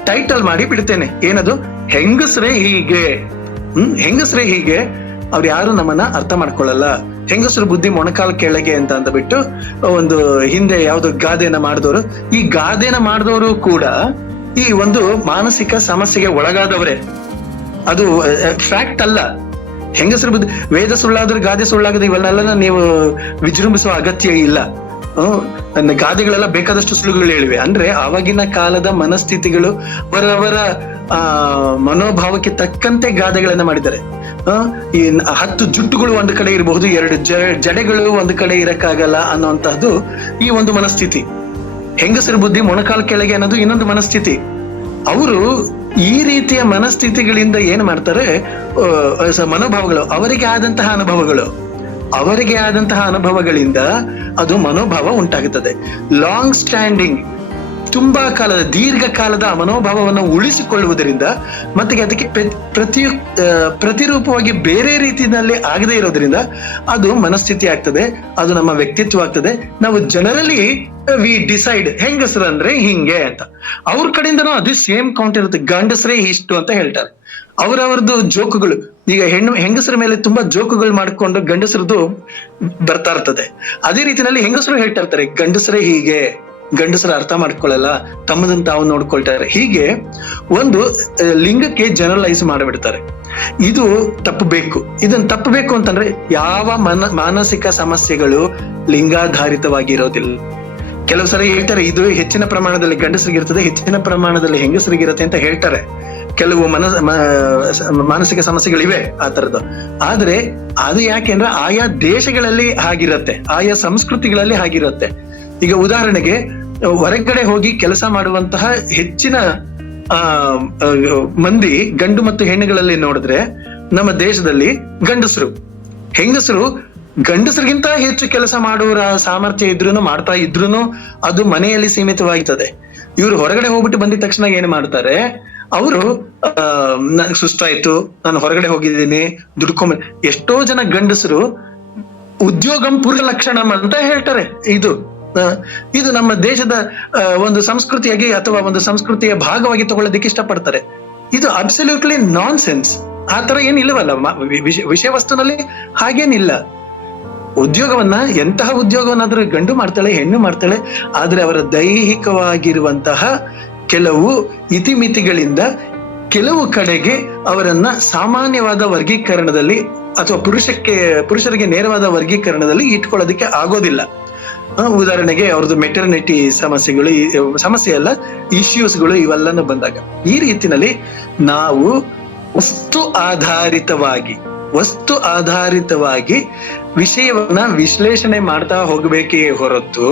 ಟೈಟಲ್ ಮಾಡಿ ಬಿಡ್ತೇನೆ. ಏನದು? ಹೆಂಗಸ್ರೇ ಹೀಗೆ. ಹೆಂಗಸ್ರೇ ಹೀಗೆ, ಅವ್ರು ಯಾರು ನಮ್ಮನ್ನ ಅರ್ಥ ಮಾಡ್ಕೊಳ್ಳಲ್ಲ, ಹೆಂಗಸರು ಬುದ್ಧಿ ಮೊಣಕಾಲ್ ಕೆಳಗೆ ಅಂತ ಅಂದ್ಬಿಟ್ಟು ಒಂದು ಹಿಂದೆ ಯಾವ್ದು ಗಾದೆನ ಮಾಡಿದವರು. ಈ ಗಾದೆನ ಮಾಡಿದವರು ಕೂಡ ಈ ಒಂದು ಮಾನಸಿಕ ಸಮಸ್ಯೆಗೆ ಒಳಗಾದವರೇ. ಅದು ಫ್ಯಾಕ್ಟ್ ಅಲ್ಲ. ಹೆಂಗಸರು ಬುದ್ಧಿ, ವೇದ ಸುಳ್ಳಾದ್ರೆ ಗಾದೆ ಸುಳ್ಳಾಗದೆ, ಇವೆಲ್ಲ ನೀವು ವಿಜೃಂಭಿಸುವ ಅಗತ್ಯ ಇಲ್ಲ. ಗಾದೆಗಳೆಲ್ಲ ಬೇಕಾದಷ್ಟು ಸುಳ್ಳುಗಳು ಹೇಳಿವೆ. ಅಂದ್ರೆ ಆವಾಗಿನ ಕಾಲದ ಮನಸ್ಥಿತಿಗಳು ಅವರವರ ಮನೋಭಾವಕ್ಕೆ ತಕ್ಕಂತೆ ಗಾದೆಗಳನ್ನ ಮಾಡಿದ್ದಾರೆ. ಈ 10 ಜುಟ್ಟುಗಳು ಒಂದು ಕಡೆ ಇರಬಹುದು, 2 ಜಡೆಗಳು ಒಂದು ಕಡೆ ಇರಕ್ಕಾಗಲ್ಲ ಅನ್ನುವಂತಹದ್ದು ಈ ಒಂದು ಮನಸ್ಥಿತಿ. ಹೆಂಗಸರ ಬುದ್ಧಿ ಮೊಣಕಾಲ್ ಕೆಳಗೆ ಅನ್ನೋದು ಇನ್ನೊಂದು ಮನಸ್ಥಿತಿ. ಅವರು ಈ ರೀತಿಯ ಮನಸ್ಥಿತಿಗಳಿಂದ ಏನ್ ಮಾಡ್ತಾರೆ, ಮನೋಭಾವಗಳು, ಅವರಿಗೆ ಆದಂತಹ ಅನುಭವಗಳಿಂದ ಅದು ಮನೋಭಾವ ಉಂಟಾಗುತ್ತದೆ. ಲಾಂಗ್ ಸ್ಟ್ಯಾಂಡಿಂಗ್, ತುಂಬಾ ಕಾಲದ ದೀರ್ಘಕಾಲದ ಮನೋಭಾವವನ್ನು ಉಳಿಸಿಕೊಳ್ಳುವುದರಿಂದ ಮತ್ತೆ ಅದಕ್ಕೆ ಪ್ರತಿರೂಪವಾಗಿ ಬೇರೆ ರೀತಿಯಲ್ಲಿ ಆಗದೆ ಇರೋದ್ರಿಂದ ಅದು ಮನಸ್ಥಿತಿ ಆಗ್ತದೆ, ಅದು ನಮ್ಮ ವ್ಯಕ್ತಿತ್ವ ಆಗ್ತದೆ. ನಾವು ಜನರಲಿ ವಿ ಡಿಸೈಡ್ ಹೆಂಗಸರು ಅಂದ್ರೆ ಹಿಂಗೆ ಅಂತ. ಅವ್ರ ಕಡೆಯಿಂದನೂ ಅದೇ ಸೇಮ್ ಕೌಂಟ್ ಇರುತ್ತೆ, ಗಂಡಸರೇ ಇಷ್ಟು ಅಂತ ಹೇಳ್ತಾರೆ. ಅವರವರದ್ದು ಜೋಕುಗಳು, ಈಗ ಹೆಂಗಸರ ಮೇಲೆ ತುಂಬಾ ಜೋಕುಗಳು ಮಾಡಿಕೊಂಡು ಗಂಡಸರದ್ದು ಬರ್ತಾ ಇರ್ತದೆ. ಅದೇ ರೀತಿಯಲ್ಲಿ ಹೆಂಗಸರು ಹೇಳ್ತಾ ಇರ್ತಾರೆ, ಗಂಡಸರೇ ಹೀಗೆ, ಗಂಡಸರ ಅರ್ಥ ಮಾಡ್ಕೊಳ್ಳಲ್ಲ, ತಮ್ಮದನ್ನ ತಾವು ನೋಡ್ಕೊಳ್ತಾರೆ. ಹೀಗೆ ಒಂದು ಲಿಂಗಕ್ಕೆ ಜನರಲೈಸ್ ಮಾಡಿಬಿಡ್ತಾರೆ. ಇದು ತಪ್ಪಬೇಕು. ಇದನ್ನ ತಪ್ಪಬೇಕು ಅಂತಂದ್ರೆ ಯಾವ ಮಾನಸಿಕ ಸಮಸ್ಯೆಗಳು ಲಿಂಗಾಧಾರಿತವಾಗಿರೋದಿಲ್ಲ. ಕೆಲವು ಸಲ ಹೇಳ್ತಾರೆ ಇದು ಹೆಚ್ಚಿನ ಪ್ರಮಾಣದಲ್ಲಿ ಗಂಡಸರಿಗಿರ್ತದೆ, ಹೆಚ್ಚಿನ ಪ್ರಮಾಣದಲ್ಲಿ ಹೆಂಗಸರಿಗಿರುತ್ತೆ ಅಂತ ಹೇಳ್ತಾರೆ. ಕೆಲವು ಮಾನಸಿಕ ಸಮಸ್ಯೆಗಳಿವೆ ಆ ತರದ್ದು. ಆದ್ರೆ ಅದು ಯಾಕೆಂದ್ರೆ ಆಯಾ ದೇಶಗಳಲ್ಲಿ ಹಾಗಿರತ್ತೆ, ಆಯಾ ಸಂಸ್ಕೃತಿಗಳಲ್ಲಿ ಹಾಗಿರುತ್ತೆ. ಈಗ ಉದಾಹರಣೆಗೆ ಹೊರಗಡೆ ಹೋಗಿ ಕೆಲಸ ಮಾಡುವಂತಹ ಹೆಚ್ಚಿನ ಮಂದಿ ಗಂಡು ಮತ್ತು ಹೆಣ್ಣುಗಳಲ್ಲಿ ನೋಡಿದ್ರೆ ನಮ್ಮ ದೇಶದಲ್ಲಿ ಹೆಂಗಸರು ಗಂಡಸರಿಗಿಂತ ಹೆಚ್ಚು ಕೆಲಸ ಮಾಡುವ ಸಾಮರ್ಥ್ಯ ಮಾಡ್ತಾ ಇದ್ರೂನು ಅದು ಮನೆಯಲ್ಲಿ ಸೀಮಿತವಾಗ್ತದೆ. ಇವ್ರು ಹೊರಗಡೆ ಹೋಗ್ಬಿಟ್ಟು ಬಂದಿದ ತಕ್ಷಣ ಏನ್ ಮಾಡ್ತಾರೆ, ಅವರು ಸುಸ್ತಾಯ್ತು, ನಾನು ಹೊರಗಡೆ ಹೋಗಿದ್ದೀನಿ, ದುಡ್ಕೊಂಬ. ಎಷ್ಟೋ ಜನ ಗಂಡಸರು ಉದ್ಯೋಗಂ ಪುರ ಲಕ್ಷಣಂ ಅಂತ ಹೇಳ್ತಾರೆ. ಇದು ನಮ್ಮ ದೇಶದ ಒಂದು ಸಂಸ್ಕೃತಿಯಾಗಿ ಅಥವಾ ಒಂದು ಸಂಸ್ಕೃತಿಯ ಭಾಗವಾಗಿ ತಗೊಳ್ಳೋದಕ್ಕೆ ಇಷ್ಟಪಡ್ತಾರೆ. ಇದು ಅಬ್ಸಲ್ಯೂಟ್ಲಿ ನಾನ್ ಸೆನ್ಸ್. ಆ ತರ ಏನಿಲ್ಲವಲ್ಲ ವಿಷಯ ವಸ್ತುನಲ್ಲಿ, ಹಾಗೇನಿಲ್ಲ. ಉದ್ಯೋಗವನ್ನ ಎಂತಹ ಉದ್ಯೋಗವನ್ನಾದ್ರೂ ಗಂಡು ಮಾಡ್ತಾಳೆ, ಹೆಣ್ಣು ಮಾಡ್ತಾಳೆ. ಆದ್ರೆ ಅವರ ದೈಹಿಕವಾಗಿರುವಂತಹ ಕೆಲವು ಇತಿಮಿತಿಗಳಿಂದ ಕೆಲವು ಕಡೆಗೆ ಅವರನ್ನ ಸಾಮಾನ್ಯವಾದ ವರ್ಗೀಕರಣದಲ್ಲಿ ಅಥವಾ ಪುರುಷರಿಗೆ ನೇರವಾದ ವರ್ಗೀಕರಣದಲ್ಲಿ ಇಟ್ಕೊಳ್ಳೋದಕ್ಕೆ ಆಗೋದಿಲ್ಲ. ಉದಾಹರಣೆಗೆ ಅವ್ರದ್ದು ಮೆಟರ್ನಿಟಿ ಸಮಸ್ಯೆ ಅಲ್ಲ, ಇಶ್ಯೂಸ್ಗಳು ಇವೆಲ್ಲನೂ ಬಂದಾಗ ಈ ರೀತಿನಲ್ಲಿ ನಾವು ವಸ್ತು ಆಧಾರಿತವಾಗಿ ವಿಷಯವನ್ನ ವಿಶ್ಲೇಷಣೆ ಮಾಡ್ತಾ ಹೋಗಬೇಕೇ ಹೊರತು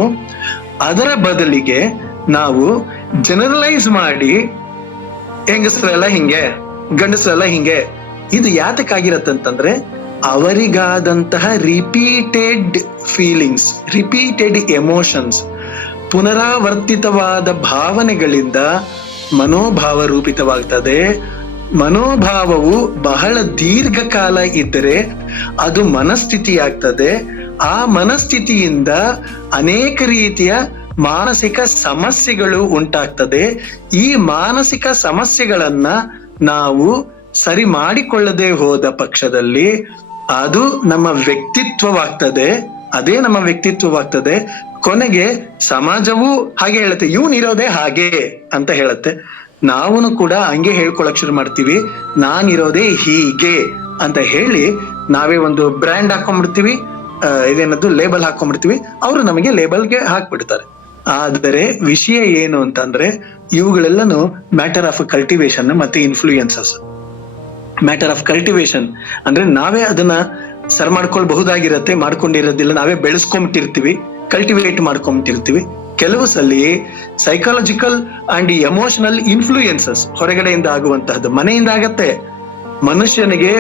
ಅದರ ಬದಲಿಗೆ ನಾವು ಜನರಲೈಸ್ ಮಾಡಿ ಹೆಂಗಸರೆಲ್ಲ ಹಿಂಗೆ, ಗಂಡಸರೆಲ್ಲ ಹಿಂಗೆ, ಇದು ಯಾತಕ್ಕಾಗಿರತ್ತಂತಂದ್ರೆ ಅವರಿಗಾದಂತಹ ರಿಪೀಟೆಡ್ ಫೀಲಿಂಗ್ಸ್, ರಿಪೀಟೆಡ್ ಎಮೋಷನ್ಸ್, ಪುನರಾವರ್ತಿತವಾದ ಭಾವನೆಗಳಿಂದ ಮನೋಭಾವ ರೂಪಿತವಾಗ್ತದೆ. ಮನೋಭಾವವು ಬಹಳ ದೀರ್ಘಕಾಲ ಇದ್ದರೆ ಅದು ಮನಸ್ಥಿತಿ ಆಗ್ತದೆ. ಆ ಮನಸ್ಥಿತಿಯಿಂದ ಅನೇಕ ರೀತಿಯ ಮಾನಸಿಕ ಸಮಸ್ಯೆಗಳು ಉಂಟಾಗ್ತದೆ. ಈ ಮಾನಸಿಕ ಸಮಸ್ಯೆಗಳನ್ನ ನಾವು ಸರಿ ಮಾಡಿಕೊಳ್ಳದೆ ಹೋದ ಪಕ್ಷದಲ್ಲಿ ಅದು ನಮ್ಮ ವ್ಯಕ್ತಿತ್ವವಾಗ್ತದೆ. ಅದೇ ನಮ್ಮ ವ್ಯಕ್ತಿತ್ವವಾಗ್ತದೆ. ಕೊನೆಗೆ ಸಮಾಜವೂ ಹಾಗೆ ಹೇಳುತ್ತೆ, ಇವ್ನಿರೋದೇ ಹಾಗೆ ಅಂತ ಹೇಳುತ್ತೆ. ನಾವು ಕೂಡ ಹಂಗೆ ಹೇಳ್ಕೊಳಕ್ ಶುರು ಮಾಡ್ತೀವಿ, ನಾನಿರೋದೇ ಹೀಗೆ ಅಂತ ಹೇಳಿ ನಾವೇ ಒಂದು ಬ್ರ್ಯಾಂಡ್ ಹಾಕೊಂಡ್ಬಿಡ್ತೀವಿ, ಇದೇನದ್ದು ಲೇಬಲ್ ಹಾಕೊಂಡ್ಬಿಡ್ತೀವಿ. ಅವರು ನಮಗೆ ಲೇಬಲ್ಗೆ ಹಾಕ್ಬಿಡ್ತಾರೆ. ಆದರೆ ವಿಷಯ ಏನು ಅಂತಂದ್ರೆ ಇವುಗಳೆಲ್ಲನೂ ಮ್ಯಾಟರ್ ಆಫ್ ಕಲ್ಟಿವೇಶನ್ ಮತ್ತೆ ಇನ್ಫ್ಲೂಯೆನ್ಸಸ್. ಮ್ಯಾಟರ್ ಆಫ್ ಕಲ್ಟಿವೇಶನ್ ಅಂದ್ರೆ ನಾವೇ ಅದನ್ನ ಸರ್ ಮಾಡ್ಕೊಳ್ಬಹುದಾಗಿರತ್ತೆ, ಮಾಡ್ಕೊಂಡಿರೋದಿಲ್ಲ, ನಾವೇ ಬೆಳೆಸ್ಕೊಂಬಿಟ್ಟಿರ್ತೀವಿ, ಕಲ್ಟಿವೇಟ್ ಮಾಡ್ಕೊಂಬಿಟ್ಟಿರ್ತೀವಿ. ಕೆಲವು ಸಲ ಸೈಕಾಲಜಿಕಲ್ ಅಂಡ್ ಎಮೋಷನಲ್ ಇನ್ಫ್ಲೂಯೆನ್ಸಸ್ ಹೊರಗಡೆಯಿಂದ ಆಗುವಂತಹದ್ದು ಮನೆಯಿಂದ ಆಗತ್ತೆ. ಮನುಷ್ಯನಿಗೆ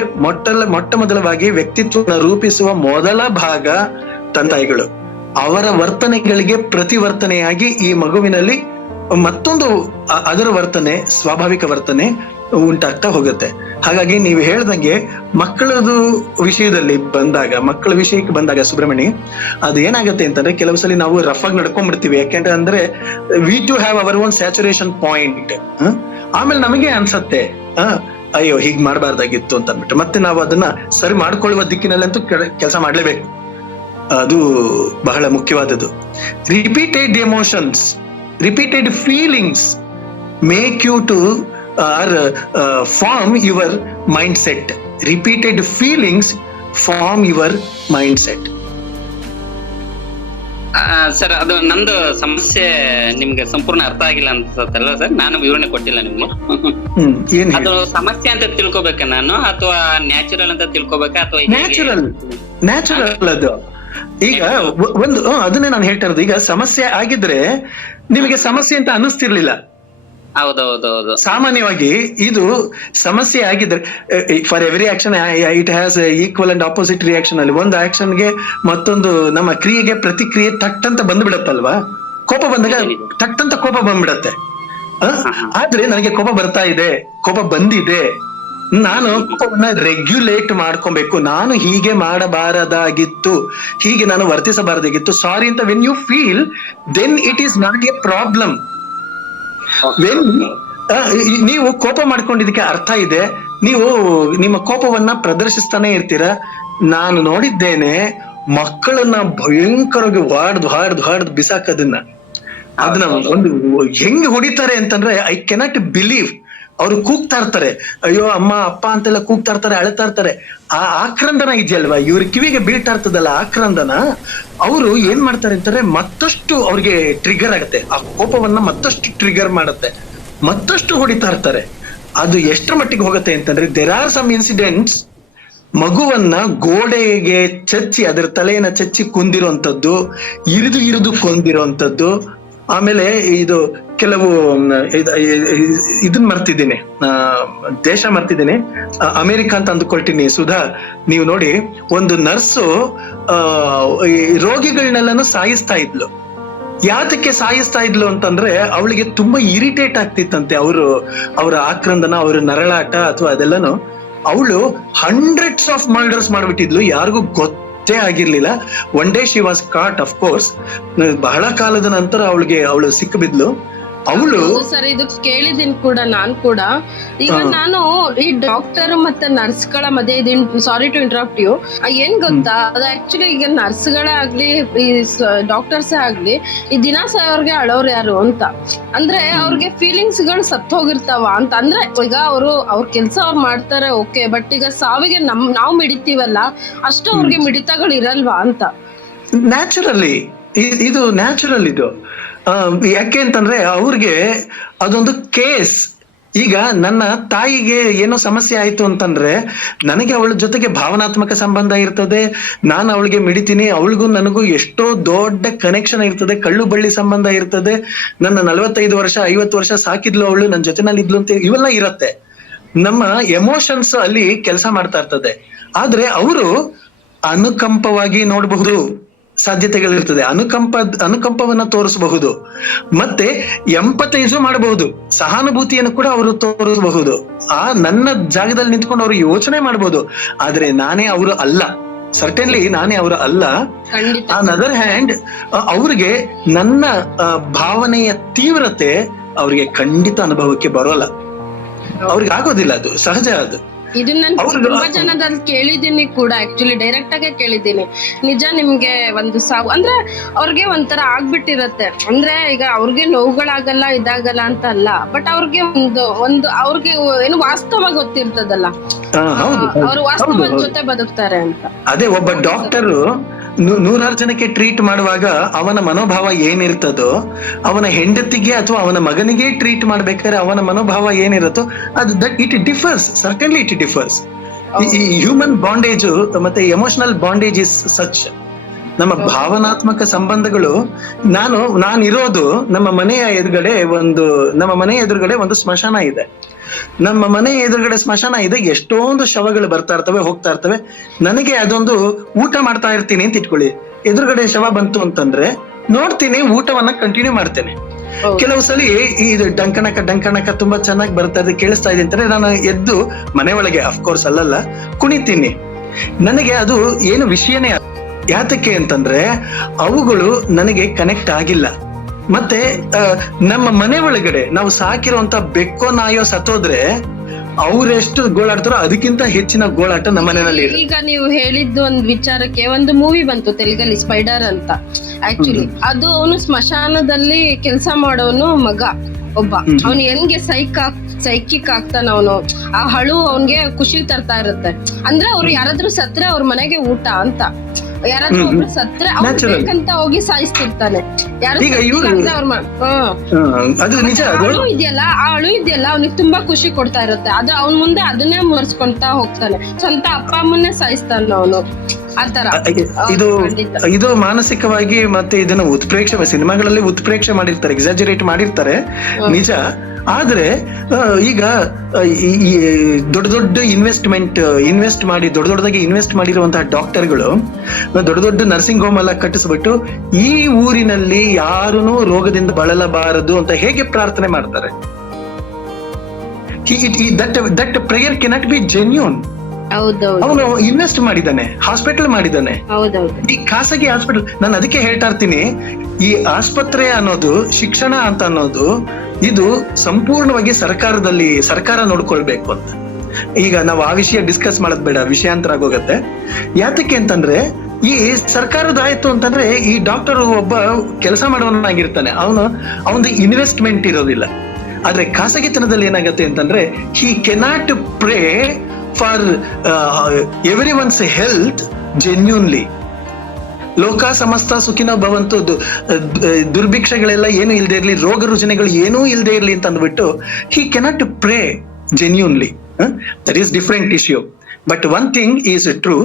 ಮೊಟ್ಟ ಮೊದಲವಾಗಿ ವ್ಯಕ್ತಿತ್ವ ರೂಪಿಸುವ ಮೊದಲ ಭಾಗ ತಂತಾಯಿಗಳು. ಅವರ ವರ್ತನೆಗಳಿಗೆ ಪ್ರತಿವರ್ತನೆಯಾಗಿ ಈ ಮಗುವಿನಲ್ಲಿ ಮತ್ತೊಂದು ಅದರ ವರ್ತನೆ, ಸ್ವಾಭಾವಿಕ ವರ್ತನೆ ಉಂಟಾಗ್ತಾ ಹೋಗುತ್ತೆ. ಹಾಗಾಗಿ ನೀವು ಹೇಳ್ದಂಗೆ ಮಕ್ಕಳ ವಿಷಯಕ್ಕೆ ಬಂದಾಗ ಸುಬ್ರಹ್ಮಣಿ, ಅದು ಏನಾಗುತ್ತೆ ಅಂತಂದ್ರೆ ಕೆಲವು ಸಲ ನಾವು ರಫ್ ಆಗಿ ನಡ್ಕೊಂಡ್ಬಿಡ್ತೀವಿ. ಯಾಕೆಂದ್ರೆ ಅಂದ್ರೆ we to have our own saturation point. ಆಮೇಲೆ ನಮಗೆ ಅನ್ಸತ್ತೆ ಅಯ್ಯೋ ಹೀಗ್ ಮಾಡಬಾರ್ದಾಗಿತ್ತು ಅಂತ ಅಂದ್ಬಿಟ್ಟು ಮತ್ತೆ ನಾವು ಅದನ್ನ ಸರಿ ಮಾಡ್ಕೊಳ್ಳುವ ದಿಕ್ಕಿನಲ್ಲಂತೂ ಕೆಲಸ ಮಾಡ್ಲೇಬೇಕು. ಅದು ಬಹಳ ಮುಖ್ಯವಾದದ್ದು. Repeated emotions, repeated feelings make you to form your mindset. Repeated feelings form your mindset. Sir ಅದು ನಂದು ಸಮಸ್ಯೆ ನಿಮ್ಗೆ ಸಂಪೂರ್ಣ ಅರ್ಥ ಆಗಿಲ್ಲ ಅನ್ಸತ್ತಲ್ಲ ಸರ್, ನಾನು ವಿವರಣೆ ಕೊಟ್ಟಿಲ್ಲ ನಿಮ್ಗೆ. ಏನ್ ಅದು ಸಮಸ್ಯೆ ಅಂತ ತಿಳ್ಕೊಬೇಕಾ ನಾನು, ಅಥವಾ ನ್ಯಾಚುರಲ್ ಅಂತ ತಿಳ್ಕೊಬೇಕಾ, ಅಥವಾ ನ್ಯಾಚುರಲ್ ಅದು. ಈಗ ಒಂದು ಅದನ್ನೇ ನಾನು ಹೇಳ್ತಾ ಇರೋದು, ಈಗ ಸಮಸ್ಯೆ ಆಗಿದ್ರೆ ನಿಮಗೆ ಸಮಸ್ಯೆ ಅಂತ ಅನಿಸ್ತಿರ್ಲಿಲ್ಲ. ಹೌದೌದೌದು. ಸಾಮಾನ್ಯವಾಗಿ ಇದು ಸಮಸ್ಯೆ ಆಗಿದ್ರೆ, for every action it has equal and opposite reaction. ಅಲ್ಲಿ ಒಂದು ಆಕ್ಷನ್ಗೆ ಮತ್ತೊಂದು ನಮ್ಮ ಕ್ರಿಯೆಗೆ ಪ್ರತಿಕ್ರಿಯೆ ತಟ್ ಅಂತ ಬಂದ್ಬಿಡತ್ತಲ್ವಾ. ಕೋಪ ಬಂದಾಗ ತಟ್ ಅಂತ ಕೋಪ ಬಂದ್ಬಿಡತ್ತೆ. ಆದ್ರೆ ನನಗೆ ಕೋಪ ಬರ್ತಾ ಇದೆ, ಕೋಪ ಬಂದಿದೆ, ನಾನು ಕೋಪವನ್ನ ರೆಗ್ಯುಲೇಟ್ ಮಾಡ್ಕೊಬೇಕು, ನಾನು ಹೀಗೆ ಮಾಡಬಾರದಾಗಿತ್ತು, ಹೀಗೆ ನಾನು ವರ್ತಿಸಬಾರದಾಗಿತ್ತು, ಸಾರಿ ಅಂತ when you feel, then it is not a problem. ನೀವು ಕೋಪ ಮಾಡ್ಕೊಂಡಿದ್ದಕ್ಕೆ ಅರ್ಥ ಇದೆ, ನೀವು ನಿಮ್ಮ ಕೋಪವನ್ನ ಪ್ರದರ್ಶಿಸ್ತಾನೆ ಇರ್ತೀರ. ನಾನು ನೋಡಿದ್ದೇನೆ ಮಕ್ಕಳನ್ನ ಭಯಂಕರವಾಗಿ ಹಾಡ್ದು ಬಿಸಾಕದನ್ನ, ಅದನ್ನ ಒಂದು ಹೆಂಗ್ ಹೊಡಿತಾರೆ ಅಂತಂದ್ರೆ ಐ ಕೆನಾಟ್ ಬಿಲೀವ್. ಅವ್ರು ಕೂಗ್ತಾ ಇರ್ತಾರೆ, ಅಯ್ಯೋ ಅಮ್ಮ ಅಪ್ಪ ಅಂತೆಲ್ಲ ಕೂಗ್ತಾ ಇರ್ತಾರೆ, ಅಳ್ತಾ ಇರ್ತಾರೆ. ಆ ಆಕ್ರಂದನ ಇದೆಯಲ್ವಾ, ಇವ್ರ ಕಿವಿಗೆ ಬೀಳ್ತಾ ಇರ್ತದಲ್ಲ ಆಕ್ರಂದನ, ಅವರು ಏನ್ ಮಾಡ್ತಾರೆ ಅಂತಂದ್ರೆ ಮತ್ತಷ್ಟು ಅವ್ರಿಗೆ ಟ್ರಿಗರ್ ಆಗತ್ತೆ, ಆ ಕೋಪವನ್ನ ಮತ್ತಷ್ಟು ಟ್ರಿಗರ್ ಮಾಡತ್ತೆ, ಮತ್ತಷ್ಟು ಹೊಡಿತಾ ಇರ್ತಾರೆ. ಅದು ಎಷ್ಟರ ಮಟ್ಟಿಗೆ ಹೋಗುತ್ತೆ ಅಂತಂದ್ರೆ, ದೇರ್ ಆರ್ ಸಮ್ ಇನ್ಸಿಡೆಂಟ್ಸ್, ಮಗುವನ್ನ ಗೋಡೆಗೆ ಚಚ್ಚಿ ಅದರ ತಲೆಯನ್ನ ಚಚ್ಚಿ ಕೊಂದಿರುವಂತದ್ದು, ಇರಿದು ಕೊಂದಿರುವಂತದ್ದು. ಆಮೇಲೆ ಇದು ಕೆಲವು ಇದನ್ ಮರ್ತಿದ್ದೀನಿ, ದೇಶ ಮರ್ತಿದ್ದೀನಿ, ಅಮೆರಿಕ ಅಂತ ಅಂದ್ಕೊಳ್ತೀನಿ. ಸುಧಾ, ನೀವು ನೋಡಿ, ಒಂದು ನರ್ಸು ರೋಗಿಗಳನ್ನೆಲ್ಲಾನು ಸಾಯಿಸ್ತಾ ಇದ್ಲು. ಯಾತಕ್ಕೆ ಸಾಯಿಸ್ತಾ ಇದ್ಲು ಅಂತಂದ್ರೆ ಅವಳಿಗೆ ತುಂಬಾ ಇರಿಟೇಟ್ ಆಗ್ತಿತ್ತಂತೆ ಅವರ ಆಕ್ರಂದನ, ಅವರ ನರಳಾಟ ಅಥವಾ ಅದೆಲ್ಲಾನು. ಅವಳು ಹಂಡ್ರೆಡ್ಸ್ ಆಫ್ ಮರ್ಡರ್ಸ್ ಮಾಡ್ಬಿಟ್ಟಿದ್ಲು, ಯಾರಿಗೂ ಗೊತ್ತೇ ಆಗಿರ್ಲಿಲ್ಲ. One day she was caught, of course. ಬಹಳ ಕಾಲದ ನಂತರ ಅವಳು ಸಿಕ್ಕಿಬಿದ್ಲು. ಅವಳು ಸರ್ ಇದು ಕೇಳಿದೀನಿ ಕೂಡ ನಾನ್ ಕೂಡ. ಈಗ ನಾನು ಈ ಡಾಕ್ಟರ್ ಮತ್ತೆ ನರ್ಸ್ ಗಳ ಮಧ್ಯೆ ಇದೀನಿ, ಸಾರಿ ಟು ಇಂಟರಪ್ಟ್ ಯು. ಏನ್ ಗೊತ್ತಾ, ಅದು ಆಕ್ಚುಲಿ ಈಗ ನರ್ಸ್ ಗಳೇ ಆಗ್ಲಿ ಈ ಡಾಕ್ಟರ್ಸೇ ಆಗ್ಲಿ, ಈ ದಿನ ಅವ್ರಿಗೆ ಅಳೋರು ಯಾರು ಅಂತ ಅಂದ್ರೆ ಅವ್ರಿಗೆ ಫೀಲಿಂಗ್ಸ್ ಗಳು ಸತ್ ಹೋಗಿರ್ತಾವ ಅಂತ. ಅಂದ್ರೆ ಈಗ ಅವ್ರ ಕೆಲ್ಸ ಅವ್ರು ಮಾಡ್ತಾರೆ, ಓಕೆ, ಬಟ್ ಈಗ ಸಾವಿಗೆ ನಾವು ಮಿಡಿತೀವಲ್ಲ, ಅಷ್ಟು ಅವ್ರಿಗೆ ಮಿಡಿತಗಳು ಇರಲ್ವಾ ಅಂತ. ನ್ಯಾಚುರಲಿ ಇದು ನ್ಯಾಚುರಲ್ ಇದು. ಯಾಕೆ ಅಂತಂದ್ರೆ ಅವ್ರಿಗೆ ಅದೊಂದು ಕೇಸ್. ಈಗ ನನ್ನ ತಾಯಿಗೆ ಏನೋ ಸಮಸ್ಯೆ ಆಯ್ತು ಅಂತಂದ್ರೆ ನನಗೆ ಅವಳ ಜೊತೆಗೆ ಭಾವನಾತ್ಮಕ ಸಂಬಂಧ ಇರ್ತದೆ, ನಾನು ಅವಳಿಗೆ ಮಿಡಿತೀನಿ, ಅವಳಿಗೂ ನನಗೂ ಎಷ್ಟೋ ದೊಡ್ಡ ಕನೆಕ್ಷನ್ ಇರ್ತದೆ, ಕಳ್ಳು ಬಳ್ಳಿ ಸಂಬಂಧ ಇರ್ತದೆ. ನನ್ನ 45 ವರ್ಷ 50 ವರ್ಷ ಸಾಕಿದ್ಲು ಅವಳು, ನನ್ನ ಜೊತೆನಲ್ಲಿ ಇದ್ಲು ಅಂತ ಇವೆಲ್ಲ ಇರತ್ತೆ. ನಮ್ಮ ಎಮೋಷನ್ಸ್ ಅಲ್ಲಿ ಕೆಲಸ ಮಾಡ್ತಾ ಇರ್ತದೆ. ಆದ್ರೆ ಅವರು ಅನುಕಂಪವಾಗಿ ನೋಡಬಹುದು, ಸಾಧ್ಯತೆಗಳಿರ್ತದೆ, ಅನುಕಂಪವನ್ನ ತೋರಿಸಬಹುದು, ಮತ್ತೆ ಎಂಪತೈಸು ಮಾಡಬಹುದು, ಸಹಾನುಭೂತಿಯನ್ನು ಕೂಡ ಅವರು ತೋರಿಸಬಹುದು. ನನ್ನ ಜಾಗದಲ್ಲಿ ನಿಂತ್ಕೊಂಡು ಅವರು ಯೋಚನೆ ಮಾಡಬಹುದು. ಆದ್ರೆ ನಾನೇ ಅವರು ಅಲ್ಲ, ಸರ್ಟನ್ಲಿ ನಾನೇ ಅವರು ಅಲ್ಲ. ಆನ್ ಅದರ್ ಹ್ಯಾಂಡ್ ಅವ್ರಿಗೆ ನನ್ನ ಭಾವನೆಯ ತೀವ್ರತೆ ಅವ್ರಿಗೆ ಖಂಡಿತ ಅನುಭವಕ್ಕೆ ಬರೋಲ್ಲ, ಅವ್ರಿಗೆ ಆಗೋದಿಲ್ಲ, ಅದು ಸಹಜ. ಅದು ಇದನ್ನ ತುಂಬಾ ಜನದಲ್ಲಿ ಕೇಳಿದೀನಿ ಕೂಡ, ಆಕ್ಚುಲಿ ಡೈರೆಕ್ಟ್ ಆಗಿ ಕೇಳಿದೀನಿ. ನಿಜ, ನಿಮ್ಗೆ ಒಂದು ಸಾವು ಅಂದ್ರೆ ಅವ್ರಿಗೆ ಒಂಥರ ಆಗ್ಬಿಟ್ಟಿರತ್ತೆ. ಅಂದ್ರೆ ಈಗ ಅವ್ರಿಗೆ ನೋವುಗಳಾಗಲ್ಲ, ಇದಾಗಲ್ಲ ಅಂತ ಅಲ್ಲ, ಬಟ್ ಅವ್ರಿಗೆ ಒಂದು ಅವ್ರಿಗೆ ಏನು ವಾಸ್ತವ ಗೊತ್ತಿರ್ತದಲ್ಲ, ಅವ್ರು ವಾಸ್ತವದ ಜೊತೆ ಬದುಕ್ತಾರೆ ಅಂತ. ಅದೇ ಒಬ್ಬ ಡಾಕ್ಟರ್ 100 ಜನಕ್ಕೆ ಟ್ರೀಟ್ ಮಾಡುವಾಗ ಅವನ ಮನೋಭಾವ ಏನಿರ್ತದೋ, ಅವನ ಹೆಂಡತಿಗೆ ಅಥವಾ ಅವನ ಮಗನಿಗೆ ಟ್ರೀಟ್ ಮಾಡ್ಬೇಕಾದ್ರೆ ಅವನ ಮನೋಭಾವ ಏನಿರುತ್ತೋ ಅದು it differs, certainly it differs. ಈ ಹ್ಯೂಮನ್ ಬಾಂಡೇಜ್ ಮತ್ತೆ ಎಮೋಷನಲ್ ಬಾಂಡೇಜ್ ಇಸ್ ಸಚ್. ನಮ್ಮ ಭಾವನಾತ್ಮಕ ಸಂಬಂಧಗಳು, ನಾನಿರೋದು ನಮ್ಮ ಮನೆಯ ಎದುರುಗಡೆ ಒಂದು ಸ್ಮಶಾನ ಇದೆ. ನಮ್ಮ ಮನೆ ಎದುರುಗಡೆ ಸ್ಮಶಾನ ಇದೆ, ಎಷ್ಟೊಂದು ಶವಗಳು ಬರ್ತಾ ಇರ್ತವೆ, ಹೋಗ್ತಾ ಇರ್ತವೆ. ನನಗೆ ಅದೊಂದು ಊಟ ಮಾಡ್ತಾ ಇರ್ತೀನಿ ಅಂತ ಇಟ್ಕೊಳ್ಳಿ, ಎದುರುಗಡೆ ಶವ ಬಂತು ಅಂತಂದ್ರೆ ನೋಡ್ತೀನಿ, ಊಟವನ್ನ ಕಂಟಿನ್ಯೂ ಮಾಡ್ತೇನೆ. ಕೆಲವು ಸಲ ಇದು ಡಂಕಣಕ ತುಂಬಾ ಚೆನ್ನಾಗಿ ಬರ್ತಾ ಇದೆ, ಕೇಳಿಸ್ತಾ ಇದೆ ಅಂತಾರೆ, ನಾನು ಎದ್ದು ಮನೆ ಒಳಗೆ ಅಫ್ಕೋರ್ಸ್ ಅಲ್ಲಲ್ಲ ಕುಣಿತೀನಿ. ನನಗೆ ಅದು ಏನು ವಿಷಯನೇ. ಯಾತಕ್ಕೆ ಅಂತಂದ್ರೆ ಅವುಗಳು ನನಗೆ ಕನೆಕ್ಟ್ ಆಗಿಲ್ಲ. ಮತ್ತೆ ನಮ್ಮ ಮನೆ ಒಳಗಡೆ ನಾವು ಸಾಕಿರುವಂತ ಬೆಕ್ಕೋ ನಾಯೋ ಸತ್ತೋದ್ರೆ ಅವ್ರೆಷ್ಟು ಗೋಳಾಡ್ತಾರೋ ಅದಕ್ಕಿಂತ ಹೆಚ್ಚಿನ ಗೋಳಾಟ ನಮ್ಮ ಮನೆಯಲ್ಲಿ. ಈಗ ನೀವು ಹೇಳಿದ್ದು ಒಂದು ವಿಚಾರಕ್ಕೆ ಒಂದು ಮೂವಿ ಬಂತು ತೆಲುಗಲ್ಲಿ, ಸ್ಪೈಡರ್ ಅಂತ. ಆಕ್ಚುಲಿ ಅದು ಅವನು ಸ್ಮಶಾನದಲ್ಲಿ ಕೆಲಸ ಮಾಡೋನು ಮಗ ಒಬ್ಬ, ಅವನು ಹೆಂಗೆ ಸೈಕಿಕ್ ಆಗ್ತಾನ, ಅವನು ಆ ಹಳು ಅವನ್ಗೆ ಖುಷಿ ತರ್ತಾ ಇರುತ್ತೆ. ಅಂದ್ರೆ ಅವ್ರು ಯಾರಾದ್ರೂ ಸತ್ರೆ ಅವ್ರ ಮನೆಗೆ ಊಟ ಅಂತ. ಯಾರಾದ್ರೂ ಒಬ್ರು ಸತ್ರೆ ಅವ್ರು Natural. ಬೇಕಂತ ಹೋಗಿ ಸಾಯಿಸ್ತಿರ್ತಾನೆ. ಯಾರು ಈಗ ಇವ್ರು- ಅದು ನಿಜ. ಅದು ಅಳು ಇದೆಯಲ್ಲ, ಆ ಅಳು ಇದೆಯಲ್ಲ ಅವ್ನಿಗೆ ತುಂಬಾ ಖುಷಿ ಕೊಡ್ತಾ ಇರುತ್ತೆ. ಅದು ಅವ್ನ ಮುಂದೆ ಅದನ್ನೇ ಮುರಿಸ್ಕೊಂತಾ ಹೋಗ್ತಾನೆ. ಸ್ವಂತ ಅಪ್ಪ ಅಮ್ಮನ್ನೇ ಸಾಯಿಸ್ತಾನ ಅವನು. ಆತರ ಇದು ಖಂಡಿತ. ಇದು ಮಾನಸಿಕವಾಗಿ ಮತ್ತೆ ಇದನ್ನ ಉತ್ಪ್ರೇಕ್ಷೆ ಸಿನಿಮಾಗಳಲ್ಲಿ ಉತ್ಪ್ರೇಕ್ಷೆ ಮಾಡಿರ್ತಾರೆ, ಎಕ್ಸಾಜರೇಟ್ ಮಾಡಿರ್ತಾರೆ, ನಿಜ. ಆದ್ರೆ ಈಗ ಈ ದೊಡ್ಡ ದೊಡ್ಡ ಇನ್ವೆಸ್ಟ್ ಮಾಡಿ ದೊಡ್ಡದಾಗಿ ಇನ್ವೆಸ್ಟ್ ಮಾಡಿರುವಂತಹ ಡಾಕ್ಟರ್ಗಳು ದೊಡ್ಡ ದೊಡ್ಡ ನರ್ಸಿಂಗ್ ಹೋಮ್ ಎಲ್ಲ ಕಟ್ಟಿಸ್ಬಿಟ್ಟು ಈ ಊರಿನಲ್ಲಿ ಯಾರೂ ರೋಗದಿಂದ ಬಳಲಬಾರದು ಅಂತ ಹೇಗೆ ಪ್ರಾರ್ಥನೆ ಮಾಡ್ತಾರೆ? That prayer cannot be genuine. ಹೌದೌದು ಅವನು ಇನ್ವೆಸ್ಟ್ ಮಾಡಿದ್ದಾನೆ, ಹಾಸ್ಪಿಟಲ್ ಮಾಡಿದ್ದಾನೆ, ಹೌದೌದು ಈ ಖಾಸಗಿ ಹಾಸ್ಪಿಟಲ್. ನಾನು ಅದಕ್ಕೆ ಹೇಳ್ತಾ ಇರ್ತೀನಿ, ಈ ಆಸ್ಪತ್ರೆ ಅನ್ನೋದು, ಶಿಕ್ಷಣ ಅಂತ ಅನ್ನೋದು, ಇದು ಸಂಪೂರ್ಣವಾಗಿ ಸರ್ಕಾರ ನೋಡ್ಕೊಳ್ಬೇಕು ಅಂತ. ಈಗ ನಾವು ಆ ವಿಷಯ ಡಿಸ್ಕಸ್ ಮಾಡೋದ್ ಬೇಡ, ವಿಷಯಾಂತರ ಆಗೋಗತ್ತೆ. ಯಾತಕ್ಕೆ ಅಂತಂದ್ರೆ ಈ ಸರ್ಕಾರದ ಆಯ್ತು ಅಂತಂದ್ರೆ ಈ ಡಾಕ್ಟರ್ ಒಬ್ಬ ಕೆಲಸ ಮಾಡೋನಾಗಿರ್ತಾನೆ, ಅವನದು ಇನ್ವೆಸ್ಟ್ಮೆಂಟ್ ಇರೋದಿಲ್ಲ. ಆದ್ರೆ ಖಾಸಗಿತನದಲ್ಲಿ ಏನಾಗತ್ತೆ ಅಂತಂದ್ರೆ he cannot pray for every once health genuinely. ಲೋಕ ಸಮಸ್ತ ಸುಖಿನೋ ಭವಂತು, ದುರ್ಭಿಕ್ಷಗಳೆಲ್ಲ ಏನು ಇಲ್ಲದೆ ಇರ್ಲಿ, ರೋಗ ರುಜಿನಗಳು ಏನೂ ಇಲ್ಲದೆ ಇರ್ಲಿ ಅಂತ ಅಂದ್ಬಿಟ್ಟು he cannot pray genuinely. That is different issue. But one thing is true,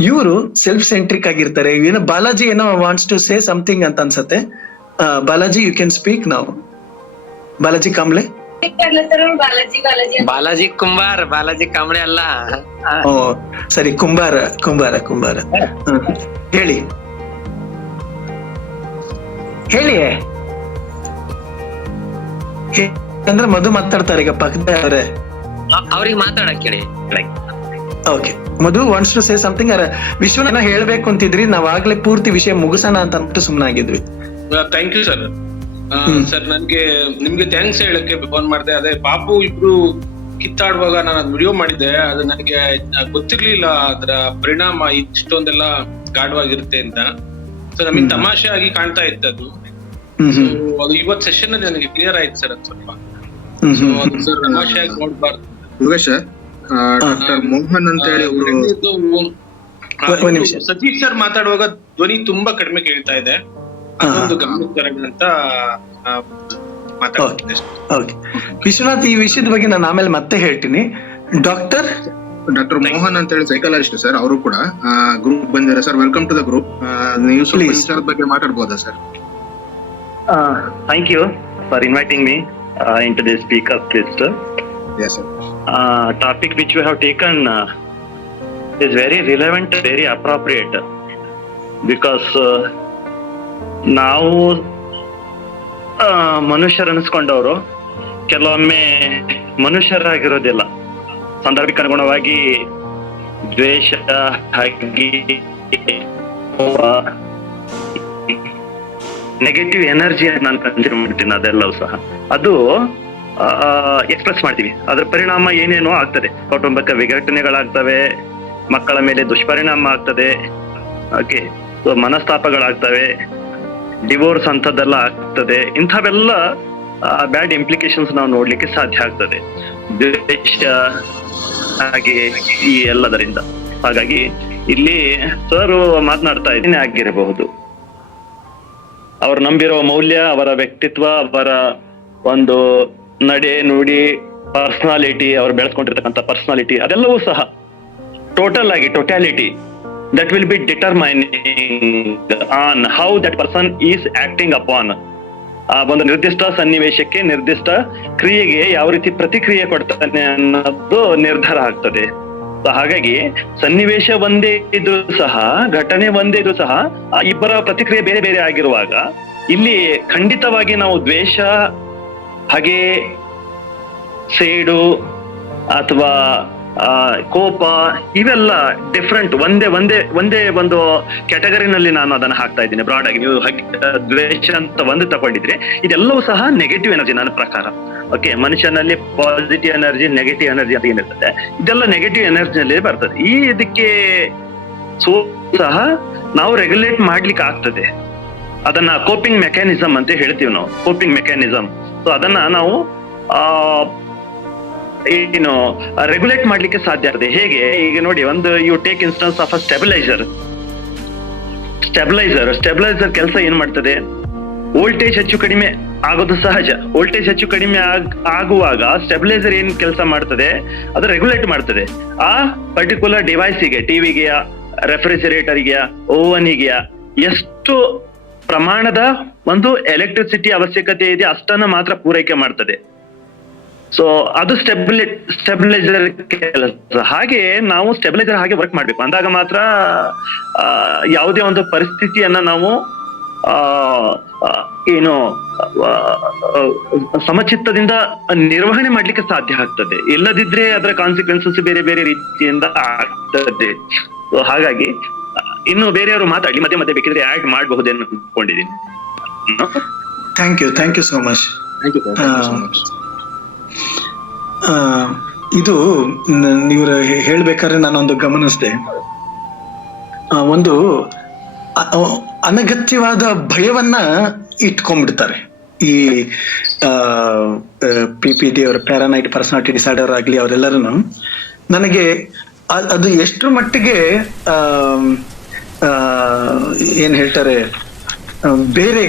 ಇವರು ಸೆಲ್ಫ್ ಸೆಂಟ್ರಿಕ್ ಆಗಿರ್ತಾರೆ. ಏನೋ ಬಾಲಾಜಿ ಏನೋ ವಾಂಟ್ಸ್ ಟು ಸೇ ಸಮಥಿಂಗ್ ಅಂತ ಅನ್ಸತ್ತೆ. Balaji, you can speak now. Balaji Kamble. Balaji Kumbar, Balaji Kamble ಅಲ್ಲ. ಓ ಸರಿ, ಕುಂಬಾರ. ಹೇಳಿ ಅಂದ್ರೆ ಮಧು ಮಾತಾಡ್ತಾರೆ ಈಗ ಪಕ್ಕದವ್ರೆ. ಅವ್ರಿಗೆ ಮಾತಾಡಕ್ ಹೇಳಿ. Okay, Madhu wants to say something. ವಿಶ್ವನ ಹೇಳ್ಬೇಕು ಅಂತಿದ್ರಿ, ನಾವ್ ಆಗ್ಲೇ ಪೂರ್ತಿ ವಿಷಯ ಮುಗಿಸೋಣ ಅಂತ ಅಂದ್ಬಿಟ್ಟು ಸುಮ್ಮನಾಗಿದ್ವಿ. Thank you sir. ಸರ್ ನಿಮ್ಗೆ ಥ್ಯಾಂಕ್ಸ್ ಹೇಳಕ್ಕೆ ಫೋನ್ ಮಾಡಿದೆ. ಅದೇ ಪಾಪು ಇಬ್ರು ಕಿತ್ತಾಡುವಾಗ ನಾನು ಅದ್ ವಿಡಿಯೋ ಮಾಡಿದ್ದೆ, ಅದು ನನಗೆ ಗೊತ್ತಿರ್ಲಿಲ್ಲ ಅದರ ಪರಿಣಾಮ ಇಷ್ಟೊಂದೆಲ್ಲ ಗಾಢವಾಗಿರುತ್ತೆ ಅಂತ. ಸೊ ನಮಗೆ ತಮಾಷೆ ಆಗಿ ಕಾಣ್ತಾ ಇತ್ತು ಅದು. ಸೊ ಅದು ಇವತ್ ಸೆಷನ್ ಅಲ್ಲಿ ನನಗೆ ಕ್ಲಿಯರ್ ಆಯ್ತು ಸರ್. ಅದು ಸ್ವಲ್ಪ ಸರ್ ತಮಾಷೆ ಆಗಿ ನೋಡ್ಬಾರ್ದು. ಯೋಗೇಶ್, ಡಾಕ್ಟರ್ ಮೋಹನ್ ಅಂತ ಹೇಳಿ ಸತೀಶ್ ಸರ್ ಮಾತಾಡುವಾಗ ಧ್ವನಿ ತುಂಬಾ ಕಡಿಮೆ ಕೇಳ್ತಾ ಇದೆ, ಅದೊಂದು ಗಮನಕ್ಕೆ ತರೋಣ ಅಂತ ಮಾತಾಡ್ತಿದ್ದೆ. ವಿಶ್ವನಾಥ್, ಈ ವಿಷಯದ ಬಗ್ಗೆ ನಾನು ಆಮೇಲೆ ಮತ್ತೆ ಹೇಳ್ತೀನಿ. ಡಾಕ್ಟರ್ ಮೋಹನ್ ಅಂತ ಹೇಳಿ ಸೈಕಾಲಜಿಸ್ಟ್ ಸರ್, ಅವರು ಕೂಡ ಗ್ರೂಪ್ ಬಂದಿದ್ದಾರೆ sir. Welcome to the group. ನೀವು ಸ್ವಲ್ಪ ವಿಚಾರದ ಬಗ್ಗೆ ಮಾತಾಡ್ಬೋದಾ sir? Thank you for inviting me into the speaker list. Yes sir. Topic which we have taken is very relevant, very appropriate, because ನಾವು ಮನುಷ್ಯರನ್ನಿಸ್ಕೊಂಡವರು ಕೆಲವೊಮ್ಮೆ ಮನುಷ್ಯರಾಗಿರೋದಿಲ್ಲ. ಸಂದರ್ಭಕ್ಕೆ ಅನುಗುಣವಾಗಿ ದ್ವೇಷ, ನೆಗೆಟಿವ್ ಎನರ್ಜಿ ಅಂತ ನಾನು ಕನ್ಸಿಡರ್ ಮಾಡ್ತೀನಿ. ಅದೆಲ್ಲವೂ ಸಹ ಅದು ಎಕ್ಸ್ಪ್ರೆಸ್ ಮಾಡ್ತೀವಿ. ಅದರ ಪರಿಣಾಮ ಏನೇನೋ ಆಗ್ತದೆ. ಕೌಟುಂಬಿಕ ವಿಘಟನೆಗಳಾಗ್ತವೆ, ಮಕ್ಕಳ ಮೇಲೆ ದುಷ್ಪರಿಣಾಮ ಆಗ್ತದೆ, ಓಕೆ, ಮನಸ್ತಾಪಗಳಾಗ್ತವೆ, ಡಿವೋರ್ಸ್ ಅಂತದೆಲ್ಲ ಆಗ್ತದೆ. ಇಂಥವೆಲ್ಲ ಬ್ಯಾಡ್ ಇಂಪ್ಲಿಕೇಶನ್ಸ್ ನಾವು ನೋಡ್ಲಿಕ್ಕೆ ಸಾಧ್ಯ ಆಗ್ತದೆ ದ್ವೇಷ ಹಾಗೆ ಈ ಎಲ್ಲದರಿಂದ. ಹಾಗಾಗಿ ಇಲ್ಲಿ ಸರ್ ಮಾತನಾಡ್ತಾ ಇದ್ದೀನಿ ಆಗಿರಬಹುದು, ಅವ್ರು ನಂಬಿರೋ ಮೌಲ್ಯ, ಅವರ ವ್ಯಕ್ತಿತ್ವ, ಅವರ ಒಂದು ನಡೆ ನುಡಿ, ಪರ್ಸನಾಲಿಟಿ, ಅವ್ರು ಬೆಳೆಸ್ಕೊಂಡಿರ್ತಕ್ಕಂಥ ಪರ್ಸನಾಲಿಟಿ, ಅದೆಲ್ಲವೂ ಸಹ totality that will be determining on how that person is acting upon. ಒಂದು ನಿರ್ದಿಷ್ಟ ಸನ್ನಿವೇಶಕ್ಕೆ, ನಿರ್ದಿಷ್ಟ ಕ್ರಿಯೆಗೆ ಯಾವ ರೀತಿ ಪ್ರತಿಕ್ರಿಯೆ ಕೊಡ್ತಾನೆ ಅನ್ನೋದು ನಿರ್ಧಾರ ಆಗ್ತದೆ. ಹಾಗಾಗಿ ಸನ್ನಿವೇಶ ಒಂದೇ ಇದ್ರೂ ಸಹ, ಘಟನೆ ಒಂದೇ ಇದ್ರೂ ಸಹ, ಆ ಇಬ್ಬರ ಪ್ರತಿಕ್ರಿಯೆ ಬೇರೆ ಬೇರೆ ಆಗಿರುವಾಗ ಇಲ್ಲಿ ಖಂಡಿತವಾಗಿ ನಾವು ದ್ವೇಷ, ಹಾಗೆ ಸೇಡು ಅಥವಾ ಕೋಪ, ಇವೆಲ್ಲ ಡಿಫ್ರೆಂಟ್. ಒಂದೇ ಒಂದು ಕ್ಯಾಟಗರಿನಲ್ಲಿ ನಾನು ಅದನ್ನ ಹಾಕ್ತಾ ಇದ್ದೀನಿ ಬ್ರಾಡ್ ಆಗಿ. ನೀವು ದ್ವೇಷ ಅಂತ ಒಂದು ತಗೊಂಡಿದ್ರೆ ಇದೆಲ್ಲವೂ ಸಹ ನೆಗೆಟಿವ್ ಎನರ್ಜಿ ನನ್ನ ಪ್ರಕಾರ. ಓಕೆ, ಮನುಷ್ಯನಲ್ಲಿ ಪಾಸಿಟಿವ್ ಎನರ್ಜಿ, ನೆಗೆಟಿವ್ ಎನರ್ಜಿ ಅಂತ ಏನಿರ್ತದೆ, ಇದೆಲ್ಲ ನೆಗೆಟಿವ್ ಎನರ್ಜಿನಲ್ಲಿ ಬರ್ತದೆ. ಇದಕ್ಕೆ ಸಹ ನಾವು ರೆಗ್ಯುಲೇಟ್ ಮಾಡ್ಲಿಕ್ಕೆ ಆಗ್ತದೆ. ಅದನ್ನ ಕೋಪಿಂಗ್ ಮೆಕ್ಯಾನಿಸಮ್ ಅಂತ ಹೇಳ್ತೀವಿ ನಾವು, ಕೋಪಿಂಗ್ ಮೆಕ್ಯಾನಿಸಮ್. ಸೊ ಅದನ್ನ ನಾವು ಏನು ರೆಗ್ಯುಲೇಟ್ ಮಾಡ್ಲಿಕ್ಕೆ ಸಾಧ್ಯ ಆಗ್ತದೆ. ಹೇಗೆ? ಈಗ ನೋಡಿ, ಒಂದು you take instance of a stabiliser. Stabiliser ಕೆಲಸ ಏನ್ ಮಾಡ್ತದೆ, ವೋಲ್ಟೇಜ್ ಹೆಚ್ಚು ಕಡಿಮೆ ಆಗೋದು ಸಹಜ. ವೋಲ್ಟೇಜ್ ಹೆಚ್ಚು ಕಡಿಮೆ ಆಗುವಾಗ ಸ್ಟೆಬಿಲೈಸರ್ ಏನ್ ಕೆಲಸ ಮಾಡ್ತದೆ, ಅದು ರೆಗ್ಯುಲೇಟ್ ಮಾಡ್ತದೆ ಆ ಪರ್ಟಿಕ್ಯುಲರ್ ಡಿವೈಸಿಗೆ, ಟಿವಿಗೆ, ರೆಫ್ರಿಜರೇಟರ್ಗೆ, ಓವನ್ಗೆ ಎಷ್ಟು ಪ್ರಮಾಣದ ಒಂದು ಎಲೆಕ್ಟ್ರಿಸಿಟಿ ಅವಶ್ಯಕತೆ ಇದೆ ಅಷ್ಟನ್ನ ಮಾತ್ರ ಪೂರೈಕೆ ಮಾಡ್ತದೆ. ಸೊ ಅದು ಸ್ಟೆಬಿಲೈಸರ್ ಕೆಲಸ. ಹಾಗೆ ನಾವು ಸ್ಟೆಬಿಲೈಸರ್ ಹಾಗೆ ವರ್ಕ್ ಮಾಡ್ಬೇಕು, ಅಂದಾಗ ಮಾತ್ರ ಯಾವುದೇ ಒಂದು ಪರಿಸ್ಥಿತಿಯನ್ನ ನಾವು ಏನು ಸಮಚಿತ್ತದಿಂದ ನಿರ್ವಹಣೆ ಮಾಡ್ಲಿಕ್ಕೆ ಸಾಧ್ಯ ಆಗ್ತದೆ. ಇಲ್ಲದಿದ್ರೆ ಅದರ ಕಾನ್ಸಿಕ್ವೆನ್ಸಸ್ ಬೇರೆ ಬೇರೆ ರೀತಿಯಿಂದ ಆಗ್ತದೆ. ಹಾಗಾಗಿ ಇನ್ನು ಬೇರೆಯವರು ಮಾತಾಡಿ, ಮತ್ತೆ ಬೇಕಿದ್ರೆ ಆಡ್ ಮಾಡಬಹುದೇನು ಅನ್ಕೊಂಡಿದ್ದೀನಿ. Thank you so much. ಇದು ಇವ್ರು ಹೇಳ್ಬೇಕಾದ್ರೆ ನಾನೊಂದು ಗಮನಿಸಿದೆ, ಒಂದು ಅನಗತ್ಯವಾದ ಭಯವನ್ನ ಇಟ್ಕೊಂಡ್ಬಿಡ್ತಾರೆ ಈ PPD ಅವರ ಪ್ಯಾರಾನೈಟ್ ಪರ್ಸನಾಲಿಟಿ ಡಿಸಾರ್ಡರ್ ಆಗ್ಲಿ ಅವರೆಲ್ಲರೂ. ನನಗೆ ಅದು ಎಷ್ಟರ ಮಟ್ಟಿಗೆ ಏನ್ ಹೇಳ್ತಾರೆ, ಬೇರೆ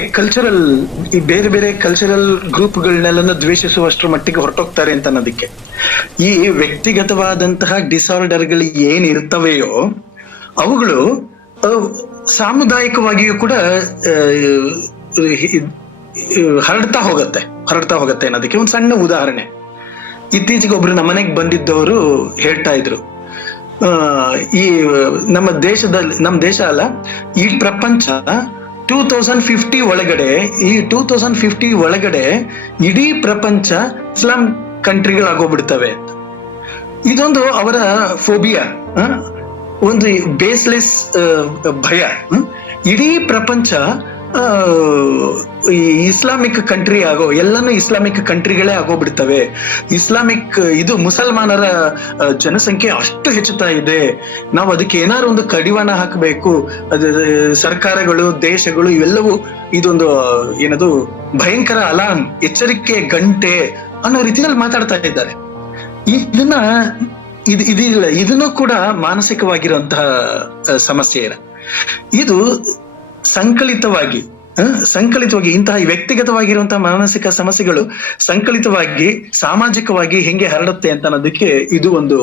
ಕಲ್ಚರಲ್ ಗ್ರೂಪ್ಗಳನ್ನೆಲ್ಲ ದ್ವೇಷಿಸುವಷ್ಟರ ಮಟ್ಟಿಗೆ ಹೊರಟೋಗ್ತಾರೆ ಅಂತ ಅನ್ನೋದಕ್ಕೆ. ಈ ವ್ಯಕ್ತಿಗತವಾದಂತಹ ಡಿಸಾರ್ಡರ್ಗಳು ಏನ್ ಇರ್ತವೆಯೋ ಅವುಗಳು ಸಾಮುದಾಯಿಕವಾಗಿಯೂ ಕೂಡ ಹರಡ್ತಾ ಹೋಗತ್ತೆ ಅನ್ನೋದಕ್ಕೆ ಒಂದು ಸಣ್ಣ ಉದಾಹರಣೆ. ಇತ್ತೀಚೆಗೆ ಒಬ್ರು ನಮ್ಮನೆಗೆ ಬಂದಿದ್ದವರು ಹೇಳ್ತಾ ಇದ್ರು, ಈ ನಮ್ಮ ದೇಶ ಅಲ್ಲ, ಈ ಪ್ರಪಂಚ 2050 ಒಳಗಡೆ ಇಡೀ ಪ್ರಪಂಚ ಇಸ್ಲಾಂ ಕಂಟ್ರಿಗಳಾಗೋಗ್ಬಿಡ್ತವೆ ಅಂತ. ಇದೊಂದು ಅವರ ಫೋಬಿಯಾ, ಒಂದು ಬೇಸ್ಲೆಸ್ ಭಯ. ಇಡೀ ಪ್ರಪಂಚ ಇಸ್ಲಾಮಿಕ್ ಕಂಟ್ರಿ ಎಲ್ಲಾನು ಇಸ್ಲಾಮಿಕ್ ಕಂಟ್ರಿಗಳೇ ಆಗೋಗ್ಬಿಡ್ತವೆ. ಇದು ಮುಸಲ್ಮಾನರ ಜನಸಂಖ್ಯೆ ಅಷ್ಟು ಹೆಚ್ಚುತ್ತಾ ಇದೆ, ನಾವು ಅದಕ್ಕೆ ಏನಾದ್ರು ಒಂದು ಕಡಿವಾಣ ಹಾಕಬೇಕು. ಸರ್ಕಾರಗಳು, ದೇಶಗಳು ಇವೆಲ್ಲವೂ ಇದೊಂದು ಏನದು ಭಯಂಕರ ಅಲಾರ್ಮ್, ಎಚ್ಚರಿಕೆ ಗಂಟೆ ಅನ್ನೋ ರೀತಿಯಲ್ಲಿ ಮಾತಾಡ್ತಾ ಇದ್ದಾರೆ. ಇದನ್ನು ಕೂಡ ಮಾನಸಿಕವಾಗಿರುವಂತಹ ಸಮಸ್ಯೆ ಇದೆ. ಇದು ಸಂಕಲಿತವಾಗಿ ಇಂತಹ ವ್ಯಕ್ತಿಗತವಾಗಿರುವಂತಹ ಮಾನಸಿಕ ಸಮಸ್ಯೆಗಳು ಸಂಕಲಿತವಾಗಿ ಸಾಮಾಜಿಕವಾಗಿ ಹೆಂಗೆ ಹರಡುತ್ತೆ ಅಂತ ಅನ್ನೋದಕ್ಕೆ ಇದು ಒಂದು.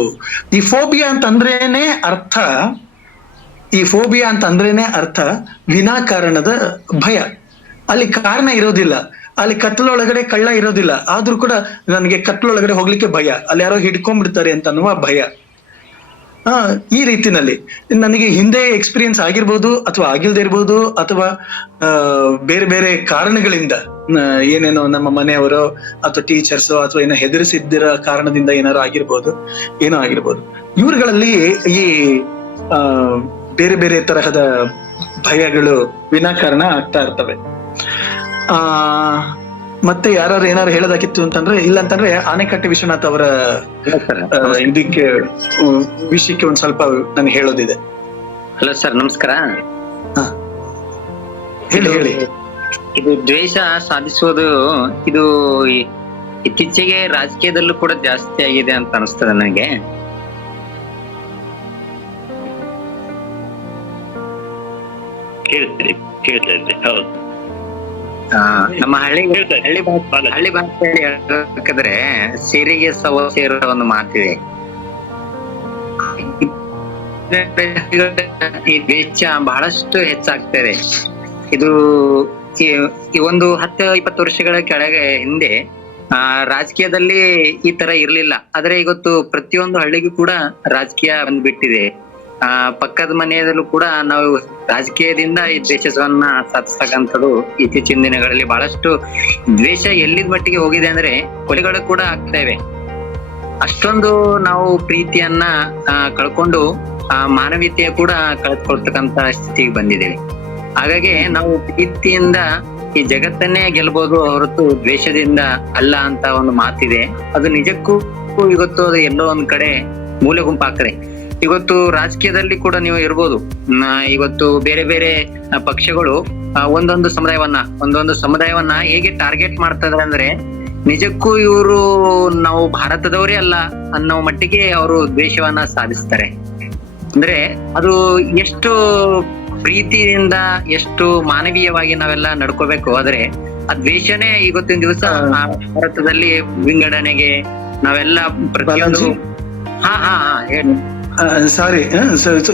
ಈ ಫೋಬಿಯಾ ಅಂತ ಅಂದ್ರೇನೆ ಅರ್ಥ ವಿನಾಕಾರಣದ ಭಯ. ಅಲ್ಲಿ ಕಾರಣ ಇರೋದಿಲ್ಲ, ಅಲ್ಲಿ ಕತ್ತಲೊಳಗಡೆ ಕಳ್ಳ ಇರೋದಿಲ್ಲ, ಆದ್ರೂ ಕೂಡ ನನಗೆ ಕತ್ತಲೊಳಗಡೆ ಹೋಗ್ಲಿಕ್ಕೆ ಭಯ, ಅಲ್ಲಿ ಯಾರೋ ಹಿಡ್ಕೊಂಡ್ಬಿಡ್ತಾರೆ ಅಂತ ಅನ್ನುವ ಭಯ. ಈ ರೀತಿನಲ್ಲಿ ನನಗೆ ಹಿಂದೆ ಎಕ್ಸ್ಪೀರಿಯನ್ಸ್ ಆಗಿರ್ಬೋದು ಅಥವಾ ಆಗಿಲ್ದೇ ಇರ್ಬೋದು, ಅಥವಾ ಬೇರೆ ಬೇರೆ ಕಾರಣಗಳಿಂದ ಏನೇನೋ ನಮ್ಮ ಮನೆಯವರು ಅಥವಾ ಟೀಚರ್ಸ್ ಅಥವಾ ಏನೋ ಹೆದರಿಸಿದ್ದರ ಕಾರಣದಿಂದ ಏನಾರು ಆಗಿರ್ಬೋದು. ಇವ್ರುಗಳಲ್ಲಿ ಈ ಬೇರೆ ಬೇರೆ ತರಹದ ಭಯಗಳು ವಿನಾಕಾರಣ ಆಗ್ತಾ ಇರ್ತವೆ. ಮತ್ತೆ ಯಾರು ಏನಾರು ಹೇಳೋದಾಕಿತ್ತು ಅಂತಂದ್ರೆ, ಇಲ್ಲಂತಂದ್ರೆ ಆನೆಕಟ್ಟೆ ವಿಶ್ವನಾಥ್ ಅವರ ಇದಕ್ಕೆ ವಿಷಯಕ್ಕೆ ಒಂದ್ ಸ್ವಲ್ಪ ನನಗೆ ಹೇಳೋದಿದೆ. ಹಲೋ ಸರ್, ನಮಸ್ಕಾರ. ಹೇಳಿ. ಇದು ದ್ವೇಷ ಸಾಧಿಸುವುದು ಇದು ಇತ್ತೀಚೆಗೆ ರಾಜಕೀಯದಲ್ಲೂ ಕೂಡ ಜಾಸ್ತಿ ಆಗಿದೆ ಅಂತ ಅನಿಸ್ತದೆ ನನಗೆ. ಕೇಳ್ತಾ ಹೌದು. ನಮ್ಮ ಹಳ್ಳಿ ಭಾಷೆಯಲ್ಲಿ ಹೇಳ್ಬೇಕಾದ್ರೆ ಸೇರಿಗೆ ಸವ ಸೇರೋ ಒಂದು ಮಾತಿದೆ. ಈ ದ್ವೇಷ ಬಹಳಷ್ಟು ಹೆಚ್ಚಾಗ್ತದೆ. ಇದು ಈ ಒಂದು 10-20 ವರ್ಷಗಳ ಕೆಳಗೆ ಹಿಂದೆ ರಾಜಕೀಯದಲ್ಲಿ ಈ ತರ ಇರ್ಲಿಲ್ಲ. ಆದ್ರೆ ಇವತ್ತು ಪ್ರತಿಯೊಂದು ಹಳ್ಳಿಗೂ ಕೂಡ ರಾಜಕೀಯ ಬಂದ್ಬಿಟ್ಟಿದೆ. ಪಕ್ಕದ ಮನೆಯಲ್ಲೂ ಕೂಡ ನಾವು ರಾಜಕೀಯದಿಂದ ಈ ದ್ವೇಷವನ್ನ ಸಾಧಿಸ್ತಕ್ಕಂಥದ್ದು ಇತ್ತೀಚಿನ ದಿನಗಳಲ್ಲಿ ಬಹಳಷ್ಟು ದ್ವೇಷ ಎಲ್ಲಿದ ಮಟ್ಟಿಗೆ ಹೋಗಿದೆ ಅಂದ್ರೆ ಕೊಲೆಗಳು ಕೂಡ ಆಗ್ತಾ ಇವೆ. ಅಷ್ಟೊಂದು ನಾವು ಪ್ರೀತಿಯನ್ನ ಕಳ್ಕೊಂಡು ಮಾನವೀಯತೆ ಕೂಡ ಕಳೆದುಕೊಳ್ತಕ್ಕಂತ ಸ್ಥಿತಿಗೆ ಬಂದಿದ್ದೇವೆ. ಹಾಗಾಗಿ ನಾವು ಪ್ರೀತಿಯಿಂದ ಈ ಜಗತ್ತನ್ನೇ ಗೆಲ್ಬಹುದು ಹೊರತು ದ್ವೇಷದಿಂದ ಅಲ್ಲ ಅಂತ ಒಂದು ಮಾತಿದೆ. ಅದು ನಿಜಕ್ಕೂ ಇವತ್ತು ಅದು ಎಲ್ಲೋ ಒಂದ್ ಕಡೆ ಮೂಲೆ ಗುಂಪಾಗ್ತದೆ. ಇವತ್ತು ರಾಜಕೀಯದಲ್ಲಿ ಕೂಡ ನೀವು ಇರ್ಬೋದು. ಇವತ್ತು ಬೇರೆ ಬೇರೆ ಪಕ್ಷಗಳು ಒಂದೊಂದು ಸಮುದಾಯವನ್ನ ಹೇಗೆ ಟಾರ್ಗೆಟ್ ಮಾಡ್ತಾರೆ ಅಂದ್ರೆ, ನಿಜಕ್ಕೂ ಇವರು ನಾವು ಭಾರತದವರೇ ಅಲ್ಲ ಅನ್ನೋ ಮಟ್ಟಿಗೆ ಅವರು ದ್ವೇಷವನ್ನ ಸಾಧಿಸ್ತಾರೆ. ಅಂದ್ರೆ ಅದು ಎಷ್ಟು ಪ್ರೀತಿಯಿಂದ ಎಷ್ಟು ಮಾನವೀಯವಾಗಿ ನಾವೆಲ್ಲ ನಡ್ಕೋಬೇಕು, ಆದ್ರೆ ಆ ದ್ವೇಷನೇ ಇವತ್ತಿನ ದಿವಸ ಭಾರತದಲ್ಲಿ ವಿಂಗಡಣೆಗೆ ನಾವೆಲ್ಲ ಪ್ರತಿಯೊಂದು ಹೇಳಿ. ಸಾರಿ,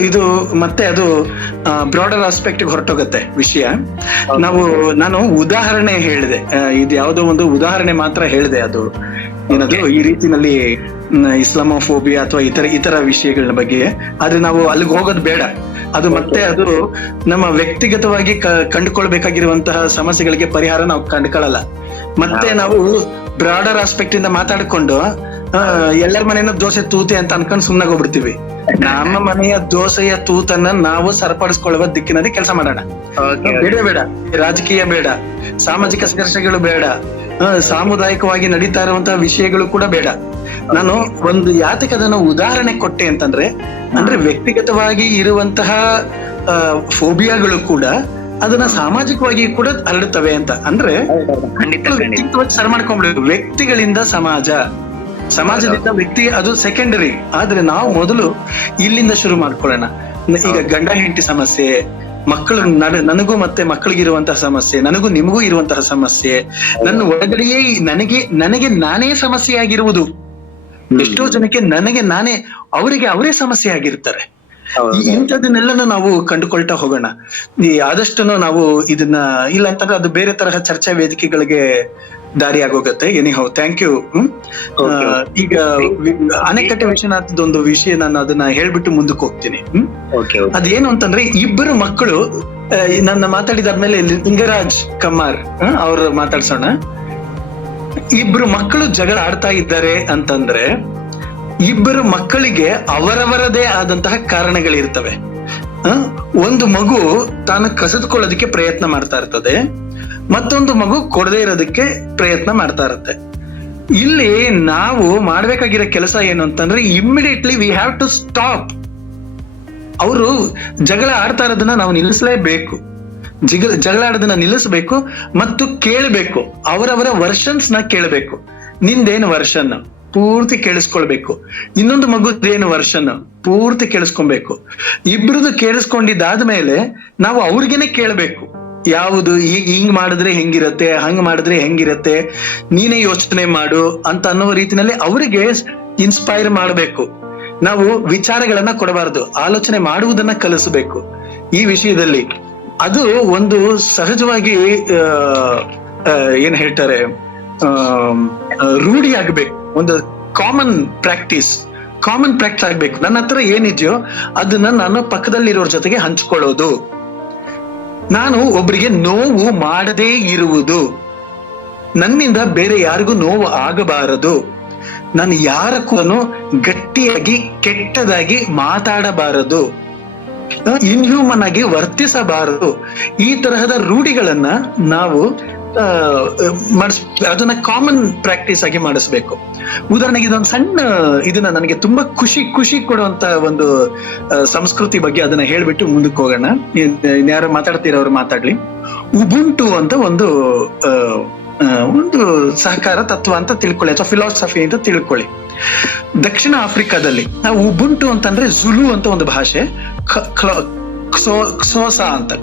ಇದು ಮತ್ತೆ ಅದು ಬ್ರಾಡರ್ ಆಸ್ಪೆಕ್ಟ್ ಹೊರಟೋಗತ್ತೆ ವಿಷಯ. ನಾನು ಉದಾಹರಣೆ ಹೇಳಿದೆ, ಇದು ಯಾವುದೋ ಒಂದು ಉದಾಹರಣೆ ಮಾತ್ರ ಹೇಳಿದೆ. ಅದು ಏನದು ಈ ರೀತಿನಲ್ಲಿ ಇಸ್ಲಾಮೋಫೋಬಿಯಾ ಅಥವಾ ಇತರ ವಿಷಯಗಳ ಬಗ್ಗೆ. ಆದ್ರೆ ನಾವು ಅಲ್ಲಿಗೆ ಹೋಗೋದು ಬೇಡ. ಅದು ಮತ್ತೆ ಅದು ನಮ್ಮ ವ್ಯಕ್ತಿಗತವಾಗಿ ಕಂಡುಕೊಳ್ಬೇಕಾಗಿರುವಂತಹ ಸಮಸ್ಯೆಗಳಿಗೆ ಪರಿಹಾರ ನಾವು ಕಂಡುಕೊಳ್ಳಲ್ಲ. ಮತ್ತೆ ನಾವು ಬ್ರಾಡರ್ ಆಸ್ಪೆಕ್ಟ್ ಇಂದ ಮಾತಾಡ್ಕೊಂಡು ಎಲ್ಲರ ಮನೆಯ ದೋಸೆ ತೂತೆ ಅಂತ ಅನ್ಕೊಂಡು ಸುಮ್ನಾಗ ಹೋಗ್ಬಿಡ್ತೀವಿ. ನಮ್ಮ ಮನೆಯ ದೋಸೆಯ ತೂತನ್ನ ನಾವು ಸರಿಪಡಿಸ್ಕೊಳ್ಳುವ ದಿಕ್ಕಿನಲ್ಲಿ ಕೆಲಸ ಮಾಡೋಣ. ಬೇಡ, ರಾಜಕೀಯ ಬೇಡ, ಸಾಮಾಜಿಕ ಸಂಘರ್ಷಗಳು ಬೇಡ, ಸಾಮುದಾಯಿಕವಾಗಿ ನಡೀತಾ ಇರುವಂತಹ ವಿಷಯಗಳು ಕೂಡ ಬೇಡ. ನಾನು ಒಂದು ಯಾತಕ್ಕೆ ಅದನ್ನ ಉದಾಹರಣೆ ಕೊಟ್ಟೆ ಅಂತಂದ್ರೆ, ಅಂದ್ರೆ ವ್ಯಕ್ತಿಗತವಾಗಿ ಇರುವಂತಹ ಫೋಬಿಯಾಗಳು ಕೂಡ ಅದನ್ನ ಸಾಮಾಜಿಕವಾಗಿ ಕೂಡ ಹರಡುತ್ತವೆ ಅಂತ. ಅಂದ್ರೆ ಸರ್ ಮಾಡ್ಕೊಂಡ್ಬಿಡ್ಬೇಕು. ವ್ಯಕ್ತಿಗಳಿಂದ ಸಮಾಜದಿಂದ ವ್ಯಕ್ತಿ ಅದು ಸೆಕೆಂಡರಿ. ಆದ್ರೆ ನಾವು ಮೊದಲು ಇಲ್ಲಿಂದ ಶುರು ಮಾಡ್ಕೊಳ್ಳೋಣ. ಈಗ ಗಂಡ ಹೆಂಡತಿ ಸಮಸ್ಯೆ, ಮಕ್ಕಳು ನನಗೂ ಮತ್ತೆ ಮಕ್ಕಳಿಗಿರುವಂತಹ ಸಮಸ್ಯೆ, ನನಗೂ ನಿಮಗೂ ಇರುವಂತಹ ಸಮಸ್ಯೆ, ನನ್ನ ಒಳಗಡೆಯೇ ನನಗೆ ನಾನೇ ಸಮಸ್ಯೆ ಆಗಿರುವುದು. ಎಷ್ಟೋ ಜನಕ್ಕೆ ನಾನೇ ಅವರೇ ಸಮಸ್ಯೆ ಆಗಿರ್ತಾರೆ. ಇಂಥದನ್ನೆಲ್ಲನೂ ನಾವು ಕಂಡುಕೊಳ್ತಾ ಹೋಗೋಣ. ಆದಷ್ಟು ನಾವು ಇದನ್ನ ಇಲ್ಲ ಅಂತಂದ್ರೆ ಅದು ಬೇರೆ ತರಹ ಚರ್ಚಾ ವೇದಿಕೆಗಳಿಗೆ ದಾರಿ ಆಗೋಗತ್ತೆ. Anyhow, thank you. ಈಗ ಅಣೆಕಟ್ಟೆ ವಿಶ್ವನಾಥದೊಂದು ವಿಷಯ, ನಾನು ಅದನ್ನ ಹೇಳ್ಬಿಟ್ಟು ಮುಂದಕ್ಕೆ ಹೋಗ್ತೀನಿ. ಅದೇನು ಅಂತಂದ್ರೆ, ಇಬ್ಬರು ಮಕ್ಕಳು, ನನ್ನ ಮಾತಾಡಿದಾದ್ಮೇಲೆ ಲಿಂಗರಾಜ್ ಕಮ್ಮಾರ್ ಅವ್ರು ಮಾತಾಡ್ಸೋಣ. ಇಬ್ರು ಮಕ್ಕಳು ಜಗಳ ಆಡ್ತಾ ಇದ್ದಾರೆ ಅಂತಂದ್ರೆ, ಇಬ್ಬರು ಮಕ್ಕಳಿಗೆ ಅವರವರದೇ ಆದಂತಹ ಕಾರಣಗಳಿರ್ತವೆ. ಒಂದು ಮಗು ತಾನು ಕಸಿದುಕೊಳ್ಳೋದಕ್ಕೆ ಪ್ರಯತ್ನ ಮಾಡ್ತಾ ಇರ್ತದೆ, ಮತ್ತೊಂದು ಮಗು ಕೊಡದೇ ಇರೋದಕ್ಕೆ ಪ್ರಯತ್ನ ಮಾಡ್ತಾ ಇರುತ್ತೆ. ಇಲ್ಲಿ ನಾವು ಮಾಡ್ಬೇಕಾಗಿರೋ ಕೆಲಸ ಏನು ಅಂತಂದ್ರೆ, immediately we have to stop. ಅವರು ಜಗಳ ಆಡ್ತಾ ಇರೋದನ್ನ ನಾವು ನಿಲ್ಲಿಸಲೇಬೇಕು. ಜಗಳ ಆಡೋದನ್ನ ನಿಲ್ಲಿಸಬೇಕು ಮತ್ತು ಕೇಳಬೇಕು. ಅವರವರ ವರ್ಷನ್ಸ್ ನ ಕೇಳಬೇಕು. ನಿಂದೇನು ವರ್ಷನ್ ಪೂರ್ತಿ ಕೇಳಿಸ್ಕೊಳ್ಬೇಕು, ಇನ್ನೊಂದು ಮಗುದೇನು ವರ್ಷನ್ ಪೂರ್ತಿ ಕೇಳಿಸ್ಕೊಬೇಕು. ಇಬ್ರದ್ದು ಕೇಳಿಸ್ಕೊಂಡಿದ್ದಾದ್ಮೇಲೆ ನಾವು ಅವ್ರಿಗೇನೆ ಕೇಳ್ಬೇಕು, ಯಾವುದು ಹಿಂಗ್ ಮಾಡಿದ್ರೆ ಹೆಂಗಿರತ್ತೆ, ಹಂಗ್ ಮಾಡಿದ್ರೆ ಹೆಂಗಿರತ್ತೆ, ನೀನೇ ಯೋಚನೆ ಮಾಡು ಅಂತ ಅನ್ನೋ ರೀತಿನಲ್ಲಿ ಅವರಿಗೆ ಇನ್ಸ್ಪೈರ್ ಮಾಡಬೇಕು. ನಾವು ವಿಚಾರಗಳನ್ನ ಕೊಡಬಾರದು, ಆಲೋಚನೆ ಮಾಡುವುದನ್ನ ಕಲಿಸಬೇಕು. ಈ ವಿಷಯದಲ್ಲಿ ಅದು ಒಂದು ಸಹಜವಾಗಿ ಏನ್ ಹೇಳ್ತಾರೆ, ರೂಢಿ ಆಗ್ಬೇಕು. ಒಂದು ಕಾಮನ್ ಪ್ರಾಕ್ಟೀಸ್ ಆಗ್ಬೇಕು. ನನ್ನ ಹತ್ರ ಏನಿದೆಯೋ ಅದನ್ನ ನಾನು ಪಕ್ಕದಲ್ಲಿರೋರ್ ಜೊತೆಗೆ ಹಂಚ್ಕೊಳ್ಳೋದು. ನಾನು ಒಬ್ಬರಿಗೆ ನೋವು ಮಾಡದೇ ಇರುವುದು. ನನ್ನಿಂದ ಬೇರೆ ಯಾರಿಗೂ ನೋವು ಆಗಬಾರದು. ನಾನು ಯಾರಕ್ಕೂ ಗಟ್ಟಿಯಾಗಿ ಕೆಟ್ಟದಾಗಿ ಮಾತಾಡಬಾರದು, ಇನ್ಹ್ಯೂಮನ್ ಆಗಿ ವರ್ತಿಸಬಾರದು. ಈ ತರಹದ ರೂಢಿಗಳನ್ನ ನಾವು ಅದನ್ನ ಕಾಮನ್ ಪ್ರಾಕ್ಟೀಸ್ ಆಗಿ ಮಾಡಿಸ್ಬೇಕು. ಉದಾಹರಣೆಗೆ ಇದೊಂದು ಸಣ್ಣ ಇದನ್ನ ನನಗೆ ತುಂಬಾ ಖುಷಿ ಕೊಡುವಂತ ಒಂದು ಸಂಸ್ಕೃತಿ ಬಗ್ಗೆ ಅದನ್ನ ಹೇಳ್ಬಿಟ್ಟು ಮುಂದಕ್ಕೆ ಹೋಗೋಣ. ಯಾರು ಮಾತಾಡ್ತಿರೋರು ಮಾತಾಡ್ಲಿ. ಉಬುಂಟು ಅಂತ ಒಂದು ಸಹಕಾರ ತತ್ವ ಅಂತ ತಿಳ್ಕೊಳ್ಳಿ, ಅಥವಾ ಫಿಲಾಸಫಿ ಅಂತ ತಿಳ್ಕೊಳ್ಳಿ. ದಕ್ಷಿಣ ಆಫ್ರಿಕಾದಲ್ಲಿ ನಾವು ಉಬುಂಟು ಅಂತಂದ್ರೆ ಜುಲು ಅಂತ ಒಂದು ಭಾಷೆ,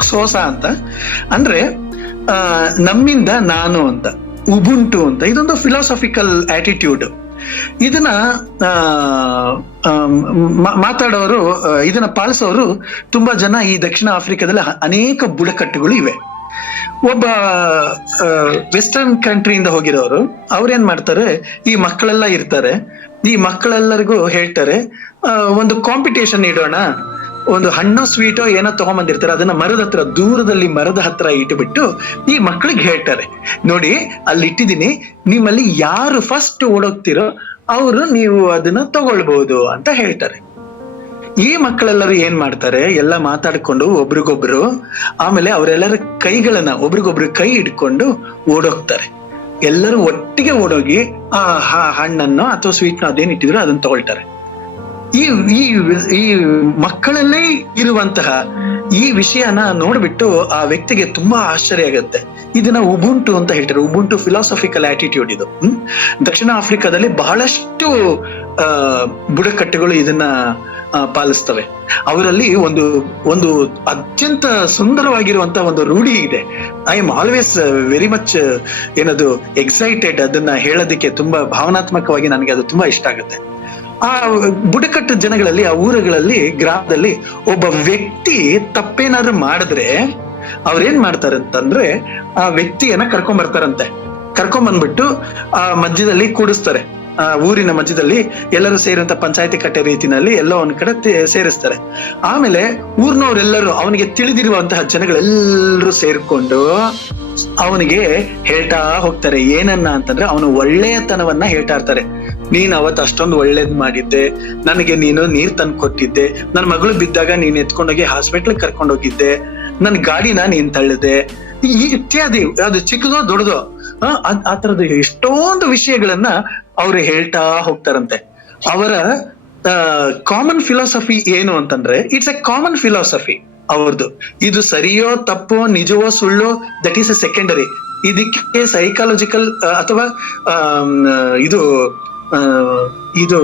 ಕ್ಸೋಸಾ ಅಂತ ಅಂದ್ರೆ ನಮ್ಮಿಂದ ನಾನು ಅಂತ, ಉಬುಂಟು ಅಂತ. ಇದೊಂದು ಫಿಲಾಸಫಿಕಲ್ ಆಟಿಟ್ಯೂಡ್. ಇದನ್ನ ಮಾತಾಡೋರು, ಇದನ್ನ ಪಾಲಿಸೋರು ತುಂಬಾ ಜನ ಈ ದಕ್ಷಿಣ ಆಫ್ರಿಕಾದಲ್ಲಿ ಅನೇಕ ಬುಡಕಟ್ಟುಗಳು ಇವೆ. ಒಬ್ಬ ವೆಸ್ಟರ್ನ್ ಕಂಟ್ರಿಯಿಂದ ಹೋಗಿರೋರು ಅವ್ರೇನ್ ಮಾಡ್ತಾರೆ, ಈ ಮಕ್ಕಳೆಲ್ಲ ಇರ್ತಾರೆ, ಈ ಮಕ್ಕಳೆಲ್ಲರಿಗೂ ಹೇಳ್ತಾರೆ, ಒಂದು ಕಾಂಪಿಟೇಷನ್ ಇಡೋಣ, ಒಂದು ಹಣ್ಣು ಸ್ವೀಟೋ ಏನೋ ತಗೊಂಬಂದಿರ್ತಾರೆ, ಅದನ್ನ ದೂರದಲ್ಲಿ ಮರದ ಹತ್ರ ಇಟ್ಬಿಟ್ಟು ಈ ಮಕ್ಕಳಿಗೆ ಹೇಳ್ತಾರೆ, ನೋಡಿ ಅಲ್ಲಿ ಇಟ್ಟಿದ್ದೀನಿ, ನಿಮ್ಮಲ್ಲಿ ಯಾರು ಫಸ್ಟ್ ಓಡೋಗ್ತಿರೋ ನೀವು ಅದನ್ನ ತಗೊಳ್ಬಹುದು ಅಂತ ಹೇಳ್ತಾರೆ. ಈ ಮಕ್ಕಳೆಲ್ಲರೂ ಏನ್ ಮಾಡ್ತಾರೆ, ಎಲ್ಲ ಮಾತಾಡ್ಕೊಂಡು ಒಬ್ರಿಗೊಬ್ರು, ಆಮೇಲೆ ಅವರೆಲ್ಲರ ಒಬ್ರಿಗೊಬ್ರು ಕೈ ಹಿಡ್ಕೊಂಡು ಓಡೋಗ್ತಾರೆ. ಎಲ್ಲರೂ ಒಟ್ಟಿಗೆ ಓಡೋಗಿ ಆ ಹಣ್ಣನ್ನು ಅಥವಾ ಸ್ವೀಟ್ನ ಅದೇನ್ ಇಟ್ಟಿದ್ರು ಅದನ್ನ ತಗೊಳ್ತಾರೆ. ಈ ಮಕ್ಕಳಲ್ಲೇ ಇರುವಂತಹ ಈ ವಿಷಯನ ನೋಡ್ಬಿಟ್ಟು ಆ ವ್ಯಕ್ತಿಗೆ ತುಂಬಾ ಆಶ್ಚರ್ಯ ಆಗುತ್ತೆ. ಇದನ್ನ ಉಬುಂಟು ಅಂತ ಹೇಳ್ತಾರೆ. ಉಬುಂಟು ಫಿಲಾಸಫಿಕಲ್ ಆಟಿಟ್ಯೂಡ್ ಇದು. ದಕ್ಷಿಣ ಆಫ್ರಿಕಾದಲ್ಲಿ ಬಹಳಷ್ಟು ಬುಡಕಟ್ಟುಗಳು ಇದನ್ನ ಪಾಲಿಸ್ತವೆ. ಅವರಲ್ಲಿ ಒಂದು ಒಂದು ಅತ್ಯಂತ ಸುಂದರವಾಗಿರುವಂತ ಒಂದು ರೂಢಿ ಇದೆ. I am always very much ಏನದು ಎಕ್ಸೈಟೆಡ್ ಅದನ್ನ ಹೇಳೋದಕ್ಕೆ, ತುಂಬಾ ಭಾವನಾತ್ಮಕವಾಗಿ ನನಗೆ ಅದು ತುಂಬಾ ಇಷ್ಟ ಆಗುತ್ತೆ. ಆ ಬುಡಕಟ್ಟು ಜನಗಳಲ್ಲಿ, ಆ ಊರುಗಳಲ್ಲಿ, ಗ್ರಾಮದಲ್ಲಿ ಒಬ್ಬ ವ್ಯಕ್ತಿ ತಪ್ಪೇನಾದ್ರು ಮಾಡಿದ್ರೆ ಅವ್ರೇನ್ ಮಾಡ್ತಾರಂತಂದ್ರೆ ಆ ವ್ಯಕ್ತಿಯನ್ನ ಕರ್ಕೊಂಡ್ ಬಂದ್ಬಿಟ್ಟು ಆ ಮಧ್ಯದಲ್ಲಿ ಕೂಡಿಸ್ತಾರೆ. ಆ ಊರಿನ ಮಧ್ಯದಲ್ಲಿ ಎಲ್ಲರೂ ಸೇರುವಂತ ಪಂಚಾಯತಿ ಕಟ್ಟೆ ರೀತಿನಲ್ಲಿ ಎಲ್ಲೋ ಒಂದ್ ಕಡೆ ಸೇರಿಸ್ತಾರೆ. ಆಮೇಲೆ ಊರ್ನವ್ರೆಲ್ಲರೂ, ಅವನಿಗೆ ತಿಳಿದಿರುವಂತಹ ಜನಗಳೆಲ್ಲರೂ ಸೇರ್ಕೊಂಡು ಅವನಿಗೆ ಹೇಳ್ತಾ ಹೋಗ್ತಾರೆ. ಏನನ್ನ ಅಂತಂದ್ರೆ ಅವನು ಒಳ್ಳೆಯತನವನ್ನ ಹೇಳ್ತಾ ಇರ್ತಾರೆ. ನೀನ್ ಅವತ್ತು ಅಷ್ಟೊಂದು ಒಳ್ಳೇದ್ ಮಾಡಿದ್ದೆ, ನನಗೆ ನೀನು ನೀರ್ ತಂದು ಕೊಟ್ಟಿದ್ದೆ, ನನ್ನ ಮಗಳು ಬಿದ್ದಾಗ ನೀನ್ ಎತ್ಕೊಂಡೋಗಿ ಹಾಸ್ಪಿಟ್ಲ್ ಕರ್ಕೊಂಡು ಹೋಗಿದ್ದೆ, ನನ್ ಗಾಡಿನ ನೀನ್ ತಳ್ಳಿದೆ, ಇತ್ಯಾದಿ. ಅದು ಚಿಕ್ಕದೋ ದೊಡ್ಡದೋ ಆ ತರದ ಎಷ್ಟೊಂದು ವಿಷಯಗಳನ್ನ ಅವ್ರು ಹೇಳ್ತಾ ಹೋಗ್ತಾರಂತೆ. ಅವರ ಕಾಮನ್ ಫಿಲಾಸಫಿ ಏನು ಅಂತಂದ್ರೆ, ಇಟ್ಸ್ ಎ ಕಾಮನ್ ಫಿಲಾಸಫಿ ಅವ್ರದ್ದು. ಇದು ಸರಿಯೋ ತಪ್ಪೋ, ನಿಜವೋ ಸುಳ್ಳೋ, ದಟ್ ಈಸ್ ಎ ಸೆಕೆಂಡರಿ. ಇದಕ್ಕೆ ಸೈಕಾಲಜಿಕಲ್ ಅಥವಾ ಇದು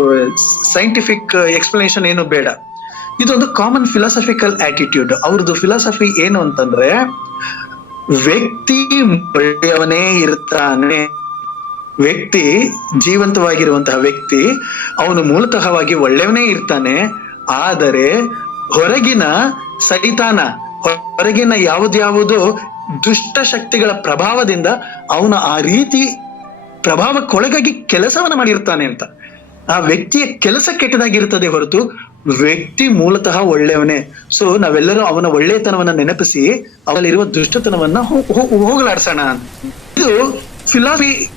ಸೈಂಟಿಫಿಕ್ ಎಕ್ಸ್ಪ್ಲನೇಷನ್ ಏನು ಬೇಡ. ಇದೊಂದು ಕಾಮನ್ ಫಿಲಾಸಫಿಕಲ್ ಆಟಿಟ್ಯೂಡ್. ಅವ್ರದ್ದು ಫಿಲಾಸಫಿ ಏನು ಅಂತಂದ್ರೆ, ವ್ಯಕ್ತಿ ಒಳ್ಳೆಯವನೇ ಇರ್ತಾನೆ. ವ್ಯಕ್ತಿ, ಜೀವಂತವಾಗಿರುವಂತಹ ವ್ಯಕ್ತಿ, ಅವನು ಮೂಲತಃವಾಗಿ ಒಳ್ಳೆಯವನೇ ಇರ್ತಾನೆ. ಆದರೆ ಹೊರಗಿನ ಸೈತಾನ, ಹೊರಗಿನ ಯಾವುದ್ಯಾವುದೋ ದುಷ್ಟ ಶಕ್ತಿಗಳ ಪ್ರಭಾವದಿಂದ ಅವನು ಆ ರೀತಿ ಪ್ರಭಾವಕ್ಕೊಳಗಾಗಿ ಕೆಲಸವನ್ನ ಮಾಡಿರ್ತಾನೆ ಅಂತ. ಆ ವ್ಯಕ್ತಿಯ ಕೆಲಸ ಕೆಟ್ಟದಾಗಿರ್ತದೆ ಹೊರತು ವ್ಯಕ್ತಿ ಮೂಲತಃ ಒಳ್ಳೆಯವನೇ. ಸೊ ನಾವೆಲ್ಲರೂ ಅವನ ಒಳ್ಳೆತನವನ್ನ ನೆನಪಿಸಿ ಅವರಲ್ಲಿರುವ ದುಷ್ಟತನವನ್ನ ಹೋಗಲಾಡ್ಸೋಣ. ಇದು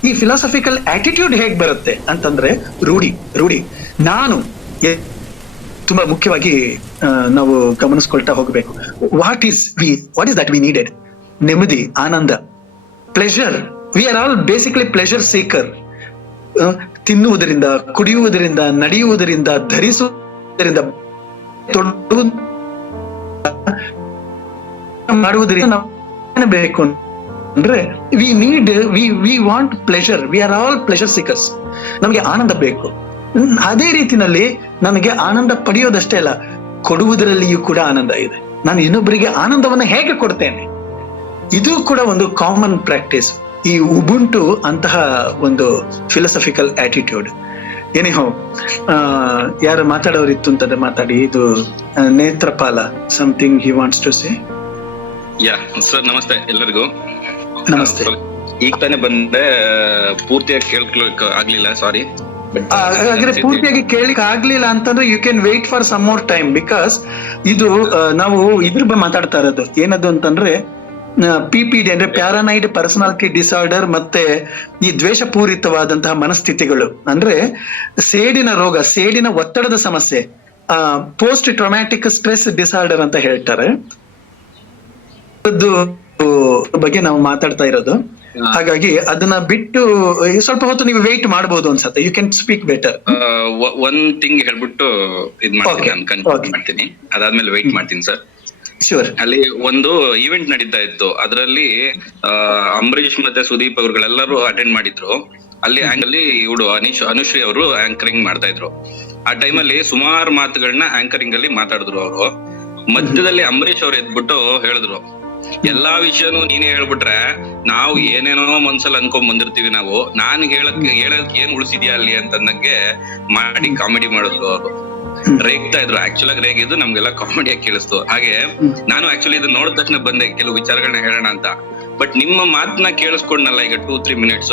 ಈ ಫಿಲಾಸಫಿಕಲ್ ಆಟಿಟ್ಯೂಡ್ ಹೇಗ್ ಬರುತ್ತೆ ಅಂತಂದ್ರೆ ರೂಢಿ. ನಾನು ತುಂಬಾ ಮುಖ್ಯವಾಗಿ ನಾವು ಗಮನಿಸ್ಕೊಳ್ತಾ ಹೋಗ್ಬೇಕು. What is that we needed? ನೆಮ್ಮದಿ, ಆನಂದ, pleasure. We are all basically pleasure seeker. ತಿನ್ನುವುದರಿಂದ, ಕುಡಿಯುವುದರಿಂದ, ನಡೆಯುವುದರಿಂದ, ಧರಿಸುವುದರಿಂದ, ಮಾಡುವುದರಿಂದ ನಾವು ಬೇಕು ಅಂದ್ರೆ we want pleasure. We are all pleasure seekers. ನಮಗೆ ಆನಂದ ಬೇಕು. ಅದೇ ರೀತಿನಲ್ಲಿ ನನಗೆ ಆನಂದ ಪಡೆಯೋದಷ್ಟೇ ಅಲ್ಲ, ಕೊಡುವುದರಲ್ಲಿಯೂ ಕೂಡ ಆನಂದ ಇದೆ. ನಾನು ಇನ್ನೊಬ್ಬರಿಗೆ ಆನಂದವನ್ನ ಹೇಗೆ ಕೊಡ್ತೇನೆ, ಇದು ಕೂಡ ಒಂದು ಕಾಮನ್ ಪ್ರಾಕ್ಟೀಸ್. ಈ ಉಬುಂಟು ಅಂತಹ ಒಂದು ಫಿಲಾಸಫಿಕಲ್ ಆಟಿಟ್ಯೂಡ್. ಏನಿಹೋ, ಯಾರು ಮಾತಾಡೋರಿತ್ತು ಅಂತಂದ್ರೆ ಮಾತಾಡಿ. ಇದು Netrapala, something he wants to say. Yeah sir, ನಮಸ್ತೆ ಎಲ್ಲರಿಗೂ. ನಮಸ್ತೆ. ಈಗ ತಾನೇ ಬಂದೆ, ಪೂರ್ತಿಯಾಗಿ ಕೇಳ್ಕೊಳಕ್ ಆಗ್ಲಿಲ್ಲ, ಸಾರಿ. ಹಾಗಾದ್ರೆ ಪೂರ್ತಿಯಾಗಿ ಕೇಳಲಿಕ್ಕೆ ಆಗ್ಲಿಲ್ಲ ಅಂತಂದ್ರೆ you can wait for some more time, because ಇದು ನಾವು ಇದ್ರ ಬಗ್ಗೆ ಮಾತಾಡ್ತಾ ಇರೋದು. ಏನದು ಅಂತಂದ್ರೆ PPD ಅಂದ್ರೆ ಪ್ಯಾರಾನೈಡ್ ಪರ್ಸನಾಲಿಟಿ ಡಿಸಾರ್ಡರ್, ಮತ್ತೆ ಈ ದ್ವೇಷಪೂರಿತವಾದಂತಹ ಮನಸ್ಥಿತಿಗಳು, ಅಂದ್ರೆ ಸೇಡಿನ ರೋಗ, ಸೇಡಿನ ಒತ್ತಡದ ಸಮಸ್ಯೆ, ಪೋಸ್ಟ್ ಟ್ರಾಮ್ಯಾಟಿಕ್ ಸ್ಟ್ರೆಸ್ ಡಿಸಾರ್ಡರ್ ಅಂತ ಹೇಳ್ತಾರೆ. ಬಗ್ಗೆ ನಾವು ಮಾತಾಡ್ತಾ ಇರೋದು. ಹಾಗಾಗಿ ಅದನ್ನ ಬಿಟ್ಟು ಸ್ವಲ್ಪ ಹೊತ್ತು ನೀವು ವೇಟ್ ಮಾಡಬಹುದು ಅನ್ಸುತ್ತೆ. You can speak better. ಒಂದ್ ಥಿಂಗ್ ಹೇಳ್ಬಿಟ್ಟು ಇದ್ ಮಾಡ್ತೀನಿ, ಅದಾದ್ಮೇಲೆ ವೇಟ್ ಮಾಡ್ತೀನಿ ಸರ್. ಶೂರ್. ಅಲ್ಲಿ ಒಂದು ಈವೆಂಟ್ ನಡೀತಾ ಇತ್ತು, ಅದರಲ್ಲಿ ಅಂಬರೀಶ್ ಮತ್ತೆ ಸುದೀಪ್ ಅವ್ರುಗಳೆಲ್ಲರೂ ಅಟೆಂಡ್ ಮಾಡಿದ್ರು. ಅಲ್ಲಿ ಇವಳು ಅನುಶ್ರೀ ಅವರು ಆಂಕರಿಂಗ್ ಮಾಡ್ತಾ ಇದ್ರು. ಆ ಟೈಮಲ್ಲಿ ಸುಮಾರು ಮಾತುಗಳನ್ನ ಆಂಕರಿಂಗ್ ಅಲ್ಲಿ ಮಾತಾಡಿದ್ರು ಅವರು. ಮಧ್ಯದಲ್ಲಿ ಅಂಬರೀಶ್ ಅವ್ರು ಎದ್ಬಿಟ್ಟು ಹೇಳಿದ್ರು, ಎಲ್ಲಾ ವಿಷಯನೂ ನೀನೇ ಹೇಳ್ಬಿಟ್ರೆ ನಾವು ಏನೇನೋ ಮನ್ಸಲ್ಲಿ ಅನ್ಕೊಂಡ್ ಬಂದಿರ್ತೀವಿ, ನಾವು ನಾನ್ ಹೇಳಕ್ ಏನ್ ಉಳಿಸಿದ್ಯಾ ಅಲ್ಲಿ ಅಂತಂದಂಗೆ ಮಾಡಿ ಕಾಮಿಡಿ ಮಾಡಿದ್ರು ಅವರು. ರೇಗ್ತಾ ಇದ್ರು, ಆಕ್ಚುಲ್ ಆಗಿ ರೇಗಿದ್ದು ನಮ್ಗೆಲ್ಲ ಕಾಮಿಡಿಯಾಗಿ ಕೇಳಿಸ್ತು. ಹಾಗೆ ನಾನು ಆಕ್ಚುಲಿ ಇದು ನೋಡಿದ ತಕ್ಷಣ ಬಂದೆ ಕೆಲವು ವಿಚಾರಗಳನ್ನ ಹೇಳೋಣ ಅಂತ. ಬಟ್ ನಿಮ್ಮ ಮಾತನ್ನ ಕೇಳಿಸ್ಕೊಂಡಲ್ಲ ಈಗ 2-3 minutes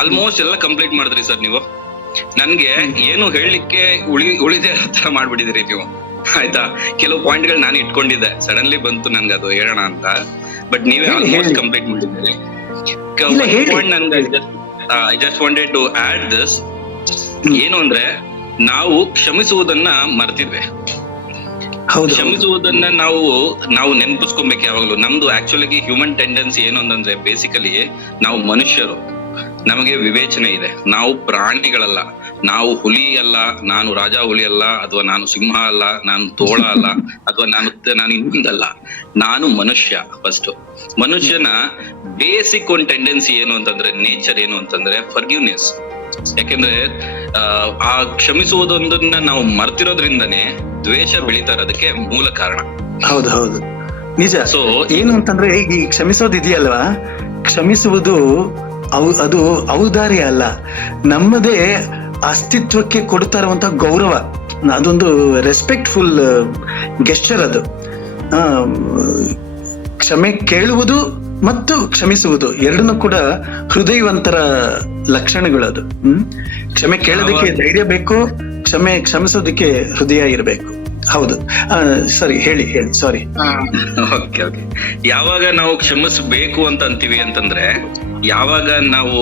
ಆಲ್ಮೋಸ್ಟ್ ಎಲ್ಲ ಕಂಪ್ಲೀಟ್ ಮಾಡಿದ್ರಿ ಸರ್ ನೀವು. ನನ್ಗೆ ಏನು ಹೇಳಲಿಕ್ಕೆ ಉಳಿದೇ ತರ ಮಾಡ್ಬಿಟ್ಟಿದ್ರಿ ನೀವು, ಆಯ್ತಾ. ಕೆಲವು ಪಾಯಿಂಟ್ ಗಳು ನಾನು ಇಟ್ಕೊಂಡಿದ್ದೆ, ಸಡನ್ಲಿ ಬಂತು ನನ್ಗೆ ಅದು ಹೇಳೋಣ ಅಂತ. ಬಟ್ ನೀವೇ ಆಲ್ಮೋಸ್ಟ್ ಕಂಪ್ಲೀಟ್ ಮಾಡಿದ್ದೀರಿ. I just wanted to add this. ಏನು ಅಂದ್ರೆ, ನಾವು ಕ್ಷಮಿಸುವುದನ್ನ ಮರ್ತಿದ್ವಿ. ಕ್ಷಮಿಸುವುದನ್ನ ನಾವು ನೆನಪಿಸ್ಕೊಬೇಕು ಯಾವಾಗ್ಲೂ. ನಮ್ದು ಆಕ್ಚುಲಿ ಹ್ಯೂಮನ್ ಟೆಂಡೆನ್ಸಿ ಏನು ಅಂತಂದ್ರೆ, ಬೇಸಿಕಲಿ ನಾವು ಮನುಷ್ಯರು, ನಮಗೆ ವಿವೇಚನೆ ಇದೆ. ನಾವು ಪ್ರಾಣಿಗಳಲ್ಲ, ನಾವು ಹುಲಿ ಅಲ್ಲ, ನಾನು ರಾಜ ಹುಲಿ ಅಲ್ಲ, ಅಥವಾ ನಾನು ಸಿಂಹ ಅಲ್ಲ, ನಾನು ತೋಳ ಅಲ್ಲ, ಅಥವಾ ನಾನು ಇನ್ನೊಂದಲ್ಲ, ನಾನು ಮನುಷ್ಯ. ಫಸ್ಟ್ ಮನುಷ್ಯನ ಬೇಸಿಕ್ ಒಂದು ಟೆಂಡೆನ್ಸಿ ಏನು ಅಂತಂದ್ರೆ, ನೇಚರ್ ಏನು ಅಂತಂದ್ರೆ ಫರ್ಗಿವ್ನೆಸ್. ಯಾಕೆಂದ್ರೆ ಆ ಕ್ಷಮಿಸುವುದೊಂದನ್ನ ನಾವು ಮರ್ತಿರೋದ್ರಿಂದನೇ ದ್ವೇಷ ಬೆಳೀತಾ ಇರೋದಕ್ಕೆ ಮೂಲ ಕಾರಣ. ಹೌದು ನಿಜ. ಸೊ ಏನು ಅಂತಂದ್ರೆ ಈ ಕ್ಷಮಿಸೋದು ಇದೆಯಲ್ವಾ, ಕ್ಷಮಿಸುವುದು ಅದು ಔದಾರ್ಯ ಅಲ್ಲ, ನಮ್ಮದೇ ಅಸ್ತಿತ್ವಕ್ಕೆ ಕೊಡ್ತಾ ಇರುವಂತ ಗೌರವ. ಅದೊಂದು ರೆಸ್ಪೆಕ್ಟ್ಫುಲ್ ಗೆಸ್ಚರ್ ಅದು. ಕ್ಷಮೆ ಕೇಳುವುದು ಮತ್ತು ಕ್ಷಮಿಸುವುದು ಎರಡನ್ನೂ ಕೂಡ ಹೃದಯವಂತರ ಲಕ್ಷಣಗಳು. ಅದು ಕ್ಷಮೆ ಕೇಳೋದಕ್ಕೆ ಧೈರ್ಯ ಬೇಕು, ಕ್ಷಮಿಸೋದಕ್ಕೆ ಹೃದಯ ಇರಬೇಕು. ಹೌದು. ಸರಿ, ಹೇಳಿ ಸಾರಿ. ಓಕೆ. ಯಾವಾಗ ನಾವು ಕ್ಷಮಿಸ್ಬೇಕು ಅಂತ ಅಂತೀವಿ ಅಂತಂದ್ರೆ, ಯಾವಾಗ ನಾವು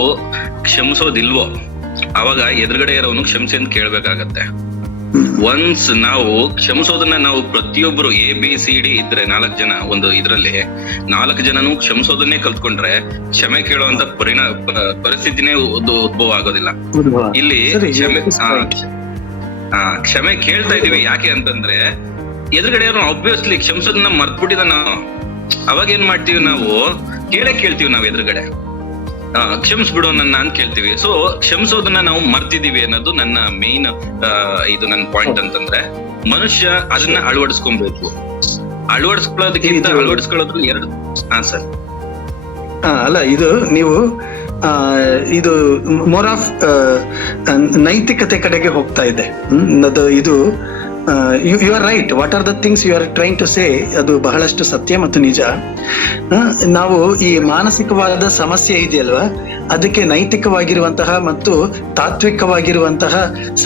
ಕ್ಷಮಿಸೋದಿಲ್ವೋ ಅವಾಗ ಎದುರುಗಡೆ ಇರೋನು ಕ್ಷಮಿಸಿ ಅಂತ ಕೇಳ್ಬೇಕಾಗತ್ತೆ. ಒನ್ಸ್ ನಾವು ಕ್ಷಮಿಸೋದನ್ನ ನಾವು ಪ್ರತಿಯೊಬ್ರು ABCD ಇದ್ರೆ 4 ಜನ ಒಂದು ಇದ್ರಲ್ಲಿ 4 ಜನನು ಕ್ಷಮಿಸೋದನ್ನೇ ಕಲ್ತ್ಕೊಂಡ್ರೆ ಕ್ಷಮೆ ಕೇಳುವಂತ ಪರಿಸ್ಥಿತಿನೇ ಉದ್ಭವ ಆಗೋದಿಲ್ಲ. ಇಲ್ಲಿ ಕ್ಷಮೆ ಕೇಳ್ತಾ ಇದೀವಿ ಯಾಕೆ ಅಂತಂದ್ರೆ ಎದುರುಗಡೆ ಆಬ್ವಿಯಸ್ಲಿ ಕ್ಷಮಿಸೋದನ್ನ ಮರ್ತ್ಬಿಟ್ಟಿದ ನಾವು. ಅವಾಗ ಏನ್ ಮಾಡ್ತೀವಿ, ನಾವು ಕೇಳ್ತೀವಿ ನಾವು ಎದುರುಗಡೆ ಕ್ಷಮಿಸ್ಬಿಡೋ ನನ್ನ ಅಂತ ಕೇಳ್ತೀವಿ. ಸೊ ಕ್ಷಮಿಸೋದನ್ನ ನಾವು ಮರ್ತಿದೀವಿ ಅನ್ನೋದು ನನ್ನ ಮೇನ್ ಇದು ನನ್ನ ಪಾಯಿಂಟ್ ಅಂತಂದ್ರೆ, ಮನುಷ್ಯ ಅದನ್ನ ಅಳವಡಿಸ್ಕೊಬೇಕು. ಅಳವಡಿಸ್ಕೊಳ್ಳೋದು ಎರಡು. ಸರ್ ಅಲ್ಲ, ಇದು ನೀವು ಇದು ಮೋರ್ ಆಫ್ ನೈತಿಕತೆ ಕಡೆಗೆ ಹೋಗ್ತಾ ಇದೆ. ಇದು you are right. What are the things you are trying to say, ಅದು ಬಹಳಷ್ಟು ಸತ್ಯ ಮತ್ತು ನಿಜ. ನಾವು ಈ ಮಾನಸಿಕವಾದ ಸಮಸ್ಯೆ ಇದೆಯಲ್ವಾ, ಅದಕ್ಕೆ ನೈತಿಕವಾಗಿರುವಂತಹ ಮತ್ತು ತಾತ್ವಿಕವಾಗಿರುವಂತಹ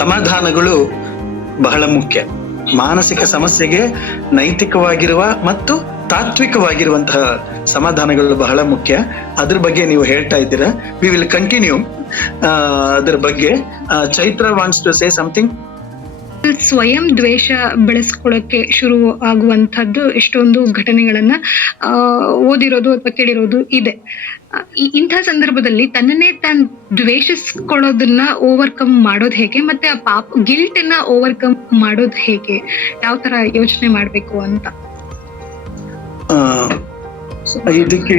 ಸಮಾಧಾನಗಳು ಬಹಳ ಮುಖ್ಯ. ಮಾನಸಿಕ ಸಮಸ್ಯೆಗೆ ನೈತಿಕವಾಗಿರುವ ಮತ್ತು ತಾತ್ವಿಕವಾಗಿರುವಂತಹ ಸಮಾಧಾನಗಳು ಬಹಳ ಮುಖ್ಯ. ಅದ್ರ ಬಗ್ಗೆ ನೀವು ಹೇಳ್ತಾ ಇದ್ದೀರಾ. ವಿ ವಿಲ್ ಕಂಟಿನ್ಯೂ ಅದ್ರ ಬಗ್ಗೆ. Chaitra wants to say something. ಸ್ವಯಂ ದ್ವೇಷ ಬೆಳೆಸ್ಕೊಳ್ಳೋಕೆ ಶುರು ಆಗುವಂತದ್ದು ಎಷ್ಟೊಂದು ಘಟನೆಗಳನ್ನ ಓದಿರೋದು ಅಥವಾ ಕೇಳಿರೋದು ಇದೆ. ಇಂಥ ಸಂದರ್ಭದಲ್ಲಿ ತನ್ನನ್ನೇ ತಾನು ದ್ವೇಷಿಸ್ಕೊಳ್ಳೋದನ್ನ ಓವರ್ಕಮ್ ಮಾಡೋದು ಹೇಗೆ, ಮತ್ತೆ ಆ ಗಿಲ್ಟ್ ಅನ್ನ ಓವರ್ಕಮ್ ಮಾಡೋದು ಹೇಗೆ, ಯಾವ ತರ ಯೋಚನೆ ಮಾಡ್ಬೇಕು ಅಂತ ಇದಕ್ಕೆ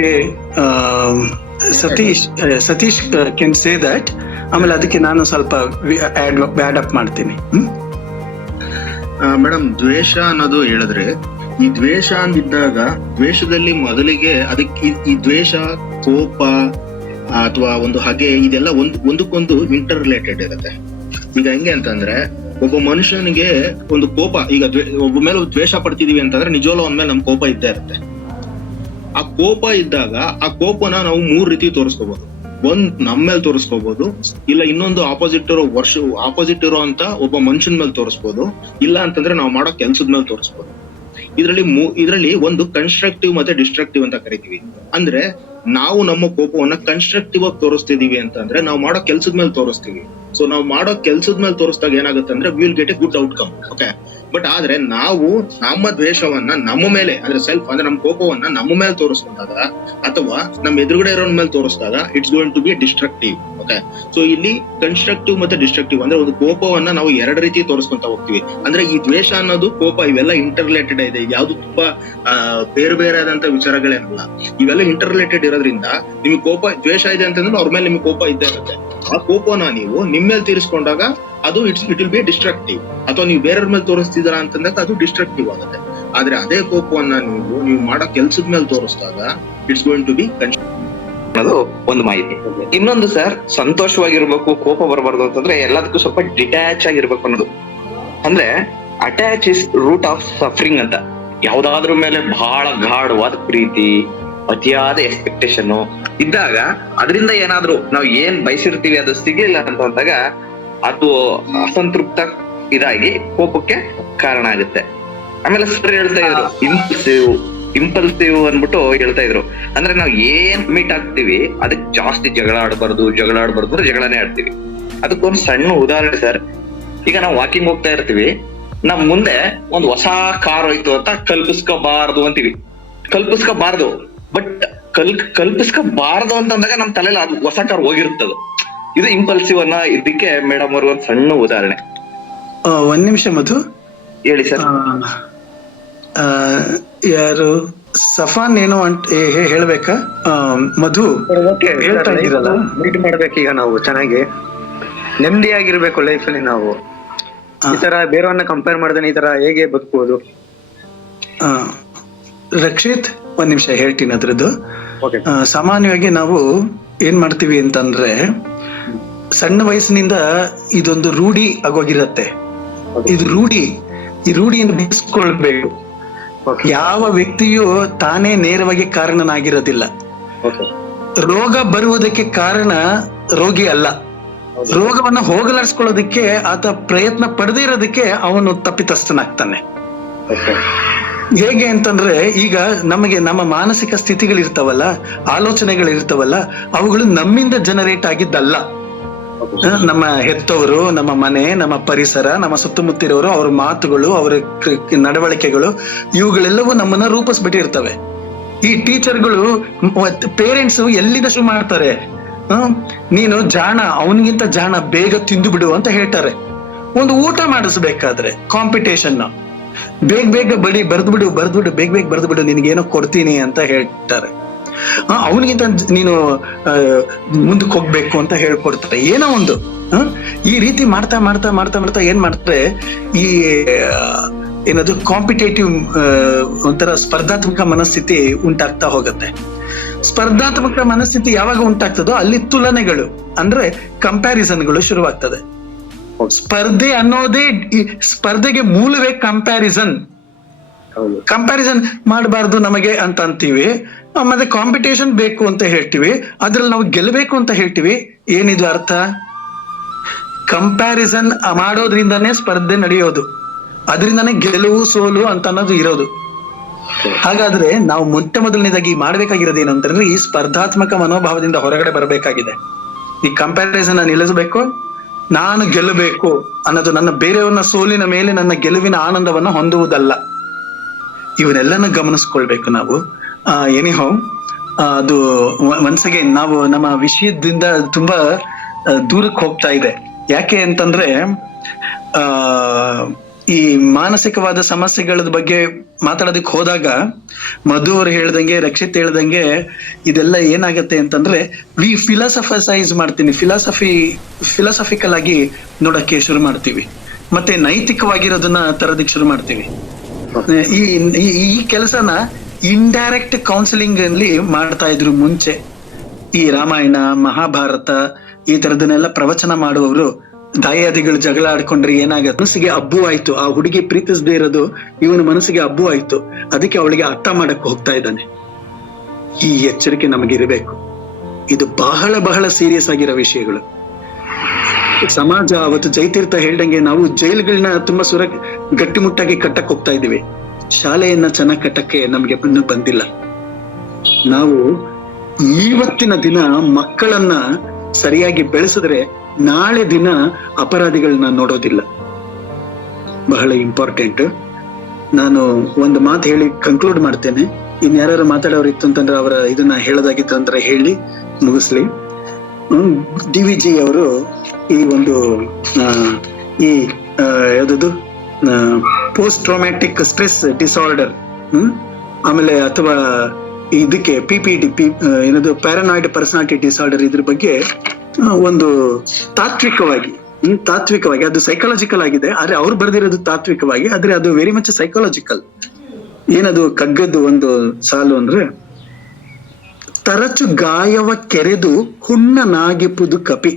ಸತೀಶ್ ಕ್ಯಾನ್ ಸೇ ದಟ್. ಆಮೇಲೆ ಅದಕ್ಕೆ ನಾನು ಸ್ವಲ್ಪ ಆಡ್ ಅಪ್ ಮಾಡ್ತೀನಿ. ಮೇಡಮ್, ದ್ವೇಷ ಅನ್ನೋದು ಹೇಳಿದ್ರೆ, ಈ ದ್ವೇಷ ಅಂದಿದ್ದಾಗ ದ್ವೇಷದಲ್ಲಿ ಮೊದಲಿಗೆ ಅದಕ್ಕೆ ಈ ದ್ವೇಷ, ಕೋಪ ಅಥವಾ ಒಂದು ಹಗೆ ಇದೆಲ್ಲ ಒಂದಕ್ಕೊಂದು ಇಂಟರ್ ರಿಲೇಟೆಡ್ ಇರುತ್ತೆ. ಈಗ ಹೆಂಗೆ ಅಂತಂದ್ರೆ, ಒಬ್ಬ ಮನುಷ್ಯನಿಗೆ ಒಂದು ಕೋಪ, ಈಗ ಒಬ್ಬ ಮೇಲೆ ದ್ವೇಷ ಪಡ್ತಿದೀವಿ ಅಂತಂದ್ರೆ ನಿಜವಲ್ಲ ಅವನ ಮೇಲೆ ನಮ್ ಕೋಪ ಇದ್ದೇ ಇರುತ್ತೆ. ಆ ಕೋಪ ಇದ್ದಾಗ ಆ ಕೋಪನ ನಾವು 3 ರೀತಿ ತೋರಿಸ್ಕೋಬಹುದು. ಒಂದ್ ನಮ್ಮ ಮೇಲೆ ತೋರಿಸ್ಕೋಬಹುದು, ಇಲ್ಲ ಇನ್ನೊಂದು ಆಪೋಸಿಟ್ ಇರೋ ಅಂತ ಒಬ್ಬ ಮನುಷ್ಯನ ಮೇಲೆ ತೋರಿಸ್ಬೋದು, ಇಲ್ಲ ಅಂತಂದ್ರೆ ನಾವು ಮಾಡೋ ಕೆಲ್ಸದ ಮೇಲೆ ತೋರಿಸ್ಬೋದು. ಇದರಲ್ಲಿ ಒಂದು ಕನ್ಸ್ಟ್ರಕ್ಟಿವ್ ಮತ್ತೆ ಡಿಸ್ಟ್ರಕ್ಟಿವ್ ಅಂತ ಕರಿತೀವಿ. ಅಂದ್ರೆ ನಾವು ನಮ್ಮ ಕೋಪವನ್ನ ಕನ್ಸ್ಟ್ರಕ್ಟಿವ್ ಆಗಿ ತೋರಿಸ್ತಿದೀವಿ ಅಂತಂದ್ರೆ ನಾವು ಮಾಡೋ ಕೆಲ್ಸದ ಮೇಲೆ ತೋರಿಸ್ತೀವಿ. ಸೊ ನಾವು ಮಾಡೋ ಕೆಲ್ಸದ ಮೇಲೆ ತೋರಿಸಿದಾಗ ಏನಾಗುತ್ತೆ ಅಂದ್ರೆ we will get A good outcome. Okay, but ಆದ್ರೆ ನಾವು ನಮ್ಮ ದ್ವೇಷವನ್ನ ನಮ್ಮ ಮೇಲೆ, ಅಂದ್ರೆ ಸೆಲ್ಫ್ ಅಂದ್ರೆ ನಮ್ಮ ಕೋಪವನ್ನ ನಮ್ಮ ಮೇಲೆ ತೋರಿಸ್ಕೊಂಡಾಗ ಅಥವಾ ನಮ್ಮ ಎದುರುಗಡೆ ಇರೋನ್ ಮೇಲೆ ತೋರಿಸಿದಾಗ it's going to be destructive. Okay, so ಇಲ್ಲಿ ಕನ್ಸ್ಟ್ರಕ್ಟಿವ್ ಮತ್ತೆ ಡಿಸ್ಟ್ರಕ್ಟಿವ್ ಅಂದ್ರೆ ಒಂದು ಕೋಪವನ್ನ ನಾವು 2 ರೀತಿ ತೋರಿಸ್ಕೊಂತ ಹೋಗ್ತೀವಿ. ಅಂದ್ರೆ ಈ ದ್ವೇಷ ಅನ್ನೋದು, ಕೋಪ ಇವೆಲ್ಲ ಇಂಟರ್ ರಿಲೇಟೆಡ್ ಇದೆ. ಯಾವ್ದು ತುಂಬಾ ಬೇರೆ ಆದಂತ ವಿಚಾರಗಳೇನಲ್ಲ, ಇವೆಲ್ಲ ಇಂಟರ್ ರಿಲೇಟೆಡ್ ಇರೋದ್ರಿಂದ ನಿಮ್ಗೆ ದ್ವೇಷ ಇದೆ ಅಂತಂದ್ರೆ ಅವ್ರ ಮೇಲೆ ನಿಮ್ಗೆ ಕೋಪ ಇದ್ದೇ ಇರುತ್ತೆ. ಆ ಕೋಪನ ನೀವು ನಿಮ್ ಮೇಲೆ ತೀರಿಸ್ಕೊಂಡಾಗ ಅದು ಇಟ್ ವಿಲ್ ಬಿ ಡಿಸ್ಟ್ರಕ್ಟಿವ್. ಅಥವಾ ನೀವು ಬೇರೆಯವ್ರ ಮೇಲೆ ತೋರಿಸ್ತಿದಾರ ಅಂತಂದಾಗ ಅದು ಡಿಸ್ಟ್ರಕ್ಟಿವ್ ಆಗುತ್ತೆ. ಆದ್ರೆ ಅದೇ ಕೋಪವನ್ನ ನೀವು ಮಾಡೋ ಕೆಲ್ಸದ ಮೇಲೆ ತೋರಿಸಿದಾಗ ಇಟ್ಸ್ ಗೋಯಿಂಗ್ ಟು ಬಿ ಅನ್ನೋದು ಒಂದು ಮಾಹಿತಿ. ಇನ್ನೊಂದು ಸರ್, ಸಂತೋಷವಾಗಿರ್ಬೇಕು, ಕೋಪ ಬರಬಾರ್ದು ಅಂತಂದ್ರೆ ಎಲ್ಲದಕ್ಕೂ ಸ್ವಲ್ಪ ಡಿಟ್ಯಾಚ್ ಆಗಿರ್ಬೇಕು ಅನ್ನೋದು. ಅಂದ್ರೆ attach is root of suffering ಅಂತ. ಯಾವ್ದಾದ್ರ ಮೇಲೆ ಬಹಳ ಗಾಢವಾದ ಪ್ರೀತಿ, ಅತಿಯಾದ ಎಕ್ಸ್ಪೆಕ್ಟೇಷನ್ ಇದ್ದಾಗ ಅದರಿಂದ ಏನಾದ್ರೂ ನಾವು ಏನ್ ಬಯಸಿರ್ತೀವಿ ಅದು ಸಿಗ್ಲಿಲ್ಲ ಅಂತ ಅಂದಾಗ ಅದು ಅಸಂತೃಪ್ತ ಇದಾಗಿ ಕೋಪಕ್ಕೆ ಕಾರಣ ಆಗುತ್ತೆ. ಆಮೇಲೆ ಸರ್ ಹೇಳ್ತಾ ಇದ್ರು ಇಂಪಲ್ಸಿವ್ ಅನ್ಬಿಟ್ಟು ಹೇಳ್ತಾ ಇದ್ರು. ಅಂದ್ರೆ ನಾವು ಏನ್ ಮೀಟ್ ಆಗ್ತೀವಿ ಅದಕ್ಕೆ ಜಾಸ್ತಿ ಜಗಳ ಆಡಬಾರ್ದು ಅಂದ್ರೆ ಜಗಳನೇ ಆಡ್ತೀವಿ. ಅದಕ್ಕೊಂದು ಸಣ್ಣ ಉದಾಹರಣೆ ಸರ್. ಈಗ ನಾವು ವಾಕಿಂಗ್ ಹೋಗ್ತಾ ಇರ್ತೀವಿ, ನಮ್ ಮುಂದೆ ಒಂದು ಹೊಸ ಕಾರ್ ಹೋಯ್ತು ಅಂತ ಕಲ್ಪಿಸ್ಕೋಬಾರ್ದು ಅಂತೀವಿ. ಕಲ್ಪಿಸ್ಕೋಬಾರ್ದು, ಬಟ್ ಕಲ್ಪಿಸ್ಕೋಬಾರ್ದು ಅಂತಂದಾಗ ನಮ್ ತಲೆಯಲ್ಲಿ ಅದು ಹೊಸ ಕಾರ್ ಹೋಗಿರುತ್ತದು. ಇದು ಇಂಪಲ್ಸಿವ್ ಅನ್ನೋ ಇದಕ್ಕೆ ಮೇಡಮ್ ಅವ್ರ ಒಂದು ಸಣ್ಣ ಉದಾಹರಣೆ. 1 ನಿಮಿಷ ಮಧು, ಹೇಳಿ ಸರ್. ಯಾರು ಸಫಾನ್ ಏನೋ ಹೇಳ್ಬೇಕಾ? ಮಧು ಹೇಳ್ತಾ ಇದ್ದೀರಲ್ಲ, ಮೀಟ್ ಮಾಡ್ಬೇಕೀಗ ನಾವು ಚೆನ್ನಾಗಿ. ನೆಮ್ಮದಿಯಾಗಿರ್ಬೇಕು ಲೈಫಲ್ಲಿ ನಾವು. ಈ ತರ ಬೇರೆಯವ್ರನ್ನ ಕಂಪೇರ್ ಮಾಡ್ದೇನೆ ಈ ತರ ಹೇಗೆ ಬದುಕಬಹುದು? ರಕ್ಷಿತ್, ಒಂದ್ ನಿಮಿಷ ಹೇಳ್ತೀನಿ ಅದ್ರದ್ದು. ಸಾಮಾನ್ಯವಾಗಿ ನಾವು ಏನ್ ಮಾಡ್ತೀವಿ ಅಂತಂದ್ರೆ, ಸಣ್ಣ ವಯಸ್ಸಿನಿಂದ ಇದೊಂದು ರೂಢಿ ಆಗೋಗಿರತ್ತೆ. ಇದು ಈ ರೂಢಿಯನ್ನು ಬಿಡಿಸ್ಕೊಳ್ಬೇಕು. ಯಾವ ವ್ಯಕ್ತಿಯು ತಾನೇ ನೇರವಾಗಿ ಕಾರಣನಾಗಿರೋದಿಲ್ಲ. ರೋಗ ಬರುವುದಕ್ಕೆ ಕಾರಣ ರೋಗಿ ಅಲ್ಲ. ರೋಗವನ್ನ ಹೋಗಲಾಡಿಸ್ಕೊಳ್ಳೋದಕ್ಕೆ ಆತ ಪ್ರಯತ್ನ ಪಡದೇ ಇರೋದಕ್ಕೆ ಅವನು ತಪ್ಪಿತಸ್ಥನಾಗ್ತಾನೆ. ಹೇಗೆ ಅಂತಂದ್ರೆ, ಈಗ ನಮಗೆ ನಮ್ಮ ಮಾನಸಿಕ ಸ್ಥಿತಿಗಳಿರ್ತಾವಲ್ಲ, ಆಲೋಚನೆಗಳಿರ್ತಾವಲ್ಲ, ಅವುಗಳು ನಮ್ಮಿಂದ ಜನರೇಟ್ ಆಗಿದ್ದಲ್ಲ. ನಮ್ಮ ಹೆತ್ತವರು, ನಮ್ಮ ಮನೆ, ನಮ್ಮ ಪರಿಸರ, ನಮ್ಮ ಸುತ್ತಮುತ್ತಿರೋರು, ಅವ್ರ ಮಾತುಗಳು, ಅವರ ನಡವಳಿಕೆಗಳು, ಇವುಗಳೆಲ್ಲವೂ ನಮ್ಮನ್ನ ರೂಪಿಸ್ಬಿಟ್ಟಿರ್ತವೆ. ಈ ಟೀಚರ್ಗಳು, ಪೇರೆಂಟ್ಸ್ ಎಲ್ಲಿಂದ ಶುರು ಮಾಡ್ತಾರೆ, ನೀನು ಜಾಣ, ಅವನಿಗಿಂತ ಜಾಣ, ಬೇಗ ತಿಂದು ಬಿಡು ಅಂತ ಹೇಳ್ತಾರೆ. ಒಂದು ಊಟ ಮಾಡಿಸ್ಬೇಕಾದ್ರೆ ಕಾಂಪಿಟೇಷನ್, ಬೇಗ ಬಡಿ, ಬರ್ದ್ಬಿಡು, ಬೇಗ ಬರ್ದ್ಬಿಡು, ನಿನ್ಗೇನೋ ಕೊಡ್ತೀನಿ ಅಂತ ಹೇಳ್ತಾರೆ. ಅವನಿಗಿಂತ ನೀನು ಮುಂದಕ್ಕೆ ಹೋಗ್ಬೇಕು ಅಂತ ಹೇಳ್ಕೊಡ್ತಾರೆ. ಏನೋ ಒಂದು ಈ ರೀತಿ ಮಾಡ್ತಾ ಏನ್ ಮಾಡ್ತಾರೆ, ಈ ಏನದು ಕಾಂಪಿಟೇಟಿವ್ ಒಂಥರ ಸ್ಪರ್ಧಾತ್ಮಕ ಮನಸ್ಥಿತಿ ಉಂಟಾಗ್ತಾ ಹೋಗುತ್ತೆ. ಸ್ಪರ್ಧಾತ್ಮಕ ಮನಸ್ಥಿತಿ ಯಾವಾಗ ಉಂಟಾಗ್ತದೋ ಅಲ್ಲಿ ತುಲನೆಗಳು ಅಂದ್ರೆ ಕಂಪ್ಯಾರಿಸನ್ಗಳು ಶುರುವಾಗ್ತದೆ. ಸ್ಪರ್ಧೆ ಅನ್ನೋದೇ, ಸ್ಪರ್ಧೆಗೆ ಮೂಲವೇ ಕಂಪ್ಯಾರಿಸನ್ ಮಾಡಬಾರ್ದು ನಮಗೆ ಅಂತ ಅಂತೀವಿ. ಮತ್ತೆ ಕಾಂಪಿಟೇಷನ್ ಬೇಕು ಅಂತ ಹೇಳ್ತೀವಿ, ಅದ್ರಲ್ಲಿ ನಾವು ಗೆಲ್ಲಬೇಕು ಅಂತ ಹೇಳ್ತೀವಿ. ಏನಿದು ಅರ್ಥ? ಕಂಪ್ಯಾರಿಸನ್ ಮಾಡೋದ್ರಿಂದಾನೇ ಸ್ಪರ್ಧೆ ನಡೆಯೋದು, ಅದರಿಂದಾನೇ ಗೆಲುವು ಸೋಲು ಅಂತ ಅನ್ನೋದು ಇರೋದು. ಹಾಗಾದ್ರೆ ನಾವು ಮೊದಲನೇದಾಗಿ ಮಾಡ್ಬೇಕಾಗಿರೋದು ಏನಂತಂದ್ರೆ, ಈ ಸ್ಪರ್ಧಾತ್ಮಕ ಮನೋಭಾವದಿಂದ ಹೊರಗಡೆ ಬರಬೇಕಾಗಿದೆ. ಈ ಕಂಪ್ಯಾರಿಸನ್ ನಿಲ್ಲಿಸಬೇಕು. ನಾನು ಗೆಲ್ಲಬೇಕು ಅನ್ನೋದು ನನ್ನ ಬೇರೆಯವ್ರನ್ನ ಸೋಲಿನ ಮೇಲೆ ನನ್ನ ಗೆಲುವಿನ ಆನಂದವನ್ನ ಹೊಂದುವುದಲ್ಲ. ಇವನ್ನೆಲ್ಲನೂ ಗಮನಿಸ್ಕೊಳ್ಬೇಕು ನಾವು. ಎನಿಹೌ, ಅದು ಒನ್ಸ್ ಅಗೇನ್ ನಾವು ನಮ್ಮ ವಿಷಯದಿಂದ ತುಂಬಾ ದೂರಕ್ಕೆ ಹೋಗ್ತಾ ಇದೆ. ಯಾಕೆ ಅಂತಂದ್ರೆ, ಈ ಮಾನಸಿಕವಾದ ಸಮಸ್ಯೆಗಳ ಬಗ್ಗೆ ಮಾತಾಡೋದಕ್ಕೆ ಹೋದಾಗ ಮಧು ಅವ್ರು ಹೇಳ್ದಂಗೆ, ರಕ್ಷಿತ್ ಹೇಳ್ದಂಗೆ, ಇದೆಲ್ಲ ಏನಾಗತ್ತೆ ಅಂತಂದ್ರೆ, ಫಿಲಾಸಫೈಸ್ ಮಾಡ್ತೀನಿ, ಫಿಲಾಸಫಿಕಲ್ ಆಗಿ ನೋಡಕ್ಕೆ ಶುರು ಮಾಡ್ತೀವಿ, ಮತ್ತೆ ನೈತಿಕವಾಗಿರೋದನ್ನ ತರೋದಕ್ಕೆ ಶುರು ಮಾಡ್ತೀವಿ. ಈ ಕೆಲಸನ ಇಂಡೈರೆಕ್ಟ್ ಕೌನ್ಸಿಲಿಂಗ್ ಅಲ್ಲಿ ಮಾಡ್ತಾ ಇದ್ರು ಮುಂಚೆ. ಈ ರಾಮಾಯಣ, ಮಹಾಭಾರತ ಈ ತರದನ್ನೆಲ್ಲ ಪ್ರವಚನ ಮಾಡುವವರು ದಾಯಾದಿಗಳು ಜಗಳ ಆಡ್ಕೊಂಡ್ರೆ ಏನಾಗತ್ತೆ, ಮನಸ್ಸಿಗೆ ಅಬ್ಬು ಆಯ್ತು, ಆ ಹುಡುಗಿ ಪ್ರೀತಿಸದೇ ಇರೋದು ಇವನ ಮನಸ್ಸಿಗೆ ಅಬ್ಬು ಆಯ್ತು, ಅದಕ್ಕೆ ಅವಳಿಗೆ ಅರ್ಥ ಮಾಡಕ್ ಹೋಗ್ತಾ ಇದ್ದಾನೆ. ಈ ಎಚ್ಚರಿಕೆ ನಮಗಿರಬೇಕು. ಇದು ಬಹಳ ಸೀರಿಯಸ್ ಆಗಿರೋ ವಿಷಯಗಳು. ಸಮಾಜ ಅವತ್ತು ಜಯತೀರ್ಥ ಹೇಳ್ದಂಗೆ, ನಾವು ಜೈಲುಗಳನ್ನ ತುಂಬಾ ಗಟ್ಟಿಮುಟ್ಟಾಗಿ ಕಟ್ಟಕ್ ಹೋಗ್ತಾ ಇದೀವಿ, ಶಾಲೆಯನ್ನ ಚೆನ್ನಾಗಿ ಕಟ್ಟಕ್ಕೆ ನಮ್ಗೆ ಬಂದಿಲ್ಲ. ನಾವು ಇವತ್ತಿನ ದಿನ ಮಕ್ಕಳನ್ನ ಸರಿಯಾಗಿ ಬೆಳೆಸಿದ್ರೆ ನಾಳೆ ದಿನ ಅಪರಾಧಿಗಳನ್ನ ನೋಡೋದಿಲ್ಲ. ಬಹಳ ಇಂಪಾರ್ಟೆಂಟ್. ನಾನು ಒಂದು ಮಾತು ಹೇಳಿ ಕನ್ಕ್ಲೂಡ್ ಮಾಡ್ತೇನೆ. ಇನ್ಯಾರು ಮಾತಾಡೋರು ಇತ್ತು ಅಂತಂದ್ರೆ ಅವರ ಇದನ್ನ ಹೇಳೋದಾಗಿತ್ತು ಅಂದ್ರೆ ಹೇಳಿ ಮುಗಿಸ್ಲಿ. DVG ಅವರು ಈ ಒಂದು ಯಾವ್ದು ಪೋಸ್ಟ್ ಟ್ರಾಮ್ಯಾಟಿಕ್ ಸ್ಟ್ರೆಸ್ ಡಿಸಾರ್ಡರ್, ಆಮೇಲೆ ಅಥವಾ ಇದಕ್ಕೆ PPD ಏನದು ಪ್ಯಾರನಾಯ್ಡ್ ಪರ್ಸನಾಲಿಟಿ ಡಿಸಾರ್ಡರ್, ಇದ್ರ ಬಗ್ಗೆ ಒಂದು ತಾತ್ವಿಕವಾಗಿ ಅದು ಸೈಕಾಲಜಿಕಲ್ ಆಗಿದೆ, ಆದ್ರೆ ಅವ್ರು ಬರೆದಿರೋದು ತಾತ್ವಿಕವಾಗಿ, ಆದ್ರೆ ಅದು ವೆರಿ ಮಚ್ ಸೈಕಾಲಜಿಕಲ್. ಏನದು ಕಗ್ಗದ್ದು ಒಂದು ಸಾಲು ಅಂದ್ರೆ, ತರಚು ಗಾಯವ ಕೆರೆದು ಹುಣ್ಣನಾಗಿಪುದು ಕಪಿ,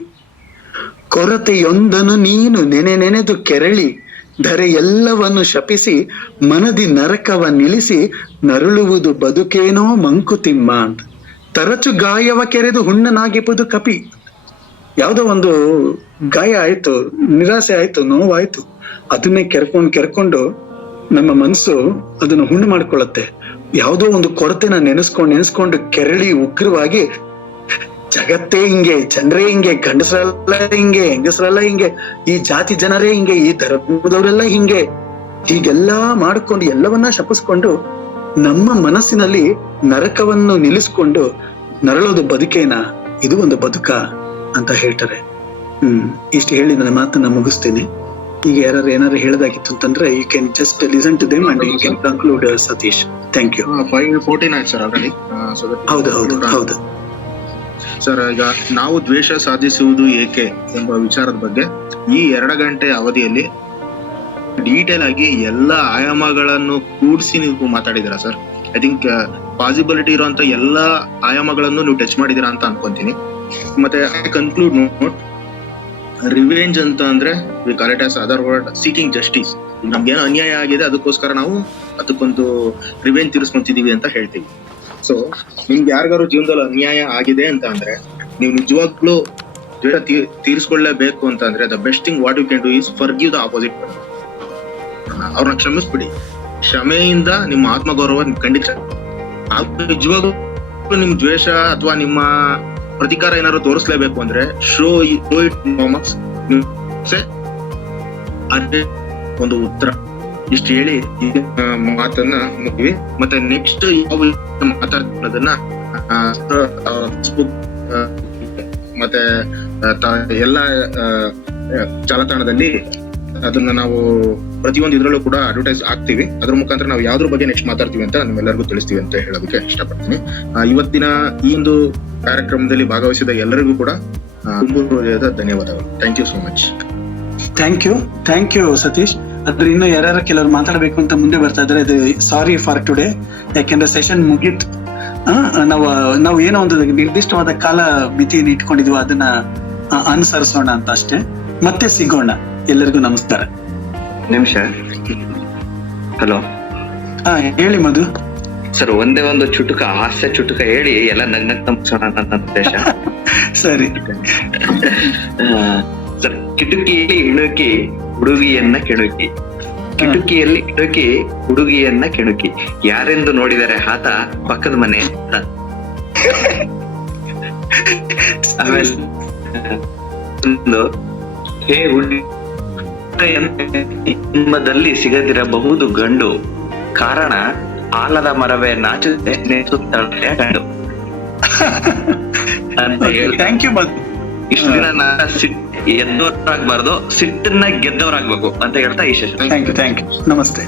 ಕೊರತೆಯೊಂದನು ನೀನು ನೆನೆದು ಕೆರಳಿ, ಧರೆ ಎಲ್ಲವನ್ನು ಶಪಿಸಿ ಮನದಿ ನರಕವ ನಿಲ್ಲಿಸಿ ನರಳುವುದು ಬದುಕೇನೋ ಮಂಕುತಿಮ್ಮ ಅಂತ. ತರಚು ಗಾಯವ ಕೆರೆದು ಹುಣ್ಣನಾಗಿಪುದು ಕಪಿ. ಯಾವುದೋ ಒಂದು ಗಾಯ ಆಯ್ತು, ನಿರಾಸೆ ಆಯ್ತು, ನೋವಾಯ್ತು, ಅದನ್ನೇ ಕೆರ್ಕೊಂಡು ನಮ್ಮ ಮನಸ್ಸು ಅದನ್ನ ಹುಣ್ಣು ಮಾಡ್ಕೊಳ್ಳುತ್ತೆ. ಯಾವುದೋ ಒಂದು ಕೊರತೆನ ನೆನೆಸ್ಕೊಂಡು ಕೆರಳಿ ಉಗ್ರವಾಗಿ, ಜಗತ್ತೇ ಹಿಂಗೆ, ಜನರೇ ಹಿಂಗೆ, ಗಂಡಸರೆಲ್ಲ ಹಿಂಗೆ, ಹೆಂಗಸರೆಲ್ಲ ಹಿಂಗೆ, ಈ ಜಾತಿ ಜನರೇ ಹಿಂಗೆ, ಈ ಧರ್ಮದವರೆಲ್ಲ ಹಿಂಗೆ, ಹೀಗೆಲ್ಲಾ ಮಾಡ್ಕೊಂಡು ಎಲ್ಲವನ್ನ ಶಪಿಸ್ಕೊಂಡು ನಮ್ಮ ಮನಸ್ಸಿನಲ್ಲಿ ನರಕವನ್ನು ನಿಲ್ಲಿಸ್ಕೊಂಡು ನರಳೋದು ಬದುಕೇನಾ? ಇದು ಒಂದು ಬದುಕ ಅಂತ ಹೇಳ್ತಾರೆ. ಇಷ್ಟು ಹೇಳಿ ನನ್ನ ಮಾತನ್ನ ಮುಗಿಸ್ತೀನಿ. ಈಗ ಏನಾರು ಹೇಳೋದಾಗಿತ್ತು ಅಂತಂದ್ರೆ you can just listen to them and you can conclude. Satish, thank you. 5:14 ಆಯ್ತು ಸರ್ ಆಲ್ರೆಡಿ. ಹೌದು. ಸರ್, ಈಗ ನಾವು ದ್ವೇಷ ಸಾಧಿಸುವುದು ಏಕೆ ಎಂಬ ವಿಚಾರದ ಬಗ್ಗೆ ಈ 2 ಗಂಟೆ ಅವಧಿಯಲ್ಲಿ ಡೀಟೇಲ್ ಆಗಿ ಎಲ್ಲ ಆಯಾಮಗಳನ್ನು ಕೂಡಿಸಿ ನೀವು ಮಾತಾಡಿದ್ದೀರಾ ಸರ್. ಐ ಥಿಂಕ್ ಪಾಸಿಬಿಲಿಟಿ ಇರುವಂತ ಎಲ್ಲ ಆಯಾಮಗಳನ್ನು ನೀವು ಟಚ್ ಮಾಡಿದೀರಾ ಅಂತ ಅನ್ಕೊಂತೀನಿ. ಮತ್ತೆ ಐ ಕನ್ಕ್ಲೂಡ್ ನೋಟ್, ರಿವೆಂಜ್ ಅಂತ ಅಂದ್ರೆ we call it as other word seeking justice. ನಮ್ಗೇನೋ ಅನ್ಯಾಯ ಆಗಿದೆ, ಅದಕ್ಕೋಸ್ಕರ ನಾವು ಅದಕ್ಕೊಂದು ರಿವೆಂಜ್ ತೀರಿಸ್ಕೊಂತಿದೀವಿ ಅಂತ ಹೇಳ್ತೀವಿ. ಸೊ ನಿಮ್ಗೆ ಯಾರಿಗಾರು ಜೀವನದಲ್ಲಿ ಅನ್ಯಾಯ ಆಗಿದೆ ಅಂತ ಅಂದ್ರೆ ನೀವು ನಿಜವಾಗ್ಲೂ ತೀರಿಸ್ಕೊಳ್ಳೇಬೇಕು ಅಂತ ಅಂದ್ರೆ the best thing what you can do is forgive the opposite. ಅವ್ರನ್ನ ಕ್ಷಮಿಸ್ಬಿಡಿ. ಕ್ಷಮೆಯಿಂದ ನಿಮ್ಮ ಆತ್ಮಗೌರವ ಖಂಡಿತ. ನಿಜವಾಗ್ಲೂ ನಿಮ್ ದ್ವೇಷ ಅಥವಾ ನಿಮ್ಮ ಪ್ರತಿಕಾರ ಏನಾದ್ರು ತೋರಿಸ್ಲೇಬೇಕು ಅಂದ್ರೆ ಶೋ ಇಟ್ ಅದೇ ಒಂದು ಉತ್ತರ. ಇಷ್ಟು ಹೇಳಿ ಮಾತನ್ನ ಮುಗಿವಿ. ಮತ್ತೆ ನೆಕ್ಸ್ಟ್ ಯಾವ ಮಾತಾಡೋದನ್ನ ಫೇಸ್ಬುಕ್ ಮತ್ತೆ ಎಲ್ಲ ಜಾಲತಾಣದಲ್ಲಿ ಅದನ್ನ ನಾವು ಪ್ರತಿಯೊಂದು ಇದ್ರಲ್ಲೂ ಕೂಡ ಅಡ್ವರ್ಟೈಸ್ ಆಗ್ತೀವಿ. ಅದ್ರ ಮುಖಾಂತರ ನಾವು ಯಾವ್ದ್ರ ಬಗ್ಗೆ ನೆಕ್ಸ್ಟ್ ಮಾತಾಡ್ತೀವಿ ಅಂತ ನಿಮ್ಮೆಲ್ಲರಿಗೂ ತಿಳಿಸ್ತೀವಿ ಅಂತ ಹೇಳೋದಕ್ಕೆ ಇಷ್ಟಪಡ್ತೀನಿ. ಇವತ್ತಿನ ಈ ಒಂದು ಕಾರ್ಯಕ್ರಮದಲ್ಲಿ ಭಾಗವಹಿಸಿದ ಎಲ್ಲರಿಗೂ ಕೂಡ ತುಂಬು ಹೃದಯದ ಧನ್ಯವಾದಗಳು. Thank you so much. Thank you Satish. ಆದ್ರೆ ಇನ್ನು ಯಾರ್ಯಾರ ಕೆಲವರು ಮಾತಾಡ್ಬೇಕು ಅಂತ ಮುಂದೆ ಬರ್ತಾ ಇದ್ದಾರೆ. ಇದು ಸಾರಿ ಫಾರ್ ಟುಡೇ, ಯಾಕೆಂದ್ರೆ ಸೆಷನ್ ಮುಗೀತು. ನಾವು ಏನೋ ಒಂದು ನಿರ್ದಿಷ್ಟವಾದ ಕಾಲ ಮಿತಿಯನ್ನು ಇಟ್ಕೊಂಡಿದ್ವಿ, ಅದನ್ನ ಅನುಸರಿಸೋಣ ಅಂತ ಅಷ್ಟೇ. ಮತ್ತೆ ಸಿಗೋಣ. ಎಲ್ಲರಿಗೂ ನಮಸ್ಕಾರ. ನಿಮಿಷ. ಹಲೋ, ಹೇಳಿ ಮಧು. ಸರ್, ಒಂದೇ ಒಂದು ಚುಟುಕ, ಹಾಸ್ಯ ಚುಟುಕ ಹೇಳಿ ಎಲ್ಲ ನಗ್ನಗ್ತ ಮುಗಿಸೋಣ ನನ್ನ ಉದ್ದೇಶ. ಸರಿ ಸರ್, ಕಿಟಕಿಯಲ್ಲಿ ಇಣುಕಿ ಹುಡುಗಿಯನ್ನ ಕೆಣುಕಿ, ಕಿಟಕಿಯಲ್ಲಿ ಇಣುಕಿ ಹುಡುಗಿಯನ್ನ ಕೆಣುಕಿ, ಯಾರೆಂದು ನೋಡಿದರೆ ಆತ ಪಕ್ಕದ ಮನೆ. ಆಮೇಲೆ ಹೇ ಹುಡುಗಿ, ಜನ್ಮದಲ್ಲಿ ಸಿಗದಿರಬಹುದು ಗಂಡು, ಕಾರಣ ಆಲದ ಮರವೇ ನಾಚುತ್ತೆ ನೇಸುತ್ತಾಳೆ ಗಂಡು ಅಂತ ಹೇಳಿ. ಥ್ಯಾಂಕ್ ಯು ಮಧು. ಇಷ್ಟು ದಿನ ಎದ್ದವರಾಗ್ಬಾರ್ದು, ಸಿಟ್ಟನ್ನ ಗೆದ್ದವರಾಗ್ಬೇಕು ಅಂತ ಹೇಳ್ತಾ ಈ ಸೆಷನ್. Thank you. ನಮಸ್ತೆ.